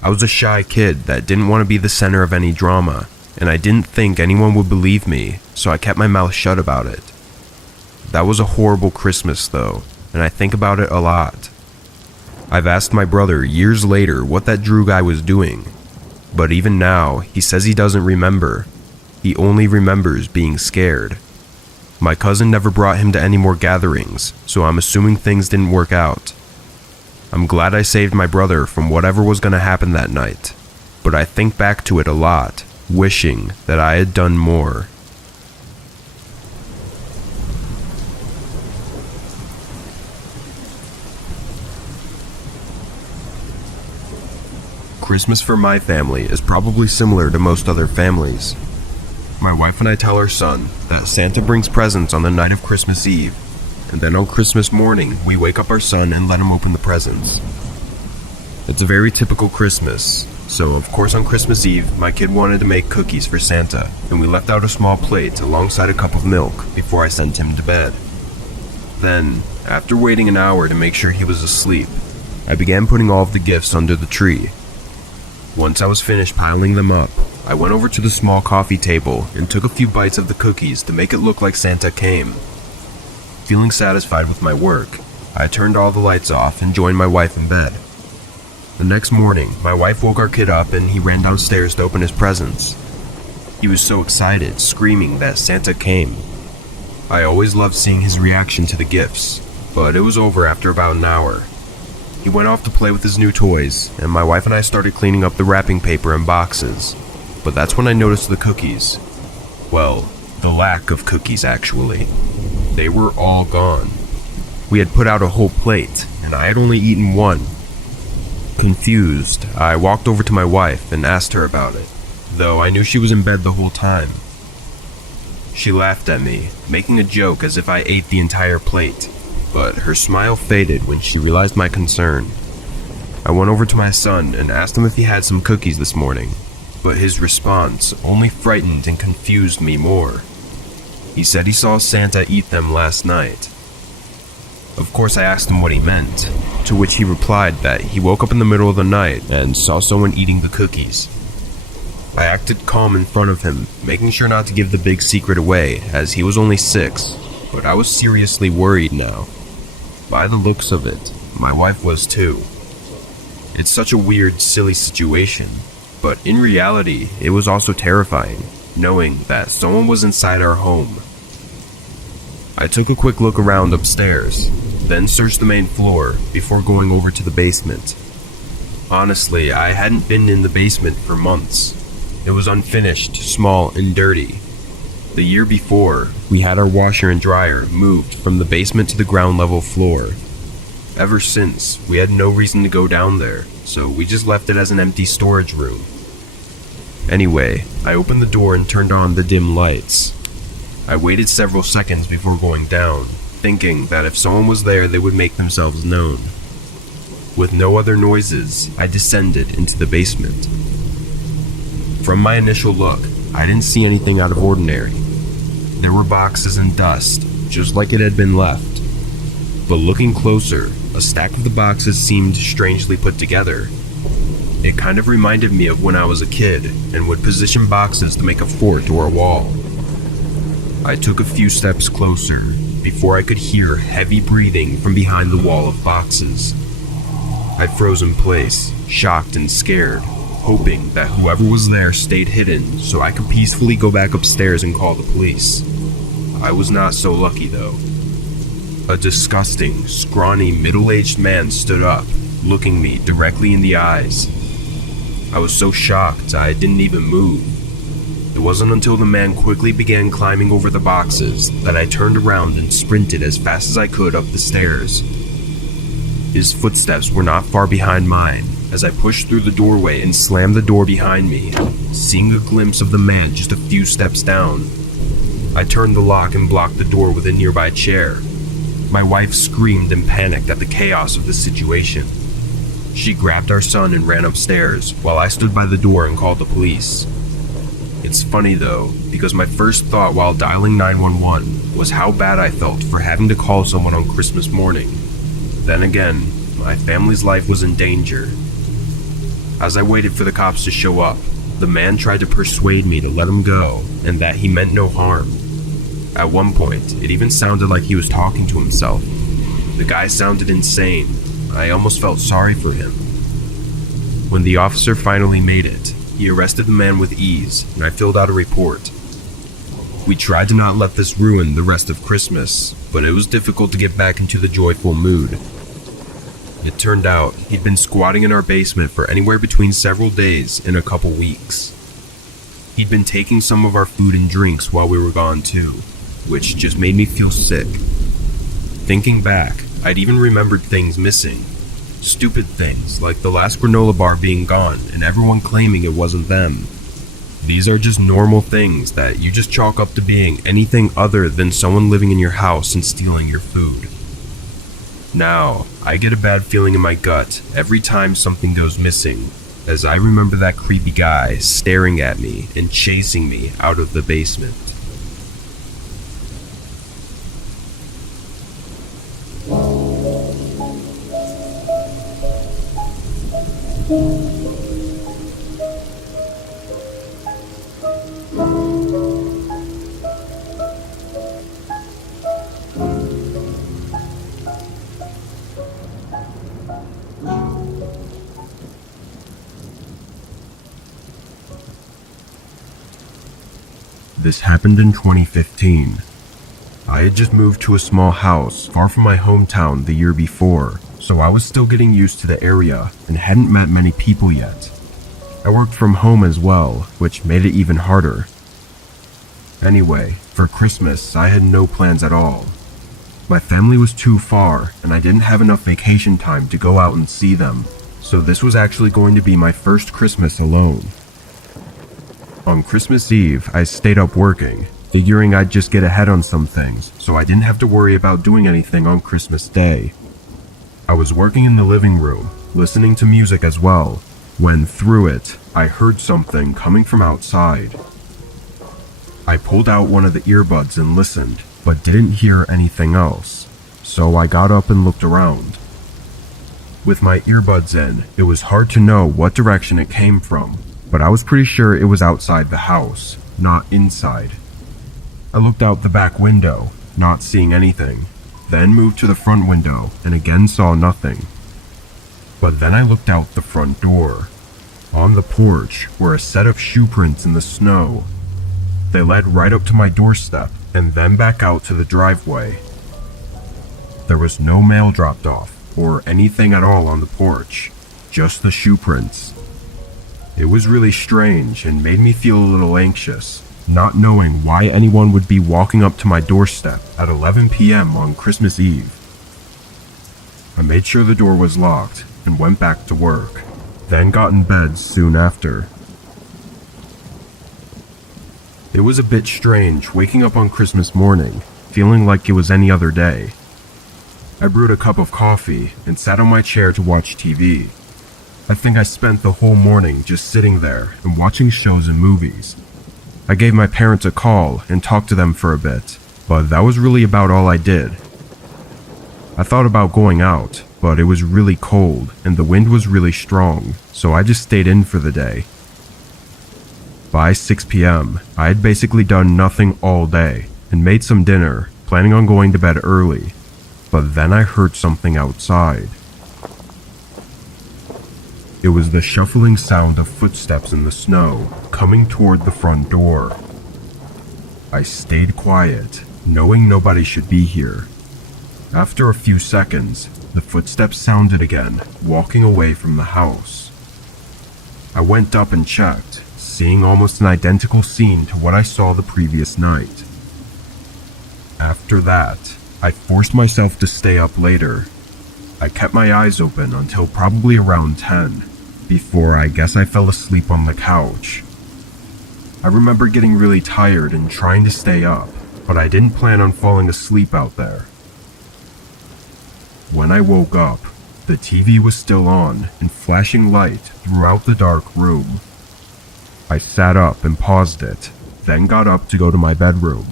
I was a shy kid that didn't want to be the center of any drama, and I didn't think anyone would believe me, so I kept my mouth shut about it. That was a horrible Christmas though, and I think about it a lot. I've asked my brother years later what that Drew guy was doing, but even now, he says he doesn't remember. He only remembers being scared. My cousin never brought him to any more gatherings, so I'm assuming things didn't work out. I'm glad I saved my brother from whatever was going to happen that night, but I think back to it a lot, wishing that I had done more. Christmas for my family is probably similar to most other families. My wife and I tell our son that Santa brings presents on the night of Christmas Eve, and then on Christmas morning we wake up our son and let him open the presents. It's a very typical Christmas, so of course on Christmas Eve my kid wanted to make cookies for Santa, and we left out a small plate alongside a cup of milk before I sent him to bed. Then, after waiting an hour to make sure he was asleep, I began putting all of the gifts under the tree. Once I was finished piling them up, I went over to the small coffee table and took a few bites of the cookies to make it look like Santa came. Feeling satisfied with my work, I turned all the lights off and joined my wife in bed. The next morning, my wife woke our kid up and he ran downstairs to open his presents. He was so excited, screaming that Santa came. I always loved seeing his reaction to the gifts, but it was over after about an hour. He went off to play with his new toys, and my wife and I started cleaning up the wrapping paper and boxes. But that's when I noticed the cookies. Well, the lack of cookies, actually. They were all gone. We had put out a whole plate, and I had only eaten one. Confused, I walked over to my wife and asked her about it, though I knew she was in bed the whole time. She laughed at me, making a joke as if I ate the entire plate, but her smile faded when she realized my concern. I went over to my son and asked him if he had some cookies this morning, but his response only frightened and confused me more. He said he saw Santa eat them last night. Of course, I asked him what he meant, to which he replied that he woke up in the middle of the night and saw someone eating the cookies. I acted calm in front of him, making sure not to give the big secret away, as he was only 6, but I was seriously worried now. By the looks of it, my wife was too. It's such a weird, silly situation, but in reality, it was also terrifying, knowing that someone was inside our home. I took a quick look around upstairs, then searched the main floor before going over to the basement. Honestly, I hadn't been in the basement for months. It was unfinished, small, and dirty. The year before, we had our washer and dryer moved from the basement to the ground level floor. Ever since, we had no reason to go down there, so we just left it as an empty storage room. Anyway, I opened the door and turned on the dim lights. I waited several seconds before going down, thinking that if someone was there, they would make themselves known. With no other noises, I descended into the basement. From my initial look, I didn't see anything out of ordinary. There were boxes and dust, just like it had been left. But looking closer, a stack of the boxes seemed strangely put together. It kind of reminded me of when I was a kid and would position boxes to make a fort or a wall. I took a few steps closer before I could hear heavy breathing from behind the wall of boxes. I froze in place, shocked and scared, hoping that whoever was there stayed hidden so I could peacefully go back upstairs and call the police. I was not so lucky though. A disgusting, scrawny, middle-aged man stood up, looking me directly in the eyes. I was so shocked I didn't even move. It wasn't until the man quickly began climbing over the boxes that I turned around and sprinted as fast as I could up the stairs. His footsteps were not far behind mine as I pushed through the doorway and slammed the door behind me, seeing a glimpse of the man just a few steps down. I turned the lock and blocked the door with a nearby chair. My wife screamed and panicked at the chaos of the situation. She grabbed our son and ran upstairs while I stood by the door and called the police. It's funny though, because my first thought while dialing 911 was how bad I felt for having to call someone on Christmas morning. Then again, my family's life was in danger. As I waited for the cops to show up, the man tried to persuade me to let him go and that he meant no harm. At one point, it even sounded like he was talking to himself. The guy sounded insane. I almost felt sorry for him. When the officer finally made it, he arrested the man with ease, and I filled out a report. We tried to not let this ruin the rest of Christmas, but it was difficult to get back into the joyful mood. It turned out he'd been squatting in our basement for anywhere between several days and a couple weeks. He'd been taking some of our food and drinks while we were gone too, which just made me feel sick. Thinking back, I'd even remembered things missing. Stupid things, like the last granola bar being gone and everyone claiming it wasn't them. These are just normal things that you just chalk up to being anything other than someone living in your house and stealing your food. Now, I get a bad feeling in my gut every time something goes missing, as I remember that creepy guy staring at me and chasing me out of the basement. This happened in 2015. I had just moved to a small house far from my hometown the year before, so I was still getting used to the area and hadn't met many people yet. I worked from home as well, which made it even harder. Anyway, for Christmas, I had no plans at all. My family was too far, and I didn't have enough vacation time to go out and see them, so this was actually going to be my first Christmas alone. On Christmas Eve, I stayed up working, figuring I'd just get ahead on some things so I didn't have to worry about doing anything on Christmas Day. I was working in the living room, listening to music as well, when through it, I heard something coming from outside. I pulled out one of the earbuds and listened, but didn't hear anything else, so I got up and looked around. With my earbuds in, it was hard to know what direction it came from, but I was pretty sure it was outside the house, not inside. I looked out the back window, not seeing anything, then moved to the front window and again saw nothing. But then I looked out the front door. On the porch were a set of shoe prints in the snow. They led right up to my doorstep and then back out to the driveway. There was no mail dropped off or anything at all on the porch, just the shoe prints. It was really strange and made me feel a little anxious, not knowing why anyone would be walking up to my doorstep at 11 p.m. on Christmas Eve. I made sure the door was locked and went back to work, then got in bed soon after. It was a bit strange waking up on Christmas morning, feeling like it was any other day. I brewed a cup of coffee and sat on my chair to watch TV. I think I spent the whole morning just sitting there and watching shows and movies. I gave my parents a call and talked to them for a bit, but that was really about all I did. I thought about going out, but it was really cold and the wind was really strong, so I just stayed in for the day. By 6 p.m., I had basically done nothing all day and made some dinner, planning on going to bed early. But then I heard something outside. It was the shuffling sound of footsteps in the snow coming toward the front door. I stayed quiet, knowing nobody should be here. After a few seconds, the footsteps sounded again, walking away from the house. I went up and checked, seeing almost an identical scene to what I saw the previous night. After that, I forced myself to stay up later. I kept my eyes open until probably around 10, before I guess I fell asleep on the couch. I remember getting really tired and trying to stay up, but I didn't plan on falling asleep out there. When I woke up, the TV was still on and flashing light throughout the dark room. I sat up and paused it, then got up to go to my bedroom.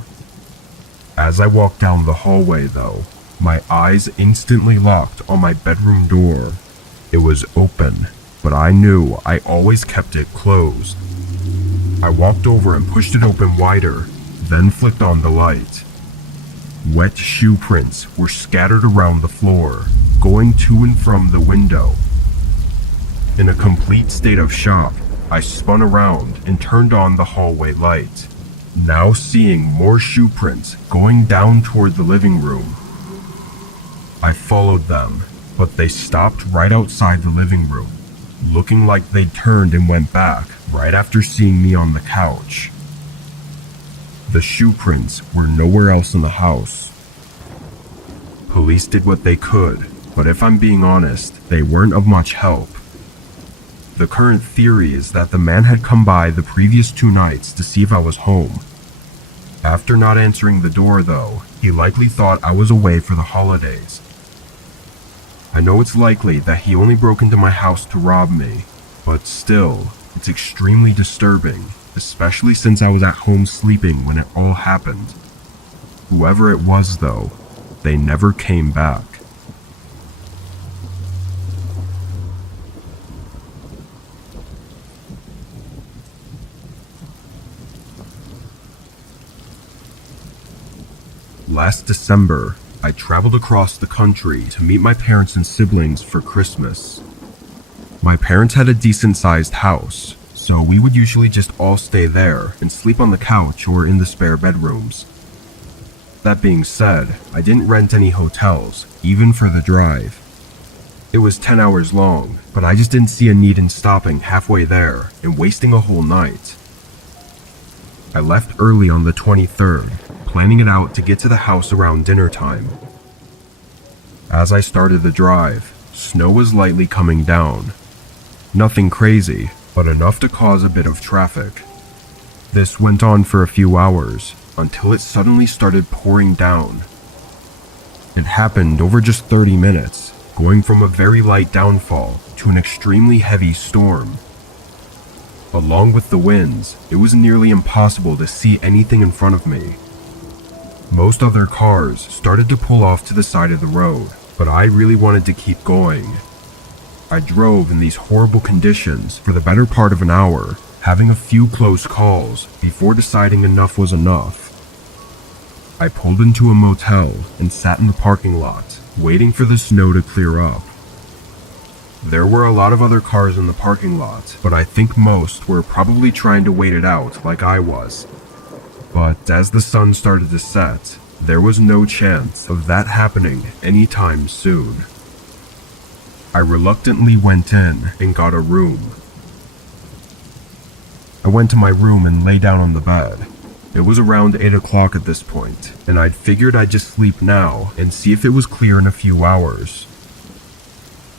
As I walked down the hallway though, my eyes instantly locked on my bedroom door. It was open, but I knew I always kept it closed. I walked over and pushed it open wider, then flicked on the light. Wet shoe prints were scattered around the floor, going to and from the window. In a complete state of shock, I spun around and turned on the hallway light, now seeing more shoe prints going down toward the living room. I followed them, but they stopped right outside the living room, looking like they'd turned and went back right after seeing me on the couch. The shoe prints were nowhere else in the house. Police did what they could, but if I'm being honest, they weren't of much help. The current theory is that the man had come by the previous 2 nights to see if I was home. After not answering the door though, he likely thought I was away for the holidays. I know it's likely that he only broke into my house to rob me, but still, it's extremely disturbing, especially since I was at home sleeping when it all happened. Whoever it was though, they never came back. Last December, I traveled across the country to meet my parents and siblings for Christmas. My parents had a decent-sized house, so we would usually just all stay there and sleep on the couch or in the spare bedrooms. That being said, I didn't rent any hotels, even for the drive. It was 10 hours long, but I just didn't see a need in stopping halfway there and wasting a whole night. I left early on the 23rd, planning it out to get to the house around dinner time. As I started the drive, snow was lightly coming down. Nothing crazy, but enough to cause a bit of traffic. This went on for a few hours, until it suddenly started pouring down. It happened over just 30 minutes, going from a very light downfall to an extremely heavy storm. Along with the winds, it was nearly impossible to see anything in front of me. Most other cars started to pull off to the side of the road, but I really wanted to keep going. I drove in these horrible conditions for the better part of an hour, having a few close calls before deciding enough was enough. I pulled into a motel and sat in the parking lot, waiting for the snow to clear up. There were a lot of other cars in the parking lot, but I think most were probably trying to wait it out like I was. But as the sun started to set, there was no chance of that happening anytime soon. I reluctantly went in and got a room. I went to my room and lay down on the bed. It was around 8 o'clock at this point, and I'd figured I'd just sleep now and see if it was clear in a few hours.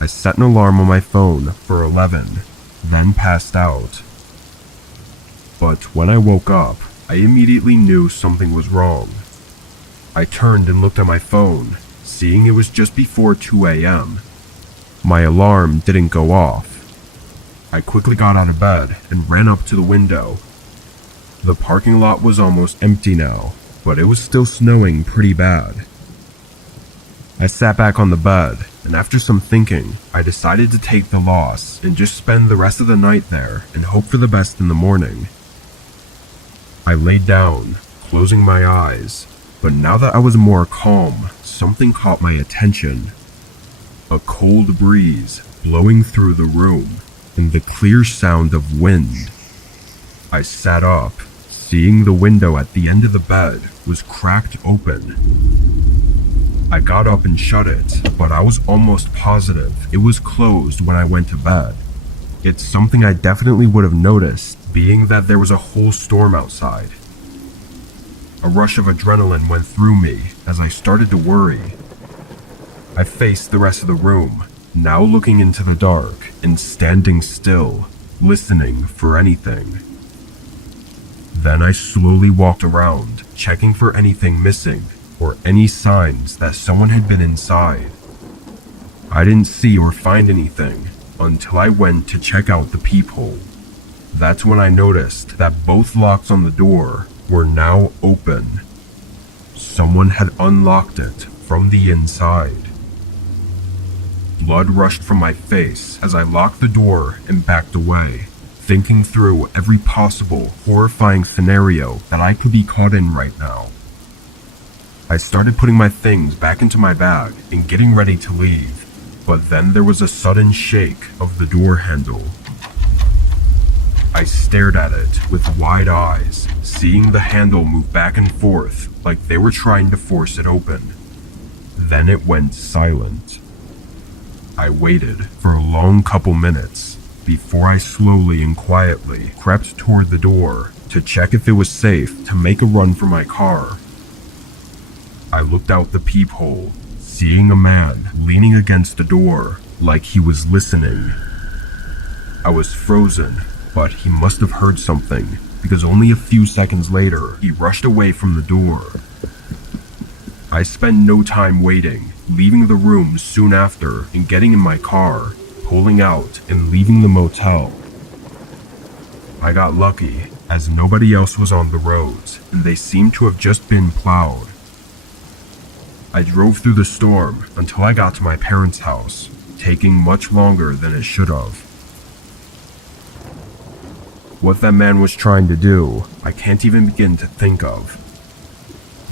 I set an alarm on my phone for 11, then passed out. But when I woke up, I immediately knew something was wrong. I turned and looked at my phone, seeing it was just before 2 a.m. My alarm didn't go off. I quickly got out of bed and ran up to the window. The parking lot was almost empty now, but it was still snowing pretty bad. I sat back on the bed, and after some thinking, I decided to take the loss and just spend the rest of the night there and hope for the best in the morning. I laid down, closing my eyes, but now that I was more calm, something caught my attention. A cold breeze blowing through the room, and the clear sound of wind. I sat up, seeing the window at the end of the bed was cracked open. I got up and shut it, but I was almost positive it was closed when I went to bed. It's something I definitely would have noticed, being that there was a whole storm outside. A rush of adrenaline went through me as I started to worry. I faced the rest of the room, now looking into the dark and standing still, listening for anything. Then I slowly walked around, checking for anything missing or any signs that someone had been inside. I didn't see or find anything until I went to check out the peephole. That's when I noticed that both locks on the door were now open. Someone had unlocked it from the inside. Blood rushed from my face as I locked the door and backed away, thinking through every possible horrifying scenario that I could be caught in right now. I started putting my things back into my bag and getting ready to leave, but then there was a sudden shake of the door handle. I stared at it with wide eyes, seeing the handle move back and forth like they were trying to force it open. Then it went silent. I waited for a long couple minutes before I slowly and quietly crept toward the door to check if it was safe to make a run for my car. I looked out the peephole, seeing a man leaning against the door like he was listening. I was frozen, but he must have heard something, because only a few seconds later he rushed away from the door. I spent no time waiting, leaving the room soon after and getting in my car, pulling out and leaving the motel. I got lucky, as nobody else was on the roads, and they seemed to have just been plowed. I drove through the storm until I got to my parents' house, taking much longer than it should have. What that man was trying to do, I can't even begin to think of.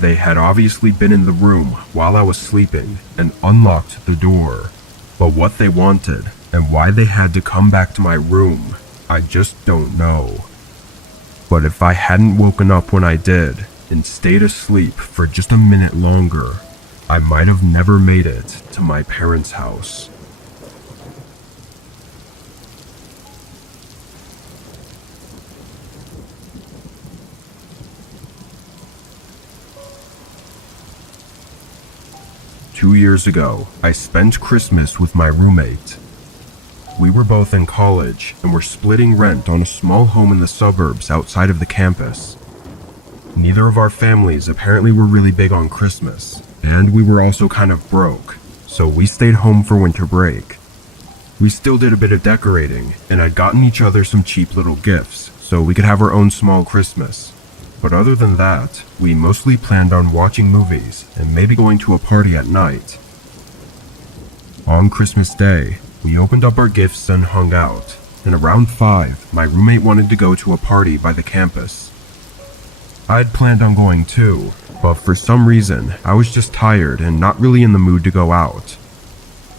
They had obviously been in the room while I was sleeping and unlocked the door, but what they wanted and why they had to come back to my room, I just don't know. But if I hadn't woken up when I did and stayed asleep for just a minute longer, I might have never made it to my parents' house. Two years ago, I spent Christmas with my roommate. We were both in college and were splitting rent on a small home in the suburbs outside of the campus. Neither of our families apparently were really big on Christmas, and we were also kind of broke, so we stayed home for winter break. We still did a bit of decorating, and I'd gotten each other some cheap little gifts, so we could have our own small Christmas. But other than that, we mostly planned on watching movies and maybe going to a party at night. On Christmas Day, we opened up our gifts and hung out, and around 5, my roommate wanted to go to a party by the campus. I'd planned on going too, but for some reason, I was just tired and not really in the mood to go out.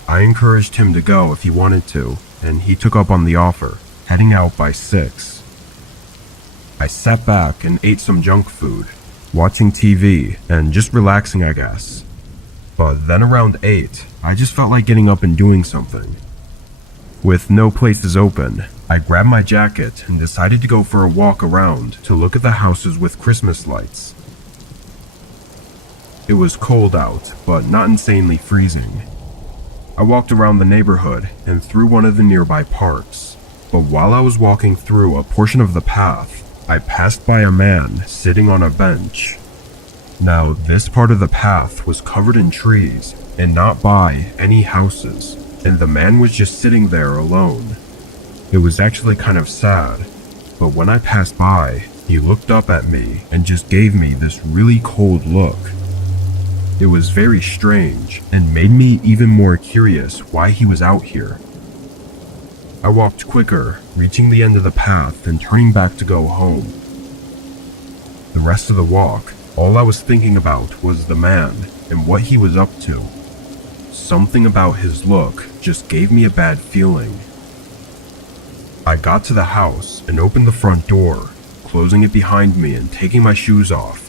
I encouraged him to go if he wanted to, and he took up on the offer, heading out by 6. I sat back and ate some junk food, watching TV and just relaxing, I guess. But then around 8, I just felt like getting up and doing something. With no places open, I grabbed my jacket and decided to go for a walk around to look at the houses with Christmas lights. It was cold out, but not insanely freezing. I walked around the neighborhood and through one of the nearby parks, but while I was walking through a portion of the path, I passed by a man sitting on a bench. Now, this part of the path was covered in trees and not by any houses, and the man was just sitting there alone. It was actually kind of sad, but when I passed by, he looked up at me and just gave me this really cold look. It was very strange and made me even more curious why he was out here. I walked quicker, reaching the end of the path and turning back to go home. The rest of the walk, all I was thinking about was the man and what he was up to. Something about his look just gave me a bad feeling. I got to the house and opened the front door, closing it behind me and taking my shoes off.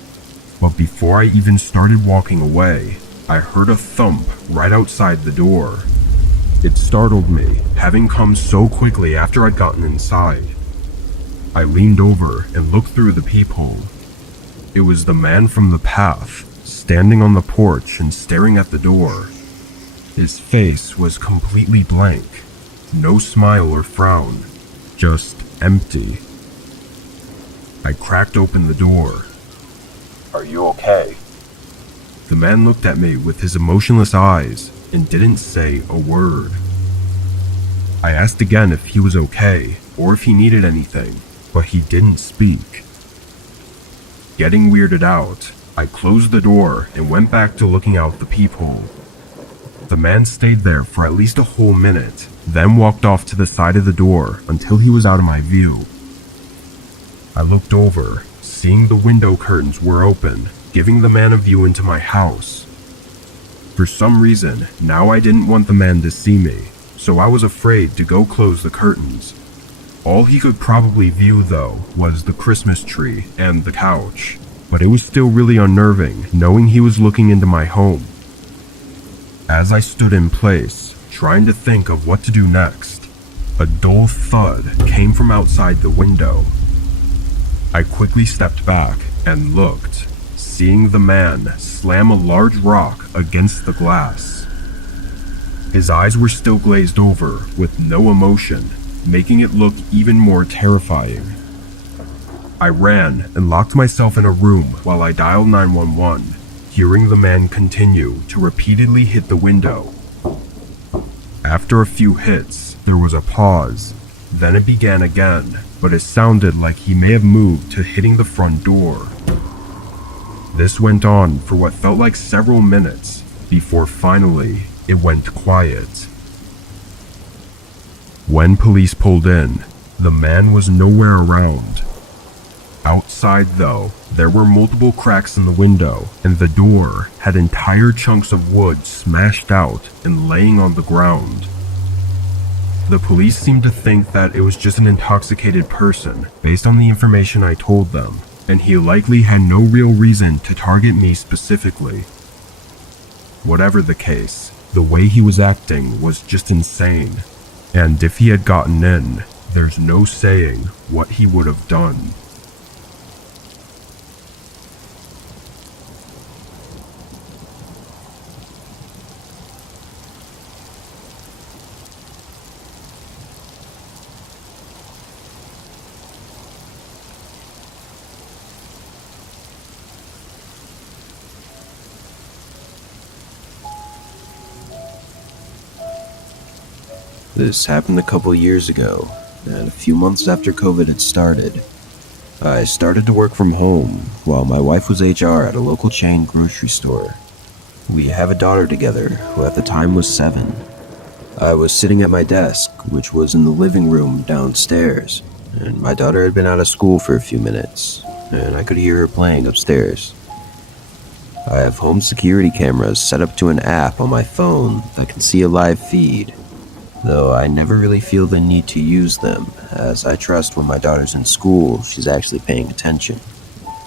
But before I even started walking away, I heard a thump right outside the door. It startled me, having come so quickly after I'd gotten inside. I leaned over and looked through the peephole. It was the man from the path, standing on the porch and staring at the door. His face was completely blank, no smile or frown, just empty. I cracked open the door. Are you okay? The man looked at me with his emotionless eyes and didn't say a word. I asked again if he was okay or if he needed anything, but he didn't speak. Getting weirded out, I closed the door and went back to looking out the peephole. The man stayed there for at least a whole minute, then walked off to the side of the door until he was out of my view. I looked over, seeing the window curtains were open, giving the man a view into my house. For some reason, now I didn't want the man to see me, so I was afraid to go close the curtains. All he could probably view, though, was the Christmas tree and the couch, but it was still really unnerving knowing he was looking into my home. As I stood in place, trying to think of what to do next, a dull thud came from outside the window. I quickly stepped back and looked, seeing the man slam a large rock against the glass. His eyes were still glazed over with no emotion, making it look even more terrifying. I ran and locked myself in a room while I dialed 911, hearing the man continue to repeatedly hit the window. After a few hits, there was a pause. Then it began again, but it sounded like he may have moved to hitting the front door. This went on for what felt like several minutes, before finally it went quiet. When police pulled in, the man was nowhere around. Outside, though, there were multiple cracks in the window, and the door had entire chunks of wood smashed out and laying on the ground. The police seemed to think that it was just an intoxicated person, based on the information I told them, and he likely had no real reason to target me specifically. Whatever the case, the way he was acting was just insane, and if he had gotten in, there's no saying what he would have done. This happened a couple years ago, and a few months after COVID had started. I started to work from home while my wife was HR at a local chain grocery store. We have a daughter together, who at the time was 7. I was sitting at my desk, which was in the living room downstairs, and my daughter had been out of school for a few minutes, and I could hear her playing upstairs. I have home security cameras set up to an app on my phone that can see a live feed, though I never really feel the need to use them, as I trust when my daughter's in school she's actually paying attention.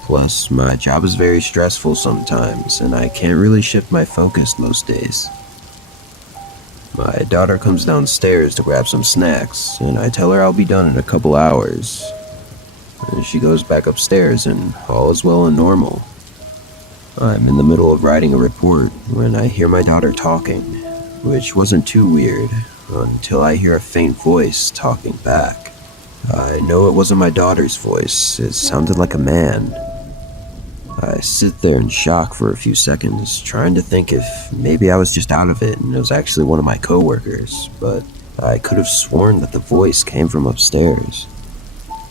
Plus, my job is very stressful sometimes, and I can't really shift my focus most days. My daughter comes downstairs to grab some snacks, and I tell her I'll be done in a couple hours. And she goes back upstairs, and all is well and normal. I'm in the middle of writing a report when I hear my daughter talking, which wasn't too weird until I hear a faint voice talking back. I know it wasn't my daughter's voice, it sounded like a man. I sit there in shock for a few seconds, trying to think if maybe I was just out of it and it was actually one of my coworkers, but I could have sworn that the voice came from upstairs.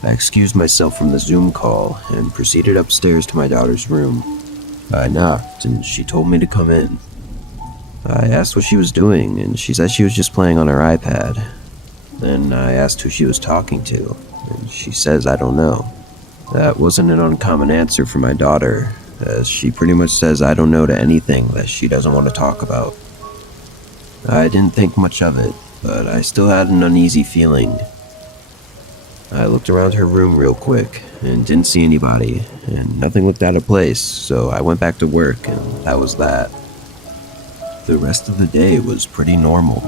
I excused myself from the Zoom call and proceeded upstairs to my daughter's room. I knocked and she told me to come in. I asked what she was doing, and she said she was just playing on her iPad. Then I asked who she was talking to, and she says I don't know. That wasn't an uncommon answer for my daughter, as she pretty much says I don't know to anything that she doesn't want to talk about. I didn't think much of it, but I still had an uneasy feeling. I looked around her room real quick, and didn't see anybody, and nothing looked out of place, so I went back to work, and that was that. The rest of the day was pretty normal.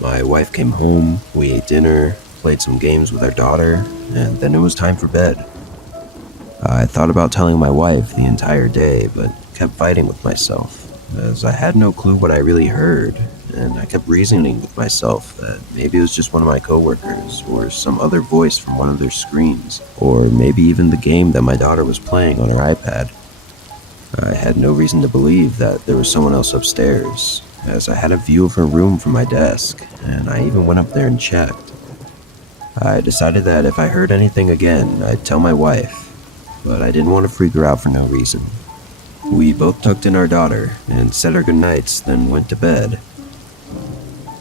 My wife came home, we ate dinner, played some games with our daughter, and then it was time for bed. I thought about telling my wife the entire day, but kept fighting with myself, as I had no clue what I really heard, and I kept reasoning with myself that maybe it was just one of my coworkers, or some other voice from one of their screens, or maybe even the game that my daughter was playing on her iPad. I had no reason to believe that there was someone else upstairs, as I had a view of her room from my desk, and I even went up there and checked. I decided that if I heard anything again, I'd tell my wife, but I didn't want to freak her out for no reason. We both tucked in our daughter and said our goodnights, then went to bed.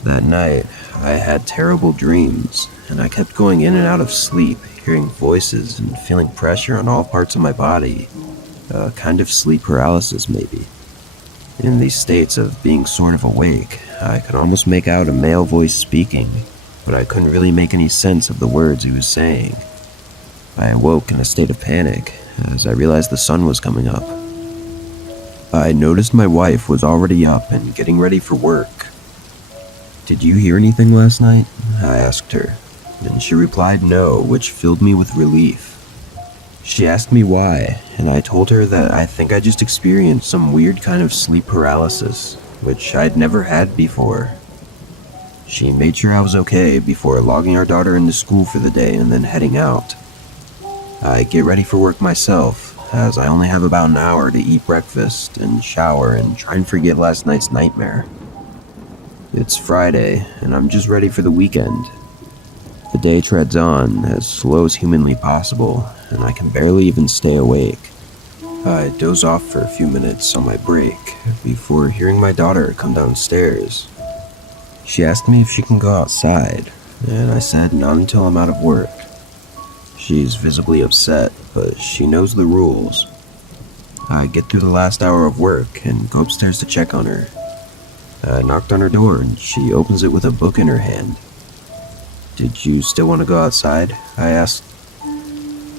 That night, I had terrible dreams, and I kept going in and out of sleep, hearing voices and feeling pressure on all parts of my body. A kind of sleep paralysis, maybe. In these states of being sort of awake, I could almost make out a male voice speaking, but I couldn't really make any sense of the words he was saying. I awoke in a state of panic as I realized the sun was coming up. I noticed my wife was already up and getting ready for work. "Did you hear anything last night?" I asked her, and she replied no, which filled me with relief. She asked me why, and I told her that I think I just experienced some weird kind of sleep paralysis, which I'd never had before. She made sure I was okay before logging our daughter into school for the day and then heading out. I get ready for work myself, as I only have about an hour to eat breakfast and shower and try and forget last night's nightmare. It's Friday, and I'm just ready for the weekend. The day treads on as slow as humanly possible, and I can barely even stay awake. I doze off for a few minutes on my break before hearing my daughter come downstairs. She asked me if she can go outside, and I said not until I'm out of work. She's visibly upset, but she knows the rules. I get through the last hour of work and go upstairs to check on her. I knocked on her door and she opens it with a book in her hand. "Did you still want to go outside?" I asked.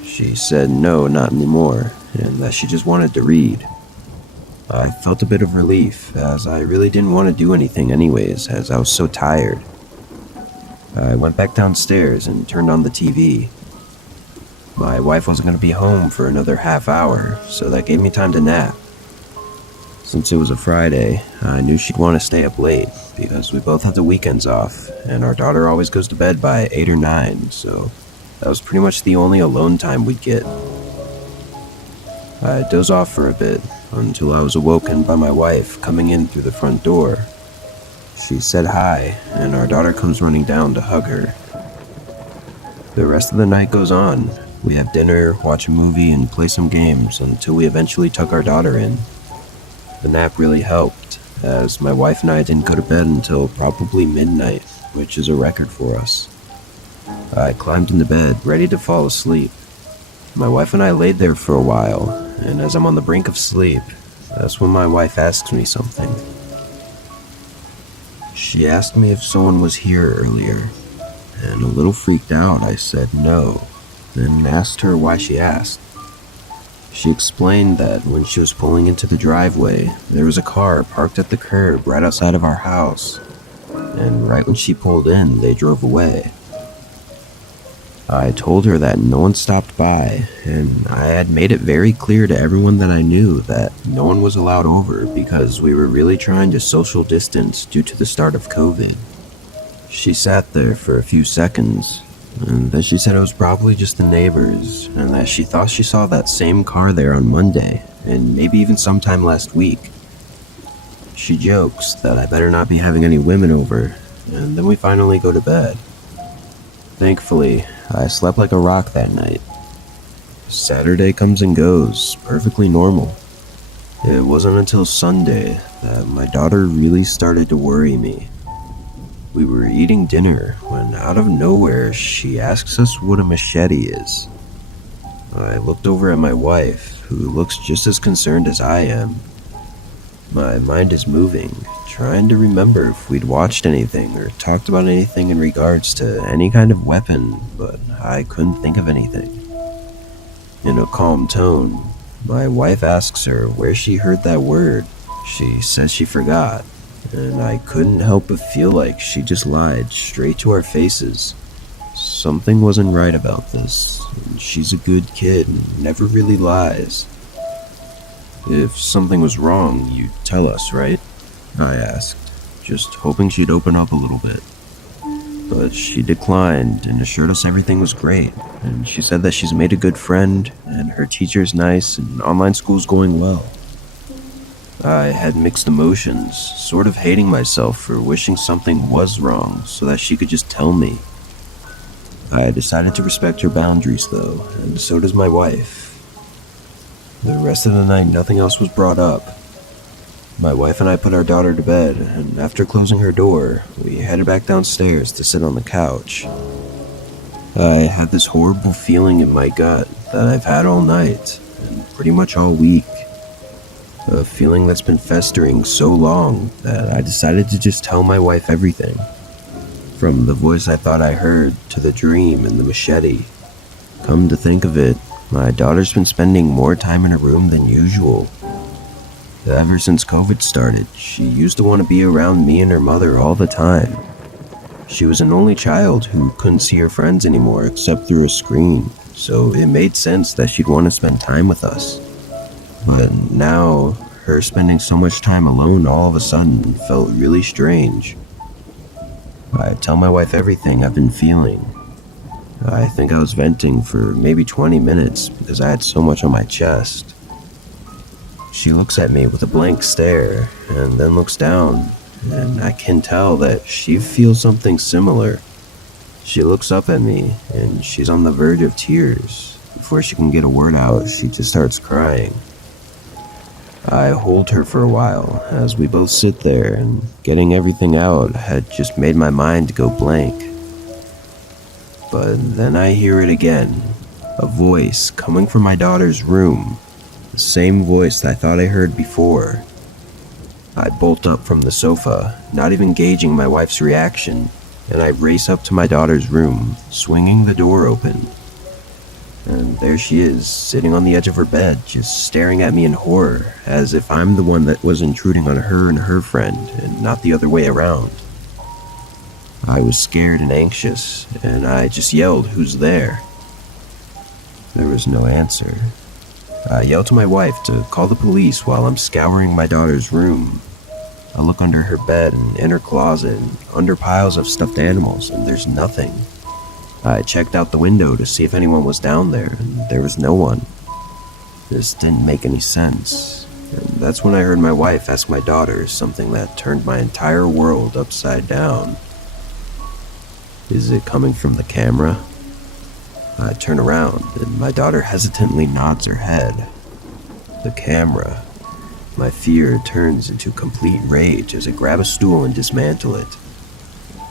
She said no, not anymore, and that she just wanted to read. I felt a bit of relief, as I really didn't want to do anything anyways, as I was so tired. I went back downstairs and turned on the TV. My wife wasn't going to be home for another half hour, so that gave me time to nap. Since it was a Friday, I knew she'd want to stay up late, because we both had the weekends off, and our daughter always goes to bed by 8 or 9, so that was pretty much the only alone time we'd get. I dozed off for a bit, until I was awoken by my wife coming in through the front door. She said hi, and our daughter comes running down to hug her. The rest of the night goes on. We have dinner, watch a movie, and play some games until we eventually tuck our daughter in. The nap really helped, as my wife and I didn't go to bed until probably midnight, which is a record for us. I climbed into bed, ready to fall asleep. My wife and I laid there for a while, and as I'm on the brink of sleep, that's when my wife asks me something. She asked me if someone was here earlier, and a little freaked out, I said no, then asked her why she asked. She explained that when she was pulling into the driveway, there was a car parked at the curb right outside of our house, and right when she pulled in, they drove away. I told her that no one stopped by, and I had made it very clear to everyone that I knew that no one was allowed over because we were really trying to social distance due to the start of COVID. She sat there for a few seconds, and then she said it was probably just the neighbors, and that she thought she saw that same car there on Monday, and maybe even sometime last week. She jokes that I better not be having any women over, and then we finally go to bed. Thankfully, I slept like a rock that night. Saturday comes and goes, perfectly normal. It wasn't until Sunday that my daughter really started to worry me. We were eating dinner when out of nowhere she asks us what a machete is. I looked over at my wife, who looks just as concerned as I am. My mind is moving, trying to remember if we'd watched anything or talked about anything in regards to any kind of weapon, but I couldn't think of anything. In a calm tone, my wife asks her where she heard that word. She says she forgot. And I couldn't help but feel like she just lied straight to our faces. Something wasn't right about this, and she's a good kid and never really lies. If something was wrong, you'd tell us, right? I asked, just hoping she'd open up a little bit. But she declined and assured us everything was great, and she said that she's made a good friend, and her teacher's nice, and online school's going well. I had mixed emotions, sort of hating myself for wishing something was wrong so that she could just tell me. I decided to respect her boundaries though, and so does my wife. The rest of the night nothing else was brought up. My wife and I put our daughter to bed, and after closing her door, we headed back downstairs to sit on the couch. I had this horrible feeling in my gut that I've had all night, and pretty much all week. A feeling that's been festering so long that I decided to just tell my wife everything. From the voice I thought I heard to the dream and the machete. Come to think of it, my daughter's been spending more time in her room than usual. Ever since COVID started, she used to want to be around me and her mother all the time. She was an only child who couldn't see her friends anymore except through a screen, so it made sense that she'd want to spend time with us. But now, her spending so much time alone all of a sudden felt really strange. I tell my wife everything I've been feeling. I think I was venting for maybe 20 minutes because I had so much on my chest. She looks at me with a blank stare and then looks down, and I can tell that she feels something similar. She looks up at me and she's on the verge of tears. Before she can get a word out, she just starts crying. I hold her for a while as we both sit there, and getting everything out had just made my mind go blank. But then I hear it again, a voice coming from my daughter's room, the same voice I thought I heard before. I bolt up from the sofa, not even gauging my wife's reaction, and I race up to my daughter's room, swinging the door open. And there she is, sitting on the edge of her bed, just staring at me in horror, as if I'm the one that was intruding on her and her friend, and not the other way around. I was scared and anxious, and I just yelled, "Who's there?" There was no answer. I yelled to my wife to call the police while I'm scouring my daughter's room. I look under her bed and in her closet and under piles of stuffed animals, and there's nothing. I checked out the window to see if anyone was down there, and there was no one. This didn't make any sense. And that's when I heard my wife ask my daughter something that turned my entire world upside down. "Is it coming from the camera?" I turn around, and my daughter hesitantly nods her head. The camera. My fear turns into complete rage as I grab a stool and dismantle it.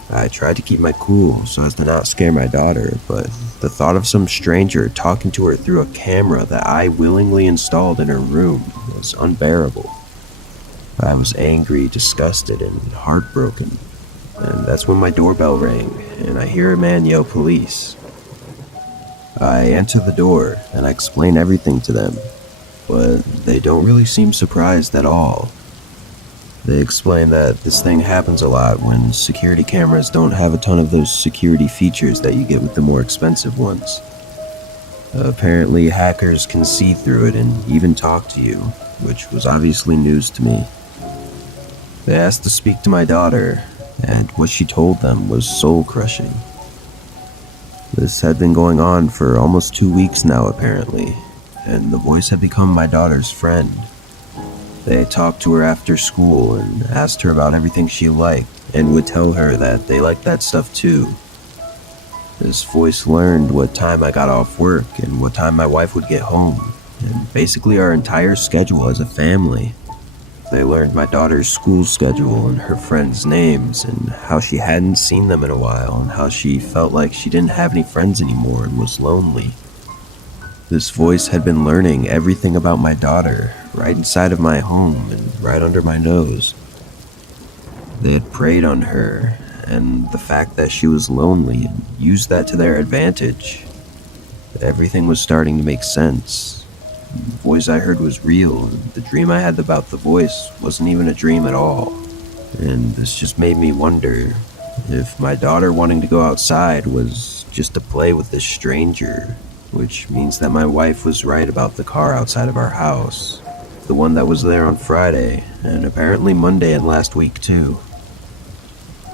I tried to keep my cool so as to not scare my daughter, but the thought of some stranger talking to her through a camera that I willingly installed in her room was unbearable. I was angry, disgusted, and heartbroken. And that's when my doorbell rang, and I hear a man yell police. I enter the door, and I explain everything to them, but they don't really seem surprised at all. They explain that this thing happens a lot when security cameras don't have a ton of those security features that you get with the more expensive ones. Apparently, hackers can see through it and even talk to you, which was obviously news to me. They asked to speak to my daughter, and what she told them was soul-crushing. This had been going on for almost 2 weeks now, apparently, and the voice had become my daughter's friend. They talked to her after school and asked her about everything she liked, and would tell her that they liked that stuff too. This voice learned what time I got off work and what time my wife would get home, and basically our entire schedule as a family. They learned my daughter's school schedule and her friends' names, and how she hadn't seen them in a while, and how she felt like she didn't have any friends anymore and was lonely. This voice had been learning everything about my daughter, right inside of my home and right under my nose. They had preyed on her, and the fact that she was lonely, and used that to their advantage. Everything was starting to make sense. The voice I heard was real, and the dream I had about the voice wasn't even a dream at all. And this just made me wonder if my daughter wanting to go outside was just to play with this stranger, which means that my wife was right about the car outside of our house, the one that was there on Friday, and apparently Monday and last week too.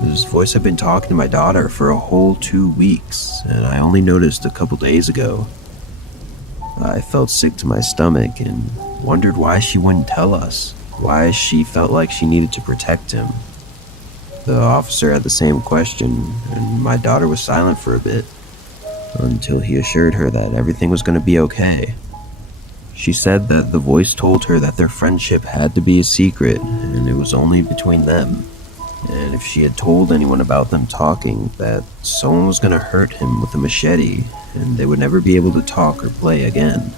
This voice had been talking to my daughter for a whole 2 weeks, and I only noticed a couple days ago. I felt sick to my stomach and wondered why she wouldn't tell us, why she felt like she needed to protect him. The officer had the same question, and my daughter was silent for a bit, until he assured her that everything was going to be okay. She said that the voice told her that their friendship had to be a secret, and it was only between them. And if she had told anyone about them talking, that someone was going to hurt him with a machete, and they would never be able to talk or play again.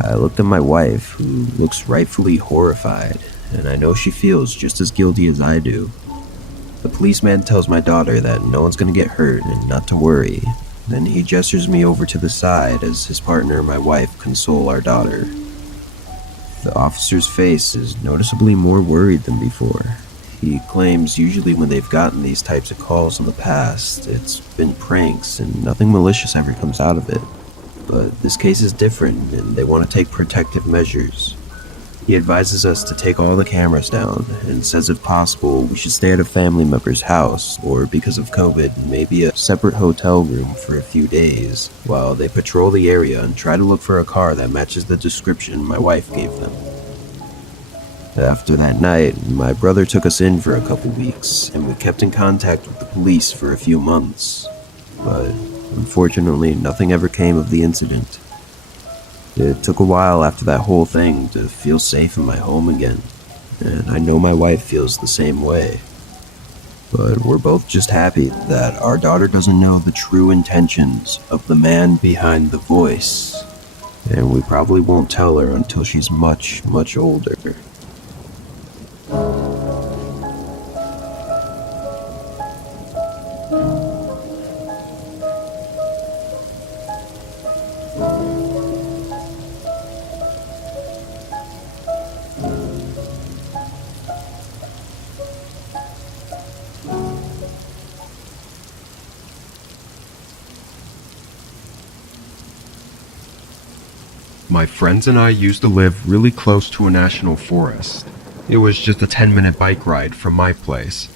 I looked at my wife, who looks rightfully horrified, and I know she feels just as guilty as I do. The policeman tells my daughter that no one's going to get hurt and not to worry. Then he gestures me over to the side as his partner and my wife console our daughter. The officer's face is noticeably more worried than before. He claims usually when they've gotten these types of calls in the past, it's been pranks and nothing malicious ever comes out of it. But this case is different, and they want to take protective measures. He advises us to take all the cameras down, and says if possible, we should stay at a family member's house, or because of COVID, maybe a separate hotel room for a few days, while they patrol the area and try to look for a car that matches the description my wife gave them. After that night, my brother took us in for a couple weeks, and we kept in contact with the police for a few months. But unfortunately, nothing ever came of the incident. It took a while after that whole thing to feel safe in my home again, and I know my wife feels the same way. But we're both just happy that our daughter doesn't know the true intentions of the man behind the voice, and we probably won't tell her until she's much, much older. My friends and I used to live really close to a national forest. It was just a 10-minute bike ride from my place.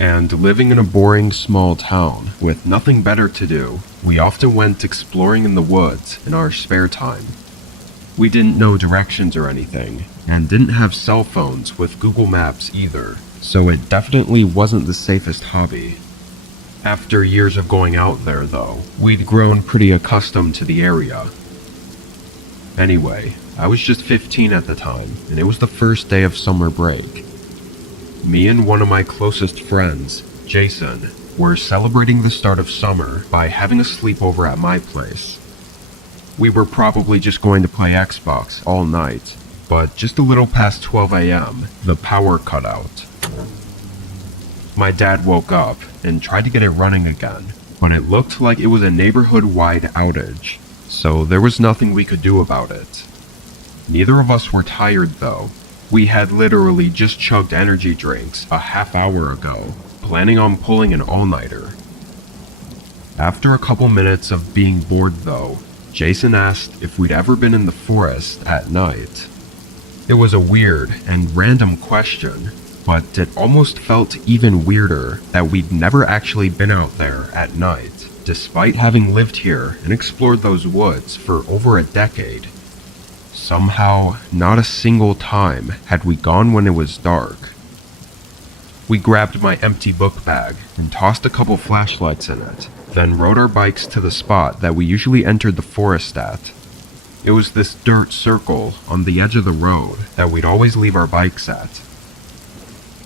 And living in a boring small town with nothing better to do, we often went exploring in the woods in our spare time. We didn't know directions or anything, and didn't have cell phones with Google Maps either, so it definitely wasn't the safest hobby. After years of going out there, though, we'd grown pretty accustomed to the area. Anyway, I was just 15 at the time, and it was the first day of summer break. Me and one of my closest friends, Jason, were celebrating the start of summer by having a sleepover at my place. We were probably just going to play Xbox all night, but just a little past 12 a.m., the power cut out. My dad woke up and tried to get it running again, but it looked like it was a neighborhood-wide outage, so there was nothing we could do about it. Neither of us were tired though. We had literally just chugged energy drinks a half hour ago, planning on pulling an all-nighter. After a couple minutes of being bored though, Jason asked if we'd ever been in the forest at night. It was a weird and random question, but it almost felt even weirder that we'd never actually been out there at night, despite having lived here and explored those woods for over a decade. Somehow, not a single time had we gone when it was dark. We grabbed my empty book bag and tossed a couple flashlights in it, then rode our bikes to the spot that we usually entered the forest at. It was this dirt circle on the edge of the road that we'd always leave our bikes at.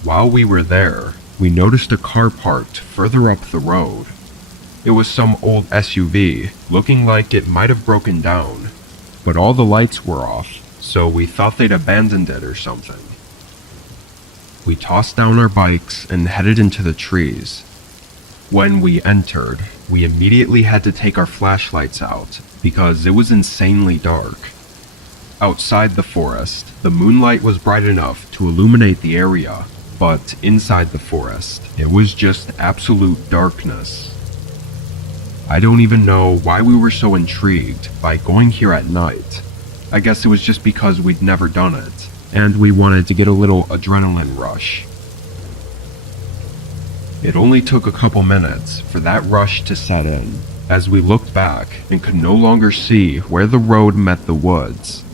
While we were there, we noticed a car parked further up the road. It was some old SUV, looking like it might have broken down, but all the lights were off, so we thought they'd abandoned it or something. We tossed down our bikes and headed into the trees. When we entered, we immediately had to take our flashlights out because it was insanely dark. Outside the forest, the moonlight was bright enough to illuminate the area, but inside the forest, it was just absolute darkness. I don't even know why we were so intrigued by going here at night. I guess it was just because we'd never done it, and we wanted to get a little adrenaline rush. It only took a couple minutes for that rush to set in, as we looked back and could no longer see where the road met the woods.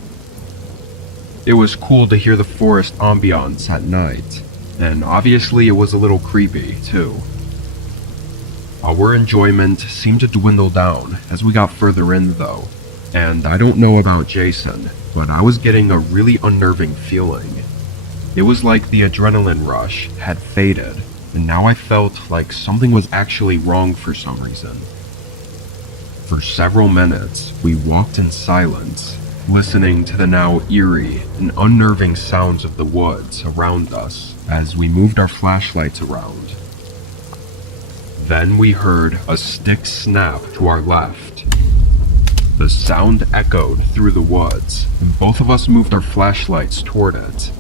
It was cool to hear the forest ambiance at night, and obviously it was a little creepy too. Our enjoyment seemed to dwindle down as we got further in though, and I don't know about Jason, but I was getting a really unnerving feeling. It was like the adrenaline rush had faded, and now I felt like something was actually wrong for some reason. For several minutes, we walked in silence, listening to the now eerie and unnerving sounds of the woods around us as we moved our flashlights around. Then we heard a stick snap to our left. The sound echoed through the woods, and both of us moved our flashlights toward it.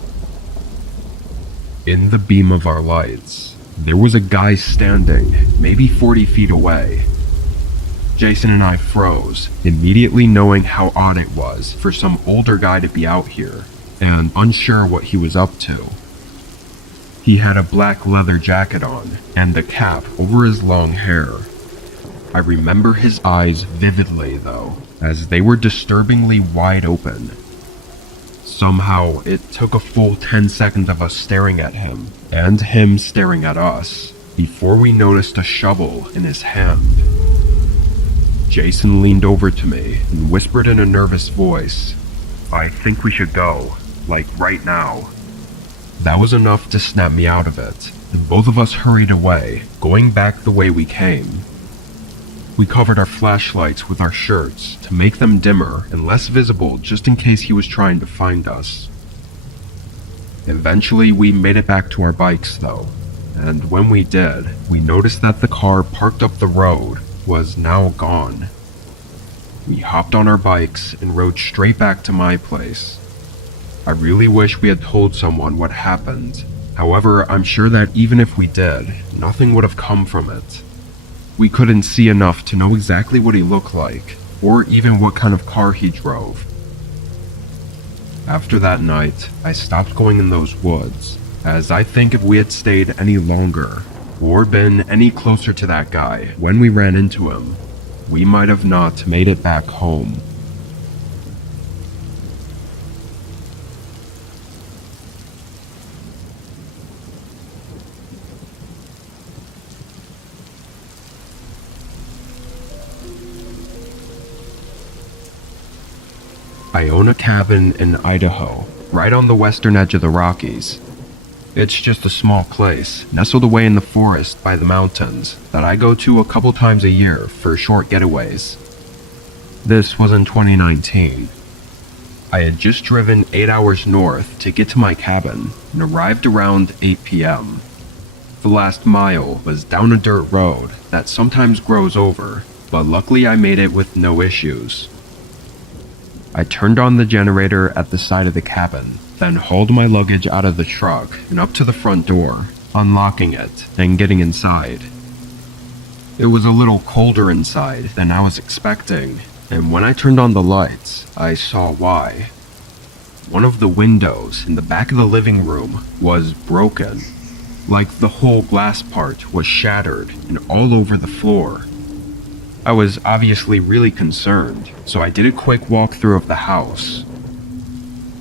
In the beam of our lights, there was a guy standing, maybe 40 feet away. Jason and I froze, immediately knowing how odd it was for some older guy to be out here, and unsure what he was up to. He had a black leather jacket on, and a cap over his long hair. I remember his eyes vividly, though, as they were disturbingly wide open. Somehow, it took a full 10 seconds of us staring at him, and him staring at us, before we noticed a shovel in his hand. Jason leaned over to me and whispered in a nervous voice, "I think we should go, like right now." That was enough to snap me out of it, and both of us hurried away, going back the way we came. We covered our flashlights with our shirts to make them dimmer and less visible just in case he was trying to find us. Eventually we made it back to our bikes though, and when we did, we noticed that the car parked up the road was now gone. We hopped on our bikes and rode straight back to my place. I really wish we had told someone what happened. However, I'm sure that even if we did, nothing would have come from it. We couldn't see enough to know exactly what he looked like, or even what kind of car he drove. After that night, I stopped going in those woods, as I think if we had stayed any longer, or been any closer to that guy when we ran into him, we might have not made it back home. I own a cabin in Idaho, right on the western edge of the Rockies. It's just a small place, nestled away in the forest by the mountains, that I go to a couple times a year for short getaways. This was in 2019. I had just driven 8 hours north to get to my cabin and arrived around 8 p.m. The last mile was down a dirt road that sometimes grows over, but luckily I made it with no issues. I turned on the generator at the side of the cabin, then hauled my luggage out of the truck and up to the front door, unlocking it and getting inside. It was a little colder inside than I was expecting, and when I turned on the lights, I saw why. One of the windows in the back of the living room was broken, like the whole glass part was shattered and all over the floor. I was obviously really concerned, so I did a quick walkthrough of the house.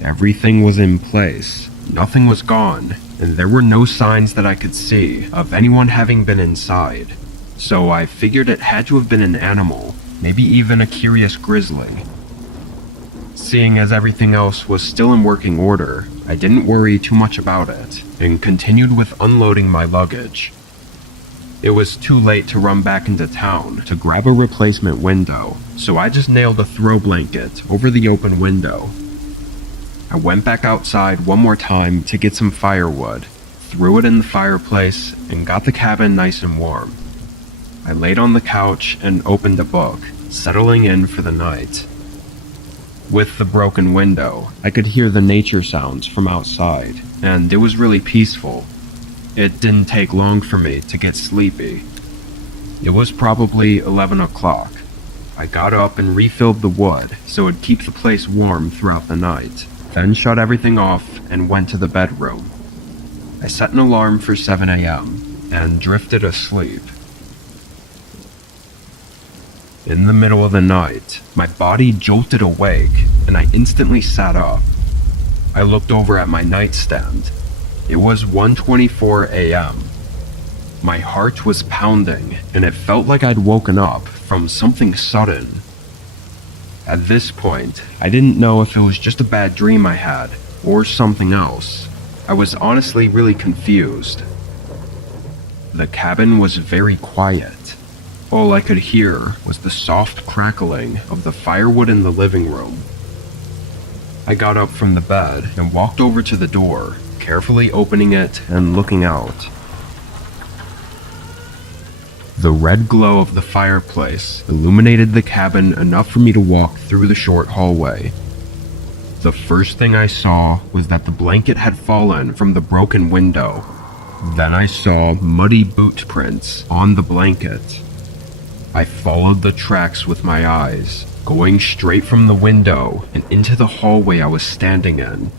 Everything was in place, nothing was gone, and there were no signs that I could see of anyone having been inside, so I figured it had to have been an animal, maybe even a curious grizzly. Seeing as everything else was still in working order, I didn't worry too much about it, and continued with unloading my luggage. It was too late to run back into town to grab a replacement window, so I just nailed a throw blanket over the open window. I went back outside one more time to get some firewood, threw it in the fireplace, and got the cabin nice and warm. I laid on the couch and opened a book, settling in for the night. With the broken window, I could hear the nature sounds from outside, and it was really peaceful. It didn't take long for me to get sleepy. It was probably 11 o'clock. I got up and refilled the wood so it'd keep the place warm throughout the night, then shut everything off and went to the bedroom. I set an alarm for 7 a.m. and drifted asleep. In the middle of the night, my body jolted awake and I instantly sat up. I looked over at my nightstand. It was 1:24 a.m. My heart was pounding, and it felt like I'd woken up from something sudden. At this point, I didn't know if it was just a bad dream I had, or something else. I was honestly really confused. The cabin was very quiet. All I could hear was the soft crackling of the firewood in the living room. I got up from the bed and walked over to the door, carefully opening it and looking out. The red glow of the fireplace illuminated the cabin enough for me to walk through the short hallway. The first thing I saw was that the blanket had fallen from the broken window. Then I saw muddy boot prints on the blanket. I followed the tracks with my eyes, going straight from the window and into the hallway I was standing in.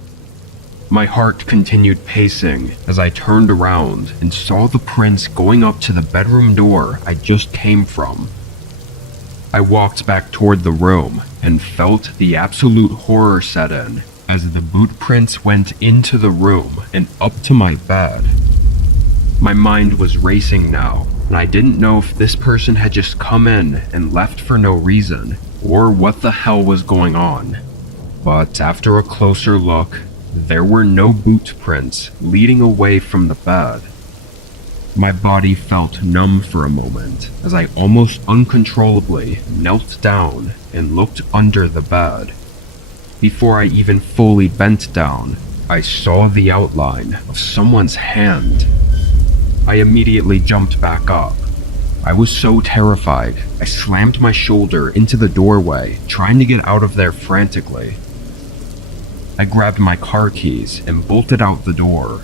My heart continued pacing as I turned around and saw the prints going up to the bedroom door I just came from. I walked back toward the room and felt the absolute horror set in as the boot prints went into the room and up to my bed. My mind was racing now, and I didn't know if this person had just come in and left for no reason, or what the hell was going on. But after a closer look, there were no boot prints leading away from the bed. My body felt numb for a moment as I almost uncontrollably knelt down and looked under the bed. Before I even fully bent down, I saw the outline of someone's hand. I immediately jumped back up. I was so terrified, I slammed my shoulder into the doorway, trying to get out of there frantically. I grabbed my car keys and bolted out the door.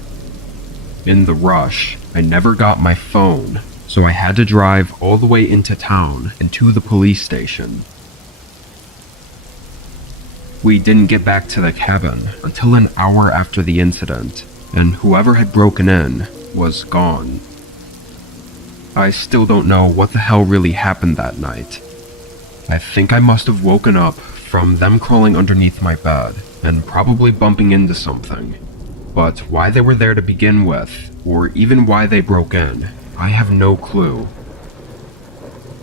In the rush, I never got my phone, so I had to drive all the way into town and to the police station. We didn't get back to the cabin until an hour after the incident, and whoever had broken in was gone. I still don't know what the hell really happened that night. I think I must have woken up from them crawling underneath my bed and probably bumping into something. But why they were there to begin with, or even why they broke in, I have no clue.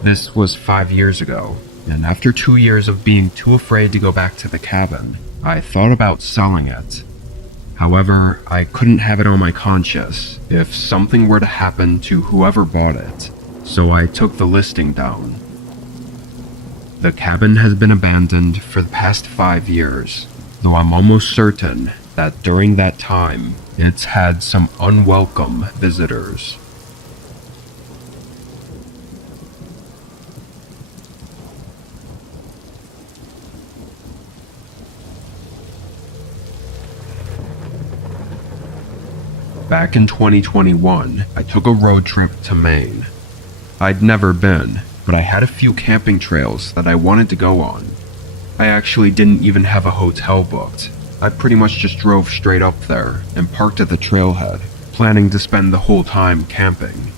This was 5 years ago, and after 2 years of being too afraid to go back to the cabin, I thought about selling it. However, I couldn't have it on my conscience if something were to happen to whoever bought it, so I took the listing down. The cabin has been abandoned for the past 5 years, though I'm almost certain that during that time, it's had some unwelcome visitors. Back in 2021, I took a road trip to Maine. I'd never been, but I had a few camping trails that I wanted to go on. I actually didn't even have a hotel booked. I pretty much just drove straight up there and parked at the trailhead, planning to spend the whole time camping.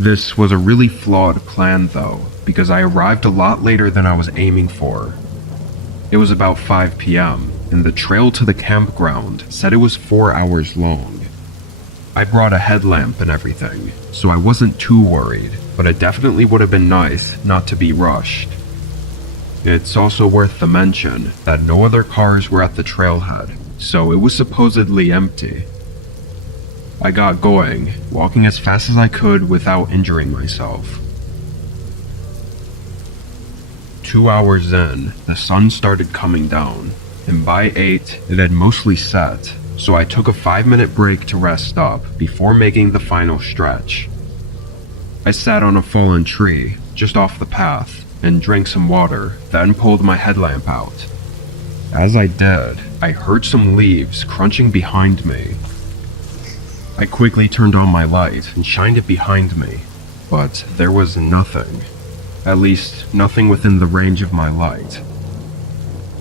This was a really flawed plan though, because I arrived a lot later than I was aiming for. It was about 5 p.m., and the trail to the campground said it was 4 hours long. I brought a headlamp and everything, so I wasn't too worried, but it definitely would have been nice not to be rushed. It's also worth the mention that no other cars were at the trailhead, so it was supposedly empty. I got going, walking as fast as I could without injuring myself. 2 hours in, the sun started coming down, and by 8, it had mostly set. So I took a 5-minute break to rest up before making the final stretch. I sat on a fallen tree just off the path and drank some water, then pulled my headlamp out. As I did, I heard some leaves crunching behind me. I quickly turned on my light and shined it behind me, but there was nothing. At least, nothing within the range of my light.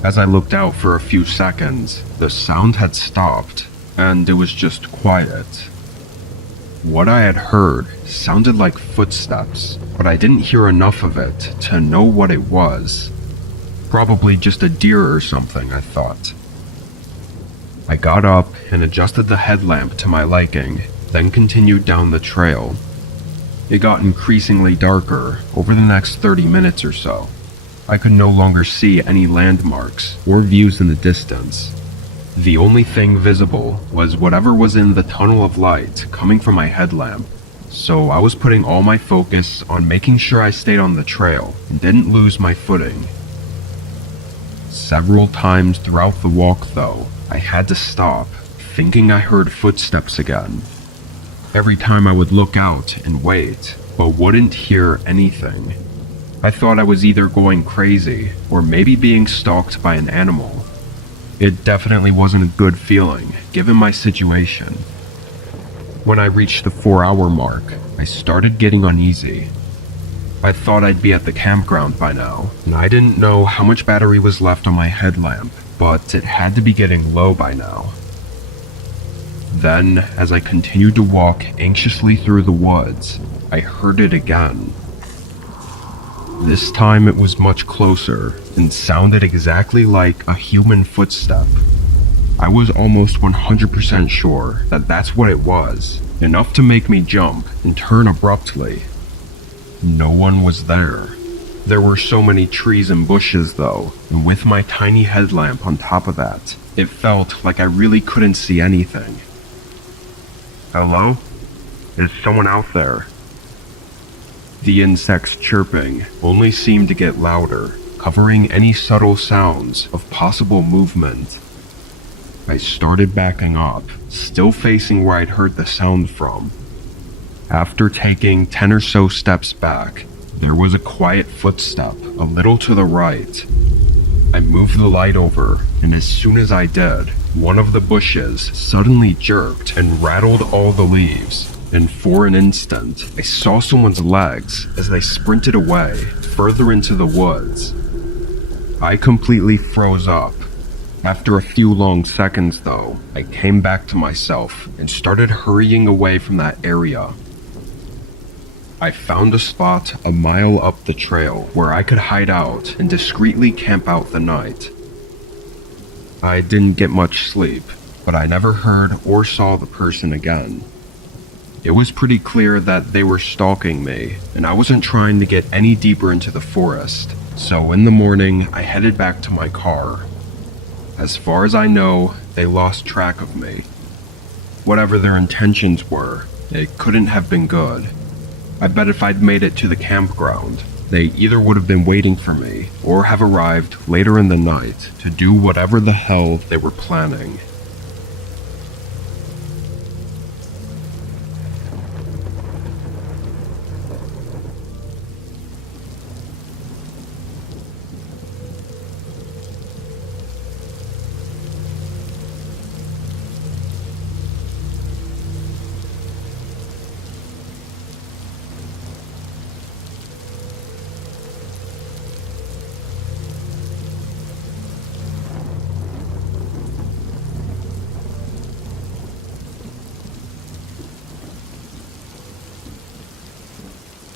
As I looked out for a few seconds, the sound had stopped, and it was just quiet. What I had heard sounded like footsteps, but I didn't hear enough of it to know what it was. Probably just a deer or something, I thought. I got up and adjusted the headlamp to my liking, then continued down the trail. It got increasingly darker over the next 30 minutes or so. I could no longer see any landmarks or views in the distance. The only thing visible was whatever was in the tunnel of light coming from my headlamp, so I was putting all my focus on making sure I stayed on the trail and didn't lose my footing. Several times throughout the walk, though, I had to stop, thinking I heard footsteps again. Every time I would look out and wait, but wouldn't hear anything. I thought I was either going crazy or maybe being stalked by an animal. It definitely wasn't a good feeling, given my situation. When I reached the 4-hour mark, I started getting uneasy. I thought I'd be at the campground by now, and I didn't know how much battery was left on my headlamp, but it had to be getting low by now. Then, as I continued to walk anxiously through the woods, I heard it again. This time it was much closer and sounded exactly like a human footstep. I was almost 100% sure that that's what it was, enough to make me jump and turn abruptly. No one was there. There were so many trees and bushes though, and with my tiny headlamp on top of that, it felt like I really couldn't see anything. Hello? Is someone out there? The insects chirping only seemed to get louder, covering any subtle sounds of possible movement. I started backing up, still facing where I'd heard the sound from. After taking 10 or so steps back, there was a quiet footstep a little to the right. I moved the light over, and as soon as I did, one of the bushes suddenly jerked and rattled all the leaves. And for an instant, I saw someone's legs as they sprinted away, further into the woods. I completely froze up. After a few long seconds, though, I came back to myself and started hurrying away from that area. I found a spot a mile up the trail where I could hide out and discreetly camp out the night. I didn't get much sleep, but I never heard or saw the person again. It was pretty clear that they were stalking me, and I wasn't trying to get any deeper into the forest, So in the morning, I headed back to my car. As far as I know, they lost track of me. Whatever their intentions were, it couldn't have been good. I bet if I'd made it to the campground, they either would have been waiting for me or have arrived later in the night to do whatever the hell they were planning.